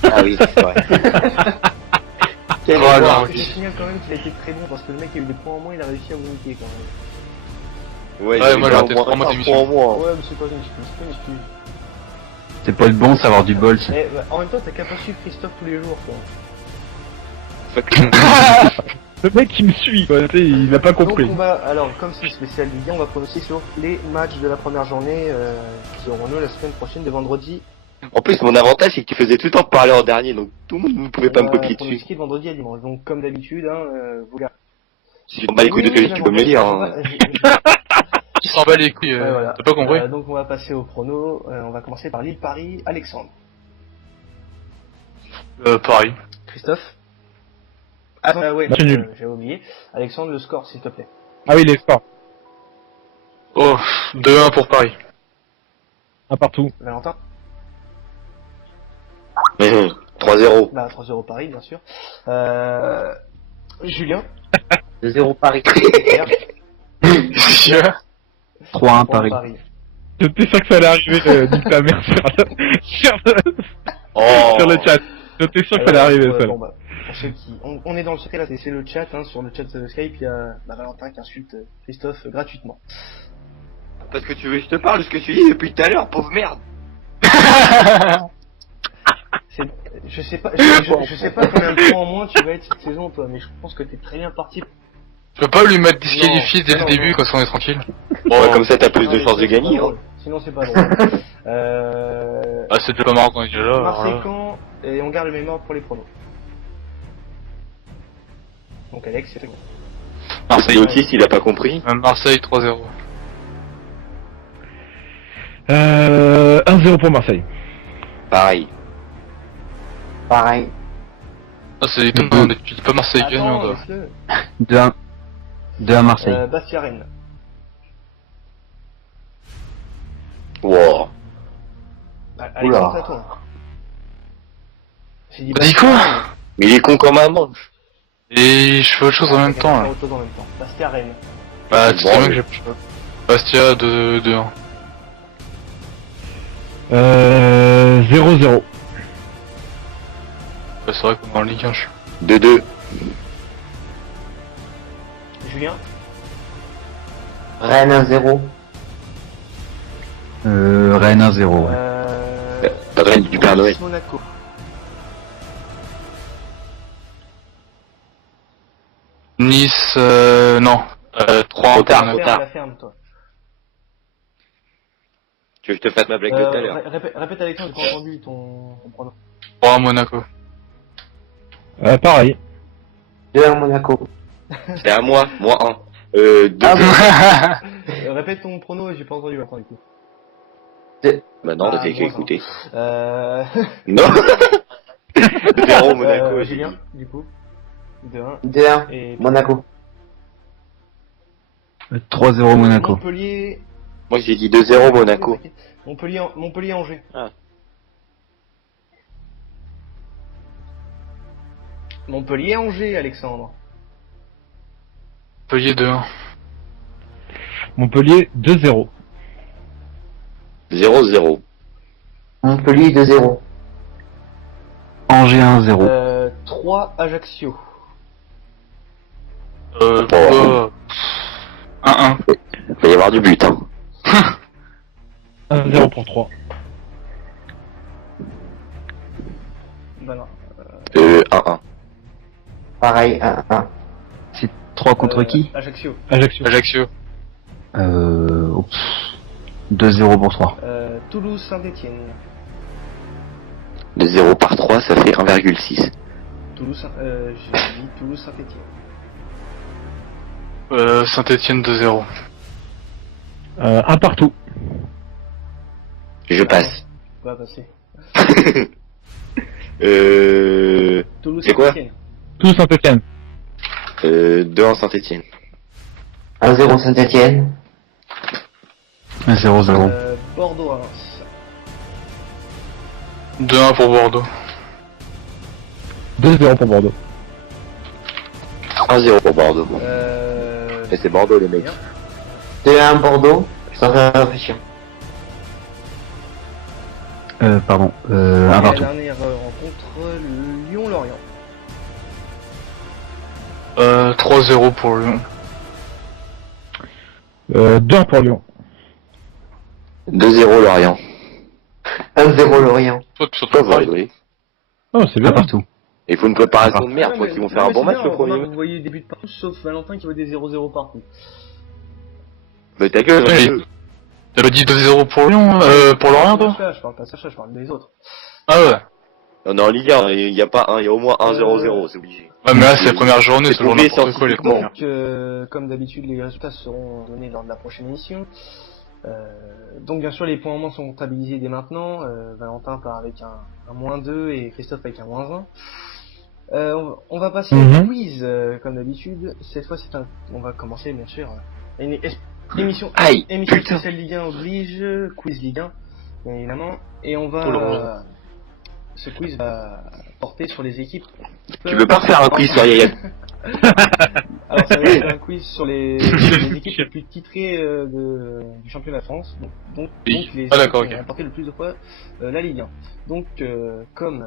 Ah oui, c'est vrai. Quel Oh, erreur. Je signale quand même qu'il a été très bon parce que le mec a eu des points en moins, il a réussi à vous niquer quand même. Ouais, Ouais, moi, j'ai raté 3 mois d'émission. Ouais, mais c'est pas une excuse, c'est pas une excuse. C'est pas le bon, ça avoir du bol. ça. Eh, bah, en même temps, t'as qu'à pas suivre Christophe tous les jours, quoi. Le mec qui me suit, quoi, tu sais, il a pas compris. Donc on va, alors comme c'est spécial Ligue 1, on va prononcer sur les matchs de la première journée qui auront lieu la semaine prochaine de vendredi. En plus, mon avantage, c'est que tu faisais tout le temps parler en dernier, donc tout le monde ne pouvait pas me copier dessus. Pronostiquer de vendredi à dimanche. Donc comme d'habitude, hein, vous la... Si je m'en bats les couilles de Félix, tu peux me le dire. Hein. Tu s'en bats les couilles, Ouais, voilà. t'as pas compris? Donc on va passer au prono. On va commencer par Lille-Paris. Alexandre. Paris. Christophe. Ah ouais, Match nul. j'avais oublié. Alexandre, le score s'il te plaît. Ah oui, les scores. Oh, 2-1 pour Paris. Un partout. Valentin. 3-0. Bah 3-0 Paris bien sûr. Julien. 2-0 Paris. Pierre. 3-1 Paris. Paris. J'étais sûr que ça allait arriver, nique ta mère Oh. sur le chat. J'étais sûr que ça allait arriver, ça. Bon, bah, pour ceux qui... on est dans le secret là, c'est le chat, hein, sur le chat de Skype, il y a Valentin qui insulte Christophe gratuitement. Parce que tu veux que je te parle de ce que tu dis depuis tout à l'heure, pauvre merde. Je sais pas combien de points en moins tu vas être cette saison toi, mais je pense que t'es très bien parti. Tu peux pas lui mettre disqualifié dès Non, le début non. quand on est tranquille? Bon, comme ça, t'as plus de Allez, chances de c'est pas gagner. Hein. drôle. Sinon c'est pas drôle. Ah, c'est déjà pas marrant quand on est déjà là. alors Marseille là. Caen, et on garde le même ordre pour les pronos. Donc Alex, c'est bon. Marseille. Autiste, il a pas compris. Marseille 3-0. 1-0 pour Marseille. Pareil. Pareil. Ah, c'est étonnant, tu dis pas Marseille gagnant, Attends, quoi. laisse-le. 2-1 Marseille. Bastia-Rennes. Wow. Alexandre, c'est à toi. J'ai dit T'as dit quoi? Mais il est con comme un manche. Et je fais autre chose en même temps, là. Autre chose en même temps. Bastia-Rennes. Bah, tu sais Bon, bien que j'ai Bastia 2-1. 0-0. Bah, c'est vrai qu'on est en Ligue 1, je suis. 2-2. Julien. Rennes 1-0. Rennes 1-0. Ouais. Rennes du Père Noël. Monaco. Nice, non. 3 Trop en tard, Monaco. trop tard. La ferme, toi. Tu veux que je te fasse ma blague de tout à l'heure? Répète Alexandre, j'ai pas entendu ton pronom. 3 à Monaco. Pareil. 2-1 Monaco. C'est à moi, moi 1. 2. Répète ton prono, j'ai pas entendu attends du coup. Bah non, Ah, t'as qu'à moi, écouter. Euh... Non. 0 Monaco. j'ai Julien, dit. du coup. 2-1. 2-1 Et Monaco. 3-0 Monaco. Montpellier. Moi j'ai dit 2-0 Monaco. Montpellier-Angers. Ah. Montpellier-Angers, Alexandre. Montpellier 2-1. Montpellier 2-0. 0-0. Montpellier 2-0. Angers 1-0. 3 Ajaccio. 1-1. Il va y avoir du but, hein. 1-0 pour 3. Bah non. 1-1. Pareil 1-1. 3 contre qui? Ajaccio. Ajaccio. 2-0 pour 3. Toulouse-Saint-Etienne. Le 0 par 3, ça fait 1,6. J'ai dit Toulouse-Saint-Etienne. Saint-Etienne 2-0. Un partout. Je passe. Va passer. C'est quoi? Toulouse-Saint-Etienne. Tout Saint-Etienne. 2-1 Saint-Etienne. 1-0 Saint-Etienne. 0-0. Bordeaux à Reims. 2-1 pour Bordeaux. 2-0 pour Bordeaux. 1-0 pour Bordeaux. Et c'est Bordeaux les mecs. Bien. 2-1 Bordeaux. Je suis en train de réfléchir. Pardon. Et Un la partout. dernière rencontre, Lyon-Lorient. 3-0 pour Lyon. 2-1 pour Lyon. 2-0 Lorient. 1-0 Lorient. Pourquoi vous rigolez? Oh, c'est Un bien. partout. Il faut une préparation de merde, Ouais, quoi, mais- qu'ils vont non, faire un mais bon c'est match bien, le premier. Romain, vous voyez des buts partout, sauf Valentin qui voit des 0-0 partout. Mais ta gueule, Ouais. T'as pas dit 2-0 pour Lyon, pour Lorient, toi? Je parle pas de ça, je parle des autres. Ah ouais. On est en Ligue 1, il y a pas un, il y a au moins 1-0-0, c'est obligé. Ouais, mais là, c'est la première journée, C'est c'est toujours prouvé n'importe quoi, les scientifiquement. premières. Donc, comme d'habitude, les résultats seront donnés lors de la prochaine émission. Donc, bien sûr, les points en moins sont comptabilisés dès maintenant. Valentin part avec un -2 et Christophe avec un -1. On va passer au quiz, comme d'habitude. Cette fois, on va commencer, bien sûr. Émission Aïe, émission putain. spéciale Ligue 1 oblige, quiz Ligue 1, bien évidemment. Et on Oh là va... là. Ce quiz va porter sur les équipes. Tu veux pas refaire un quiz sur Yaya? Alors ça va être un quiz sur les équipes les plus titrées du championnat de France. Donc Oui. les Ah, équipes d'accord, qui ont ok. remporté le plus de fois la Ligue 1. Donc comme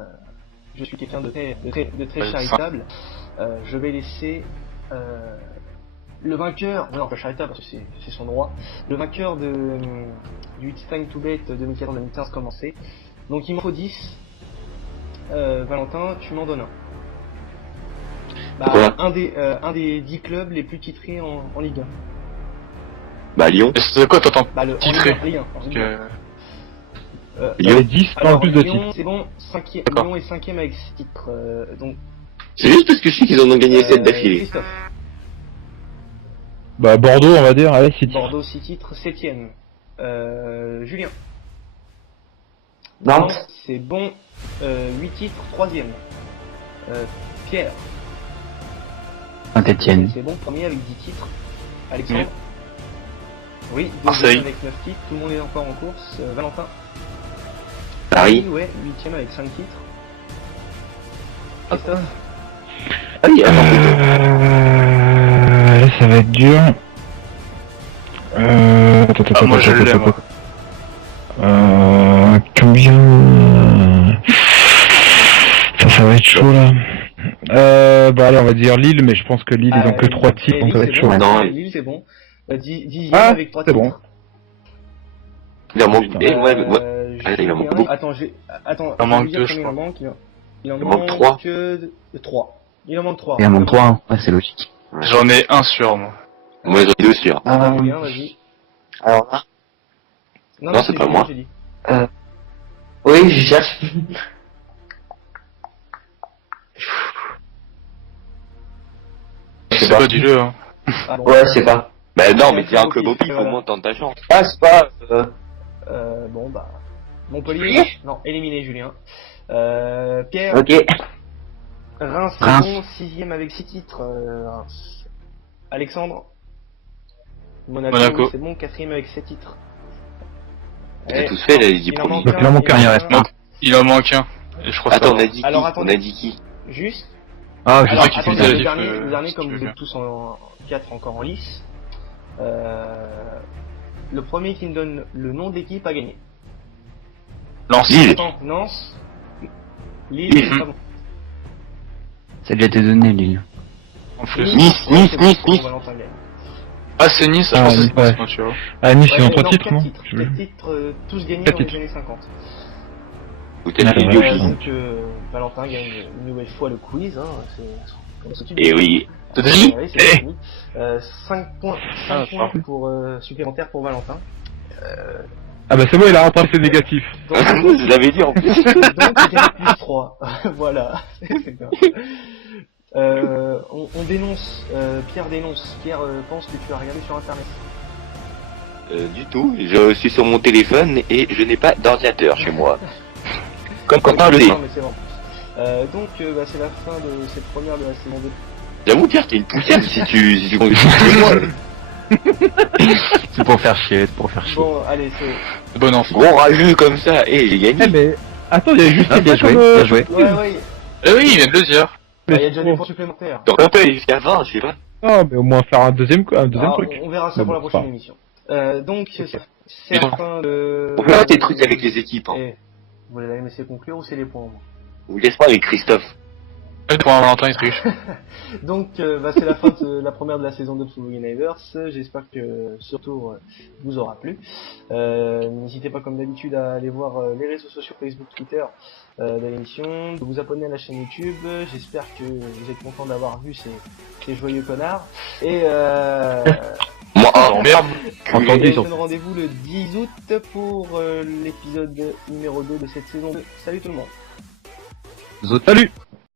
je suis quelqu'un de très Ouais, charitable, je vais laisser le vainqueur, non pas charitable parce que c'est son droit, le vainqueur du It's Time to Bet 2014-2015 commencer. Donc il m'en faut 10. Valentin, tu m'en donnes un. Bah, Voilà. un des 10 clubs les plus titrés en Ligue 1. Bah Lyon. Et c'est quoi, t'entends? Bah, en Titré. Ligue 1, en Ligue 1. Lyon. Les 10 parlent Alors, plus de Lyon, titres. c'est bon, D'accord. Lyon est 5ème avec 6 titres. Donc, C'est juste parce que je sais qu'ils en ont gagné 7 d'affilée. Christophe, Bah, Bordeaux, on va dire, allez, 6 titres. Bordeaux 6 titres, 7ème. Julien, Nantes. c'est bon, 8 titres, 3ème. Pierre, Saint-Etienne. c'est bon, premier avec 10 titres. Alexandre, oui, Marseille. 2ème avec 9 titres, tout le monde est encore en course. Valentin, Paris. ouais, 8ème avec 5 titres. Christophe, Ah oui, attends. Là, ça va être dur. Ah, moi, je l'ai, moi. Combien ça va être chaud là. Bah allez, on va dire Lille, mais je pense que Lille ils ont que 3 titres, donc ça va être chaud. Non. Lille, c'est bon. 10ème Ah, avec 3 c'est titres. bon. Il en manque. Putain. Eh, ouais. Ah, il en manque beaucoup. Attends, Il en manque je vais deux, dire je combien crois. il en manque. Il en Il en manque manque trois. 3. Il en manque 3. Et un manque 3, hein. Ouais, c'est logique. J'en ai un sûr, moi. Moi j'en ai 2 sûrs. Julien, vas-y. Alors là. Non, c'est pas Julien, moi. j'ai dit. Oui, je cherche. C'est pas du jeu, hein. Ah, bon. Ouais, je sais pas. Bah non, mais c'est un Ok, club au pif, au voilà. moins tente ta chance. Ah, c'est pas. Bon, bah. Montpellier. Non, éliminé, Julien. Pierre. Ok. Reims, c'est Reims. bon. 6ème avec 6 titres. Reims. Alexandre. Monaco, Monaco. c'est bon. 4ème avec 7 titres. T'as tous fait les 10 Il en premiers. manque Donc, il en manque un, il en reste un. Il en manque un. Et je crois que Attends, on ça a dit qui? Alors, On attendez. a dit qui? Juste. Ah, je Alors, sais qu'il qu'il fait fait attendez, des ça. le dernier, si comme tu vous veux êtes tous en 4 encore en lice, le premier qui me donne le nom d'équipe a gagné. Lance. Lille. Attends, Nance, Lille, c'est pas bon. Ça a déjà été donné, Lille. En plus. Nice, Ouais, Nice, c'est bon, Nice, c'est bon, Nice. Valentin gagne. Ah, c'est Nice, je Ah, pense que c'est ouais. Nice, moi, tu vois. Ah, Nice ils ont Ouais, 3 non, titres, 4 non titres, 4 titres tous gagnés 4 dans les titres. années 50. Ou t'as Ah, fait ouais. Yoshi. Donc Valentin gagne une nouvelle fois le quiz, hein, c'est comme ça. Et oui. T'as dit? Oui, c'est fini. 5 points, Ah, 5 points parfait. pour supplémentaires pour Valentin. Ah bah c'est bon, il a rattrapé ses négatifs. Donc, Je l'avais dit en plus. donc il gagne plus 3. Voilà. C'est bien. On dénonce, Pierre dénonce. Pierre pense que tu as regardé sur internet. Du tout. Je suis sur mon téléphone et je n'ai pas d'ordinateur chez moi. Comme Quentin le dit. Non, mais c'est bon. Donc bah, c'est la fin de cette première de la saison 2. J'avoue, Pierre, t'es une poussière si tu comptes que moi. C'est pour faire chier, c'est pour faire chier. Bon, allez, c'est... Bon enfant. Gros rageux comme ça. Et j'ai Eh gagné. mais, attends, il y a juste Ah, bien joué, bien joué. Ouais, ouais. Eh oui, il vient de le dire. Il y a déjà des points supplémentaires. Donc on peut aller jusqu'à 20, je sais pas. Non, mais au moins faire un deuxième Alors, truc. on verra ça Mais pour la bon, prochaine enfin. émission. Donc, c'est la fin de... On peut faire des trucs avec les équipes, hein. Eh, vous voulez la laisser conclure ou c'est les points, moi Ou laisse-moi avec Christophe. Pour un Valentin, il triche. Donc, c'est la fin de la première de la saison 2 de Football Universe. J'espère que ce retour vous aura plu. N'hésitez pas, comme d'habitude, à aller voir les réseaux sociaux Facebook, Twitter de l'émission, de vous abonner à la chaîne YouTube. J'espère que vous êtes contents d'avoir vu ces joyeux connards. Et Moi, Merde. Entendu, je vous surtout. donne rendez-vous le 10 août pour l'épisode numéro 2 de cette saison 2. Salut tout le monde. Salut!